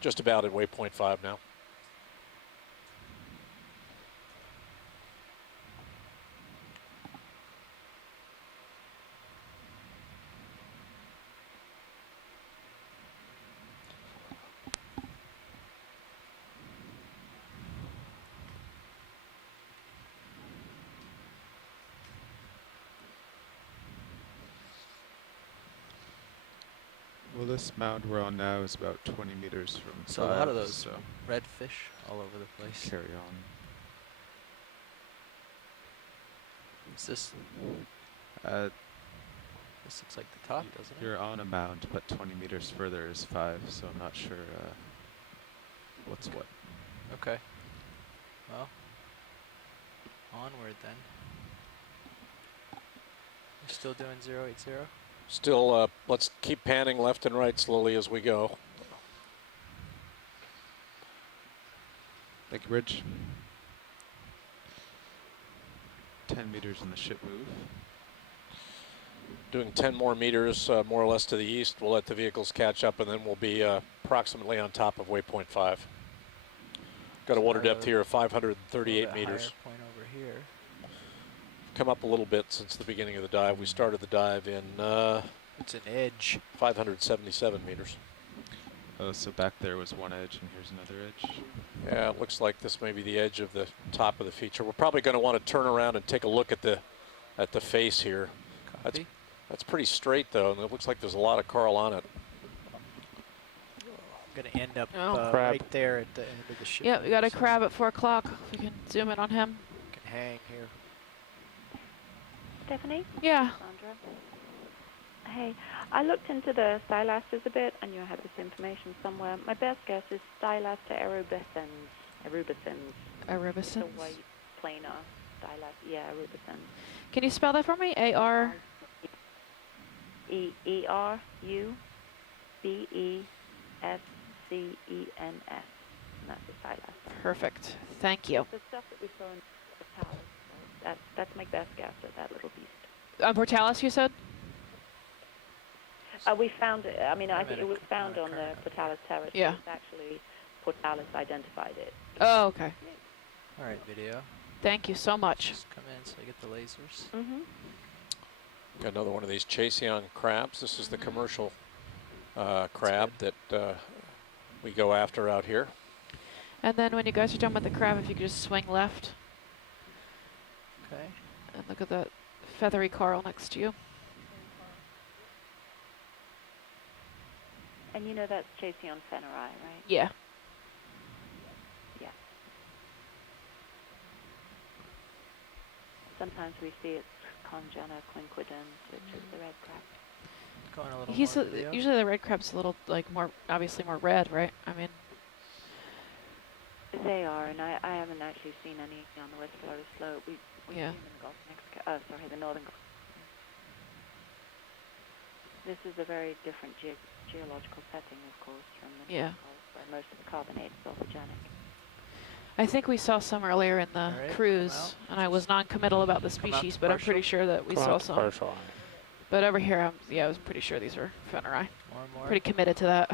Just about at waypoint 5 now. Well, this mound we're on now is about 20 meters from So a lot of those red fish all over the place. Carry on. Is this? This looks like the top, doesn't it? You're on a mound, but 20 meters further is 5, so I'm not sure what's what. Okay. Well, onward then. We're still doing 080? Still, let's keep panning left and right slowly as we go. Thank you, Bridge. 10 meters in the ship move. Doing 10 more meters, more or less to the east. We'll let the vehicles catch up, and then we'll be approximately on top of waypoint 5. Got a water depth here of 538 meters. Point over here. Come up a little bit since the beginning of the dive. We started the dive in it's an edge. 577 meters. Oh, so back there was one edge, and here's another edge. Yeah, it looks like this may be the edge of the top of the feature. We're probably going to want to turn around and take a look at the face here. That's pretty straight though, and it looks like there's a lot of coral on it. I'm gonna end up crab. right there at the end of the ship. Yeah, we got a crab at 4 o'clock. We can zoom in on him. Can hang here. Stephanie? Yeah. Sandra? Hey, I looked into the stylasters a bit, and you had this information somewhere. My best guess is stylaster erubescens. Erubescens? The white planar stylaster. Yeah, erubescens. Can you spell that for me? A-R? E-R-U-B-E-S-C-E-N-S. And that's the stylaster. Perfect. Thank you. The stuff that we saw in the palace. So that's my best guess at that little beast. Portalis, you said? We found it. I mean, I think it was found on the Portalis territory. Yeah. It's actually Portalis identified it. Oh, okay. All right, video. Thank you so much. Just come in so I get the lasers. Mm-hmm. Got another one of these Chaseon crabs. This is the commercial crab that we go after out here. And then when you guys are done with the crab, if you could just swing left. Okay. And look at that feathery coral next to you. And you know that's Chaseon feneri, right? Yeah. Yeah. Sometimes we see it's Conjana quinquidens, which is the red crab. Going a little He's more video. usually the red crab's a little more obviously more red, right? I mean. They are, and I haven't actually seen any on the West Florida slope. We Yeah. see them in the Gulf of Mexico. The northern Gulf. This is a very different geological setting, of course, from the Yeah. Gulf, where most of the carbonate is orthogenic. I think we saw some earlier in the cruise, and I was non-committal about the species, but I'm pretty sure that we saw some. Partial. But over here, I was pretty sure these were feneri. More. Pretty committed to that.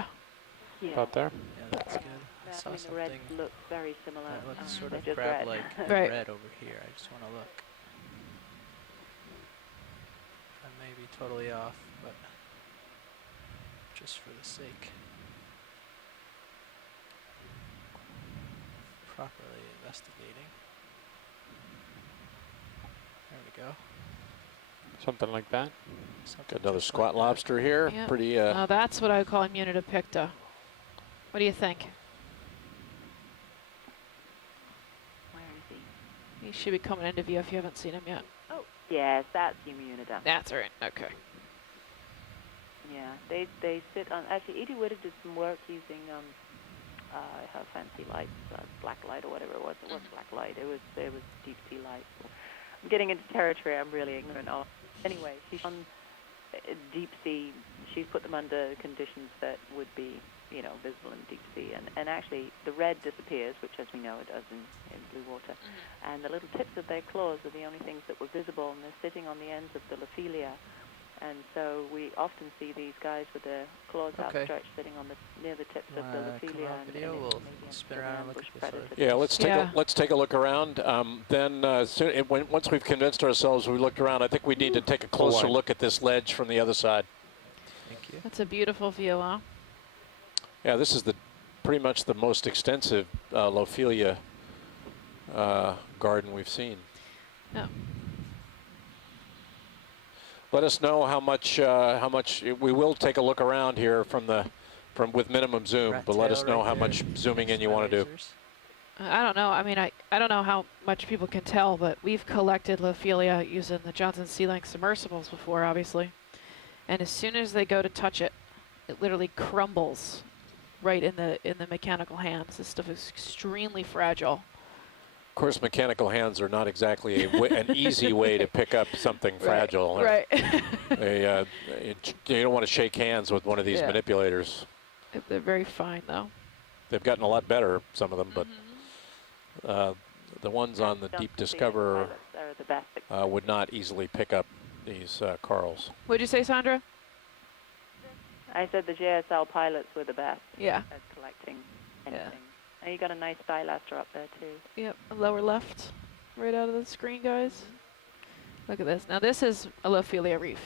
Yeah. About there? Yeah, that's good. I saw the reds something look very similar. that looks sort they're of just crab-like red. Right. red over here. I just want to look. I may be totally off, but just for the sake. Properly investigating. There we go. Something like that. Got another squat lobster here. Yep. Pretty. That's what I would call immunotopicta. What do you think? Where is he? He should be coming into view if you haven't seen him yet. Oh, yes, that's Immunodon. That's right. Okay. Yeah, they sit on. Actually, Edie Witter did some work using her fancy lights, black light or whatever it was. It wasn't black light. It was deep sea light. I'm getting into territory I'm really ignorant of. Anyway, she's on deep sea. She's put them under conditions that would be, visible in deep sea. And actually, the red disappears, which, as we know, it does in blue water. And the little tips of their claws are the only things that were visible, and they're sitting on the ends of the Lophelia. And so we often see these guys with their claws outstretched, sitting on near the tips of the Lophelia. Video, we'll spin around and look at this. Yeah, let's take a look around. Once we've convinced ourselves we looked around, I think we need to take a closer look at this ledge from the other side. Thank you. That's a beautiful view, huh? Yeah, this is pretty much the most extensive Lophelia garden we've seen. Yeah. Let us know how much we will take a look around here with minimum zoom, but let us know how much zooming in you want to do. I don't know. I mean, I don't know how much people can tell, but we've collected Lophelia using the Johnson Sea-Link submersibles before, obviously. And as soon as they go to touch it, it literally crumbles right in the mechanical hands. This stuff is extremely fragile. Of course, mechanical hands are not exactly an easy way to pick up something fragile. Right. You don't want to shake hands with one of these manipulators. They're very fine, though. They've gotten a lot better, some of them, but The ones on the Deep Discoverer would not easily pick up these corals. What'd you say, Sandra? I said the JSL pilots were the best. Yeah. At collecting anything. And you got a nice stylaster up there too. Yep, lower left, right out of the screen, guys. Look at this. Now this is a Lophelia reef.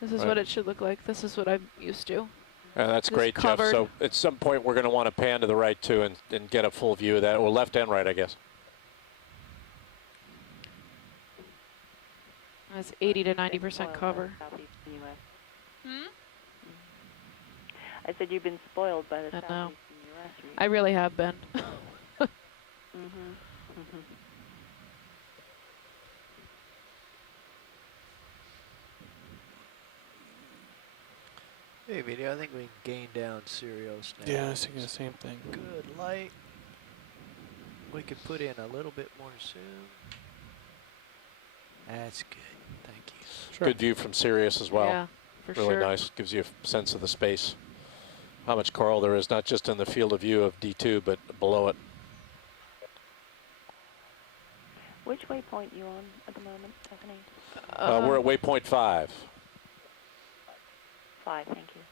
This is what it should look like. This is what I'm used to. That's great, Jeff. So at some point we're going to want to pan to the right too and get a full view of that, or left and right, I guess. That's 80 to 90% cover. Hmm? I said you've been spoiled by the southeastern U.S. I really have been. Hey, video, I think we can gain down Sirius now. Yeah, I was thinking the same thing. Good light. We could put in a little bit more zoom. That's good. Thank you. Sure. Good view from Sirius as well. Yeah, for really sure. Nice. Gives you a sense of the space. How much coral there is, not just in the field of view of D2, but below it. Which waypoint you on at the moment, Stephanie? We're at waypoint 5. 5, thank you.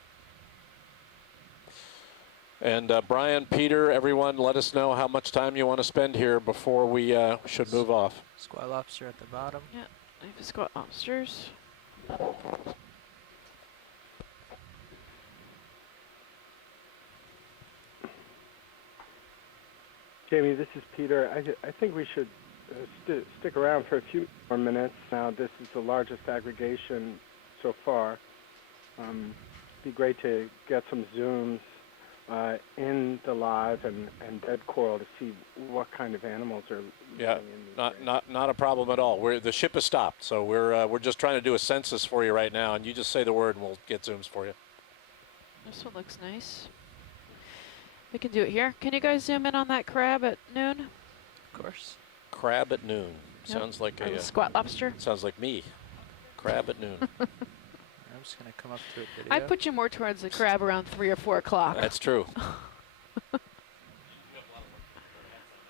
And Brian, Peter, everyone, let us know how much time you want to spend here before we should move off. Squat lobster at the bottom. Yeah, I have squat lobsters. Jamie, this is Peter. I think we should stick around for a few more minutes. Now, this is the largest aggregation so far. Be great to get some zooms in the live and dead coral to see what kind of animals are. Yeah, not a problem at all. The ship has stopped, so we're just trying to do a census for you right now, and you just say the word, and we'll get zooms for you. This one looks nice. We can do it here. Can you guys zoom in on that crab at noon? Of course. Crab at noon. Yep. Sounds like a squat lobster. Sounds like me. Crab at noon. I'm just going to come up to it video. I'd put you more towards the crab around 3 or 4 o'clock. That's true.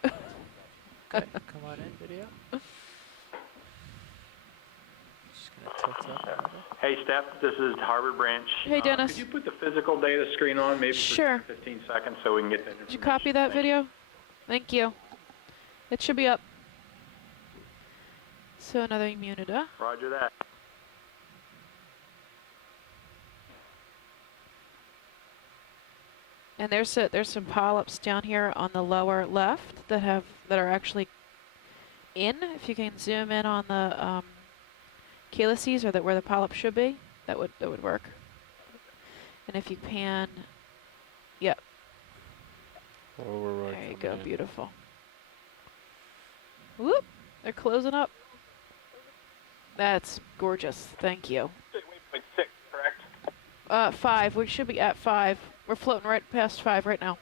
Okay, come on in, video. Just going to tilt up a little. Hey, Steph, this is Harbor Branch. Hey, Dennis. Could you put the physical data screen on maybe Sure. for 15 seconds so we can get that information? Did you copy that video? Thank you. It should be up. So another Immunida. Roger that. And there's some polyps down here on the lower left that are actually in. If you can zoom in on the calyces, or where the polyp should be, that would work. And if you pan, yep. Over right. There you go, beautiful. Whoop! They're closing up. That's gorgeous. Thank you. Waypoint 6, correct? 5. We should be at 5. We're floating right past 5 right now.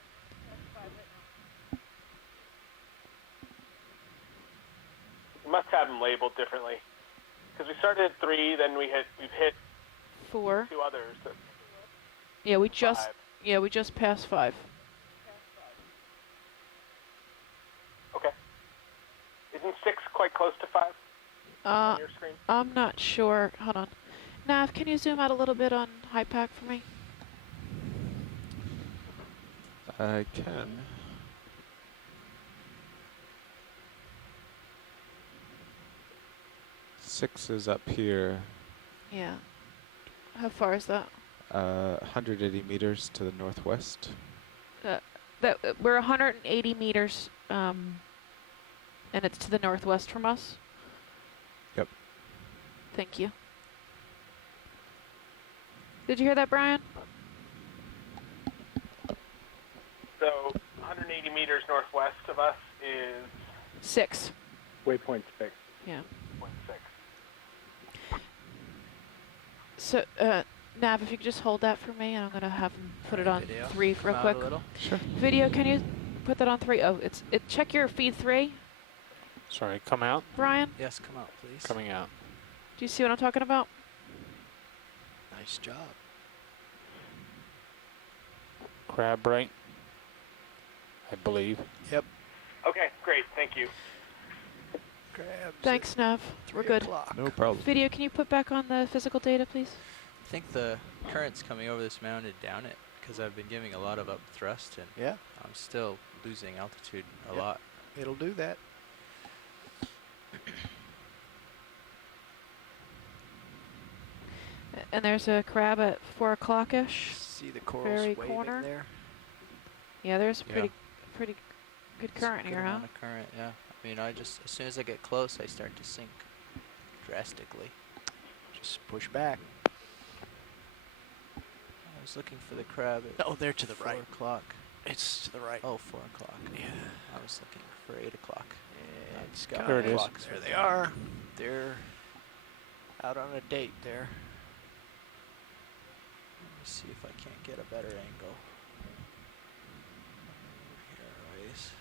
We must have them labeled differently. Because we started at 3, then we've hit 4. 2 others. Yeah, we just passed 5. Okay. Isn't 6 quite close to 5 on your screen? I'm not sure. Hold on. Nav, can you zoom out a little bit on high pack for me? I can. Six is up here. Yeah. How far is that? 180 meters to the northwest. We're 180 meters, and it's to the northwest from us. Yep. Thank you. Did you hear that, Brian? So 180 meters northwest of us is 6. Waypoint 6. Yeah. Point 6. So, Nav, if you could just hold that for me, and I'm gonna have him put it on Video. 3 real quick. Sure. Video, can you put that on 3? Oh, check your feed 3, Sorry, come out? Brian. Yes, come out, please. Coming out. Do you see what I'm talking about? Nice job. Crab right, I believe. Yep. Okay, great. Great, thank you. Thanks, Nav. We're good. No problem. Video, can you put back on the physical data, please? I think the current's coming over this mountain and down it because I've been giving a lot of up thrust and Yeah. I'm still losing altitude a Yep. lot. It'll do that. And there's a crab at 4 o'clock-ish. See the corals Very waving corner. there? Yeah, there's Yeah. pretty good It's a current good here, huh? amount of current, yeah. I mean, as soon as I get close, I start to sink drastically. Just push back. I was looking for the crab at Oh, they're to the 4 right. o'clock. It's to the right. Oh, 4 o'clock. Yeah. I was looking for 8 o'clock. It's got There my it is. clocks There with they me. are. They're out on a date there. Let me see if I can't get a better angle. Here, ways.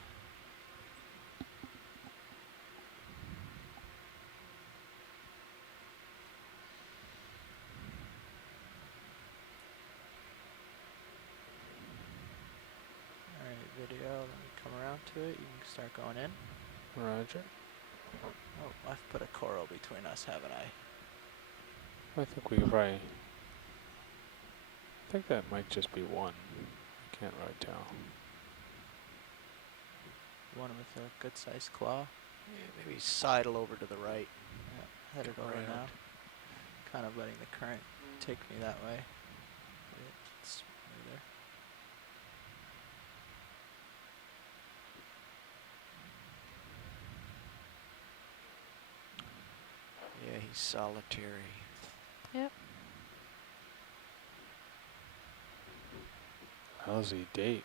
Alright, video, let me come around to it. You can start going in. Roger. Oh, I've put a coral between us, haven't I? I think we could probably. I think that might just be one. I can't really tell. One with a good sized claw. Yeah, maybe sidle over to the right. Yeah, headed Come over around. now. Kind of letting the current take me that way. It's smoother. Yeah, he's solitary. Yep. How's he date?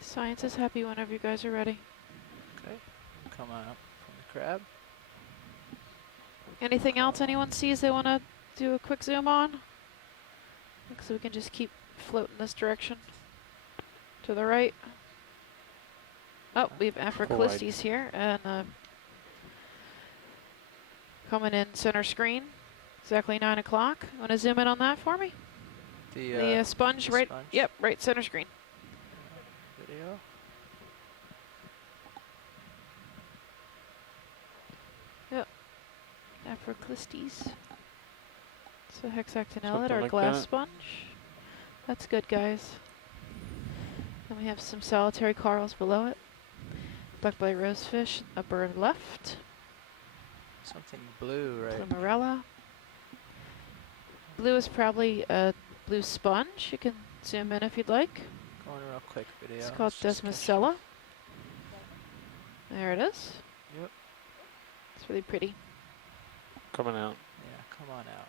Science is happy whenever you guys are ready. Okay, come on up from the crab. Anything else anyone sees they want to do a quick zoom on? So we can just keep floating this direction. To the right. Oh, we have Afroclistes here, and coming in center screen. Exactly 9 o'clock. Want to zoom in on that for me? The sponge, the right? sponge. Yep, right center screen. Video. Yep. Afroclistes. So hexactinellate Something or like glass that. sponge. That's good, guys. Then we have some solitary corals below it. Black-bellied rosefish, a bird left. Something blue, right? Plumerella. Blue is probably a blue sponge. You can zoom in if you'd like. Going real quick video. It's called Let's just catch Desmocella. There it is. Yep. It's really pretty. Coming out. Yeah, come on out.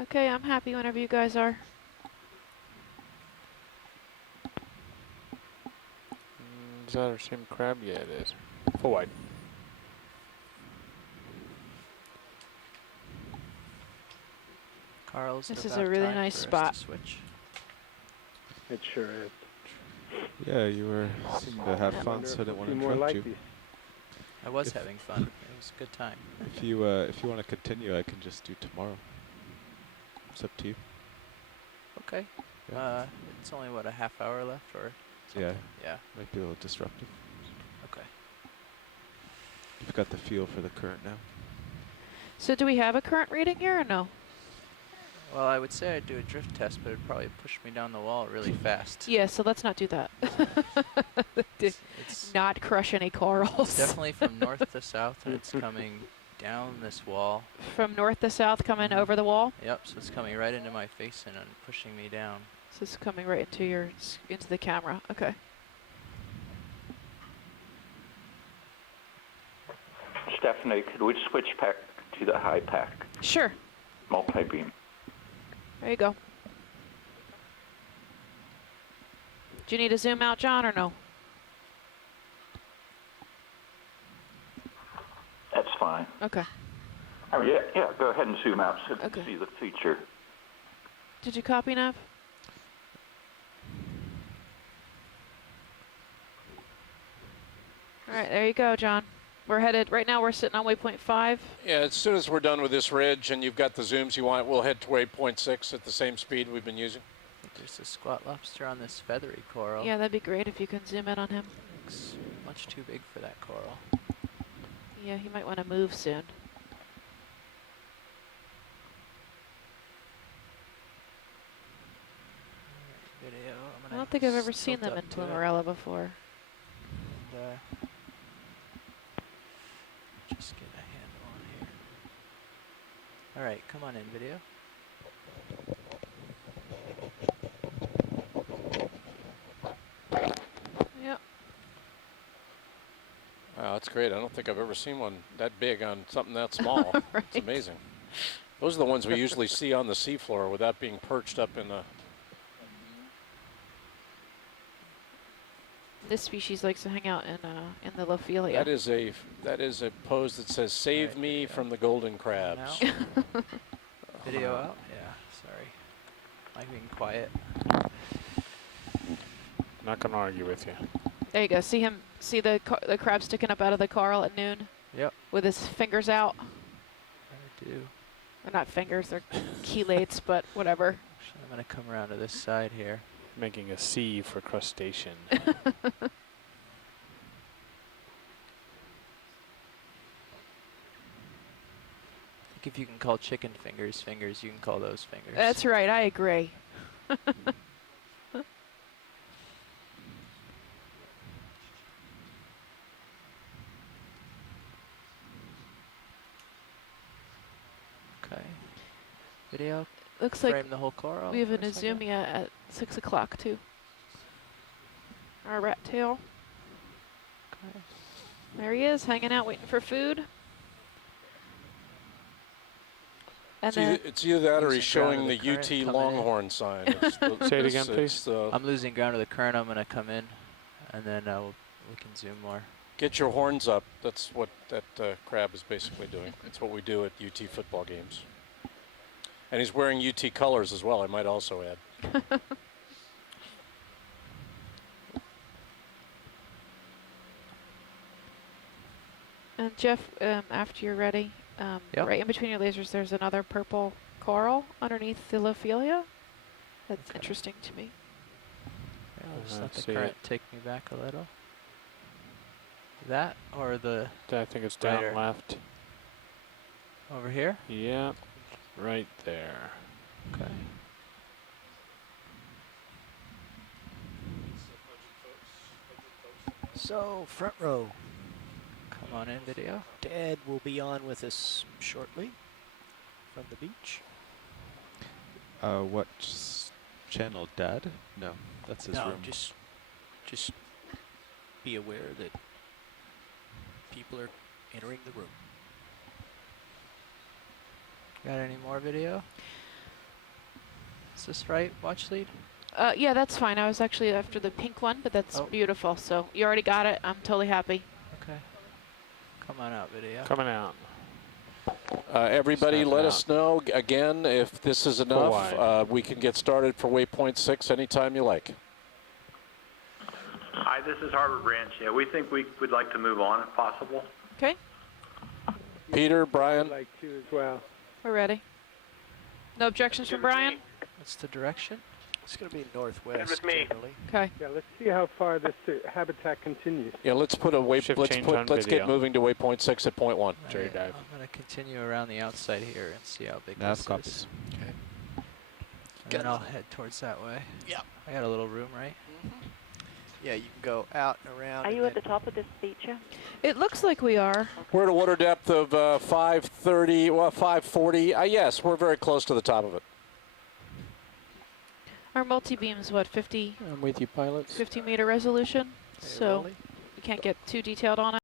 Okay, I'm happy whenever you guys are. Is that our same crab? Yeah, it is. Full wide. Carl's. This is a really nice spot. Switch. It sure is. Yeah, you seemed to have fun, so I didn't want to interrupt you. I was having fun. It was a good time. If you want to continue, I can just do tomorrow. It's up to you. Okay. Yeah. It's only what, a half hour left, or? Yeah. Yeah. Might be a little disruptive. Okay. You've got the feel for the current now. So do we have a current reading here or no? Well, I would say I'd do a drift test, but it'd probably push me down the wall really fast. Yeah, so let's not do that. It's not crush any corals. definitely from north to south, and it's coming down this wall. From north to south coming over the wall? Yep, so it's coming right into my face and pushing me down. So it's coming right into the camera. Okay. Stephanie, could we switch back to the high pack Sure. multi-beam? There you go. Do you need to zoom out, John, or no? That's fine. Okay. Oh, yeah, go ahead and zoom out so you can see the feature. Did you copy, Nav? All right, there you go, John. We're headed, right now we're sitting on waypoint 5. Yeah, as soon as we're done with this ridge and you've got the zooms you want, we'll head to waypoint 6 at the same speed we've been using. There's a squat lobster on this feathery coral. Yeah, that'd be great if you can zoom in on him. Looks much too big for that coral. Yeah, he might want to move soon. Video. I don't think I've ever seen them in Plumarella before. And, just get a handle on here. All right, come on in, video. Yep. Wow, that's great. I don't think I've ever seen one that big on something that small. Right. It's amazing. Those are the ones we usually see on the seafloor without being perched up in the... This species likes to hang out in the Lophelia. That is a pose that says, "Save me from the golden crabs." Video out? Yeah, sorry. Like being quiet. Not gonna argue with you. There you go. See him? See the crab sticking up out of the coral at noon? Yep. With his fingers out. I do. They're not fingers. They're chelates, but whatever. Actually, I'm gonna come around to this side here. Making a C for crustacean. I think if you can call chicken fingers fingers, you can call those fingers. That's right. I agree. Okay. Video. Looks frame like the whole coral. we have an for a second. Izumia at 6 o'clock too. Our rat tail. Okay. There he is, hanging out, waiting for food. And then It's either that or he's losing ground showing to the current UT coming Longhorn sign. Say it again, please. I'm losing ground to the current. I'm gonna come in, and then we can zoom more. Get your horns up. That's what that crab is basically doing. That's what we do at UT football games. And he's wearing UT colors as well, I might also add. And Jeff, after you're ready, Yep. right in between your lasers, there's another purple coral underneath the Lophelia. That's interesting to me. Okay, I'll just let the see current it. take me back a little. That or the I think it's down Brighter. left. over here? Yep, right there. Okay. So, front row. Come on in, video. Dad will be on with us shortly from the beach. What channel, Dad? No, that's his No, room. just be aware that people are entering the room. Got any more video? Is this right? Watch lead? Yeah, that's fine. I was actually after the pink one, but that's beautiful. So you already got it. I'm totally happy. Okay. Come on out, video. Coming out. Everybody, Snapping let out. us know again if this is enough. wide. We can get started for waypoint 6 anytime you like. Hi, this is Harbor Branch. Yeah, we think we would like to move on if possible. Okay, Peter, Brian. I'd like to as well. we're ready. No objections from Brian? What's the direction? It's going to be northwest with me. generally. Okay. Yeah, let's see how far this habitat continues. Yeah, let's put a Shift let's change put on let's video. get moving to waypoint 6 at point 1. Jerry Alright, dive. I'm gonna continue around the outside here and see how big Nav this copies. is. Okay. And then I'll head towards that way. Yep. I got a little room, right? Yeah, you can go out and around. Are and you at then the top of this feature? It looks like we are. We're at a water depth of 530, well, 540. Yes, we're very close to the top of it. Our multi-beam's what, 50 I'm with you, pilots. 50 meter resolution? Hey, So Rolly? we can't get too detailed on it.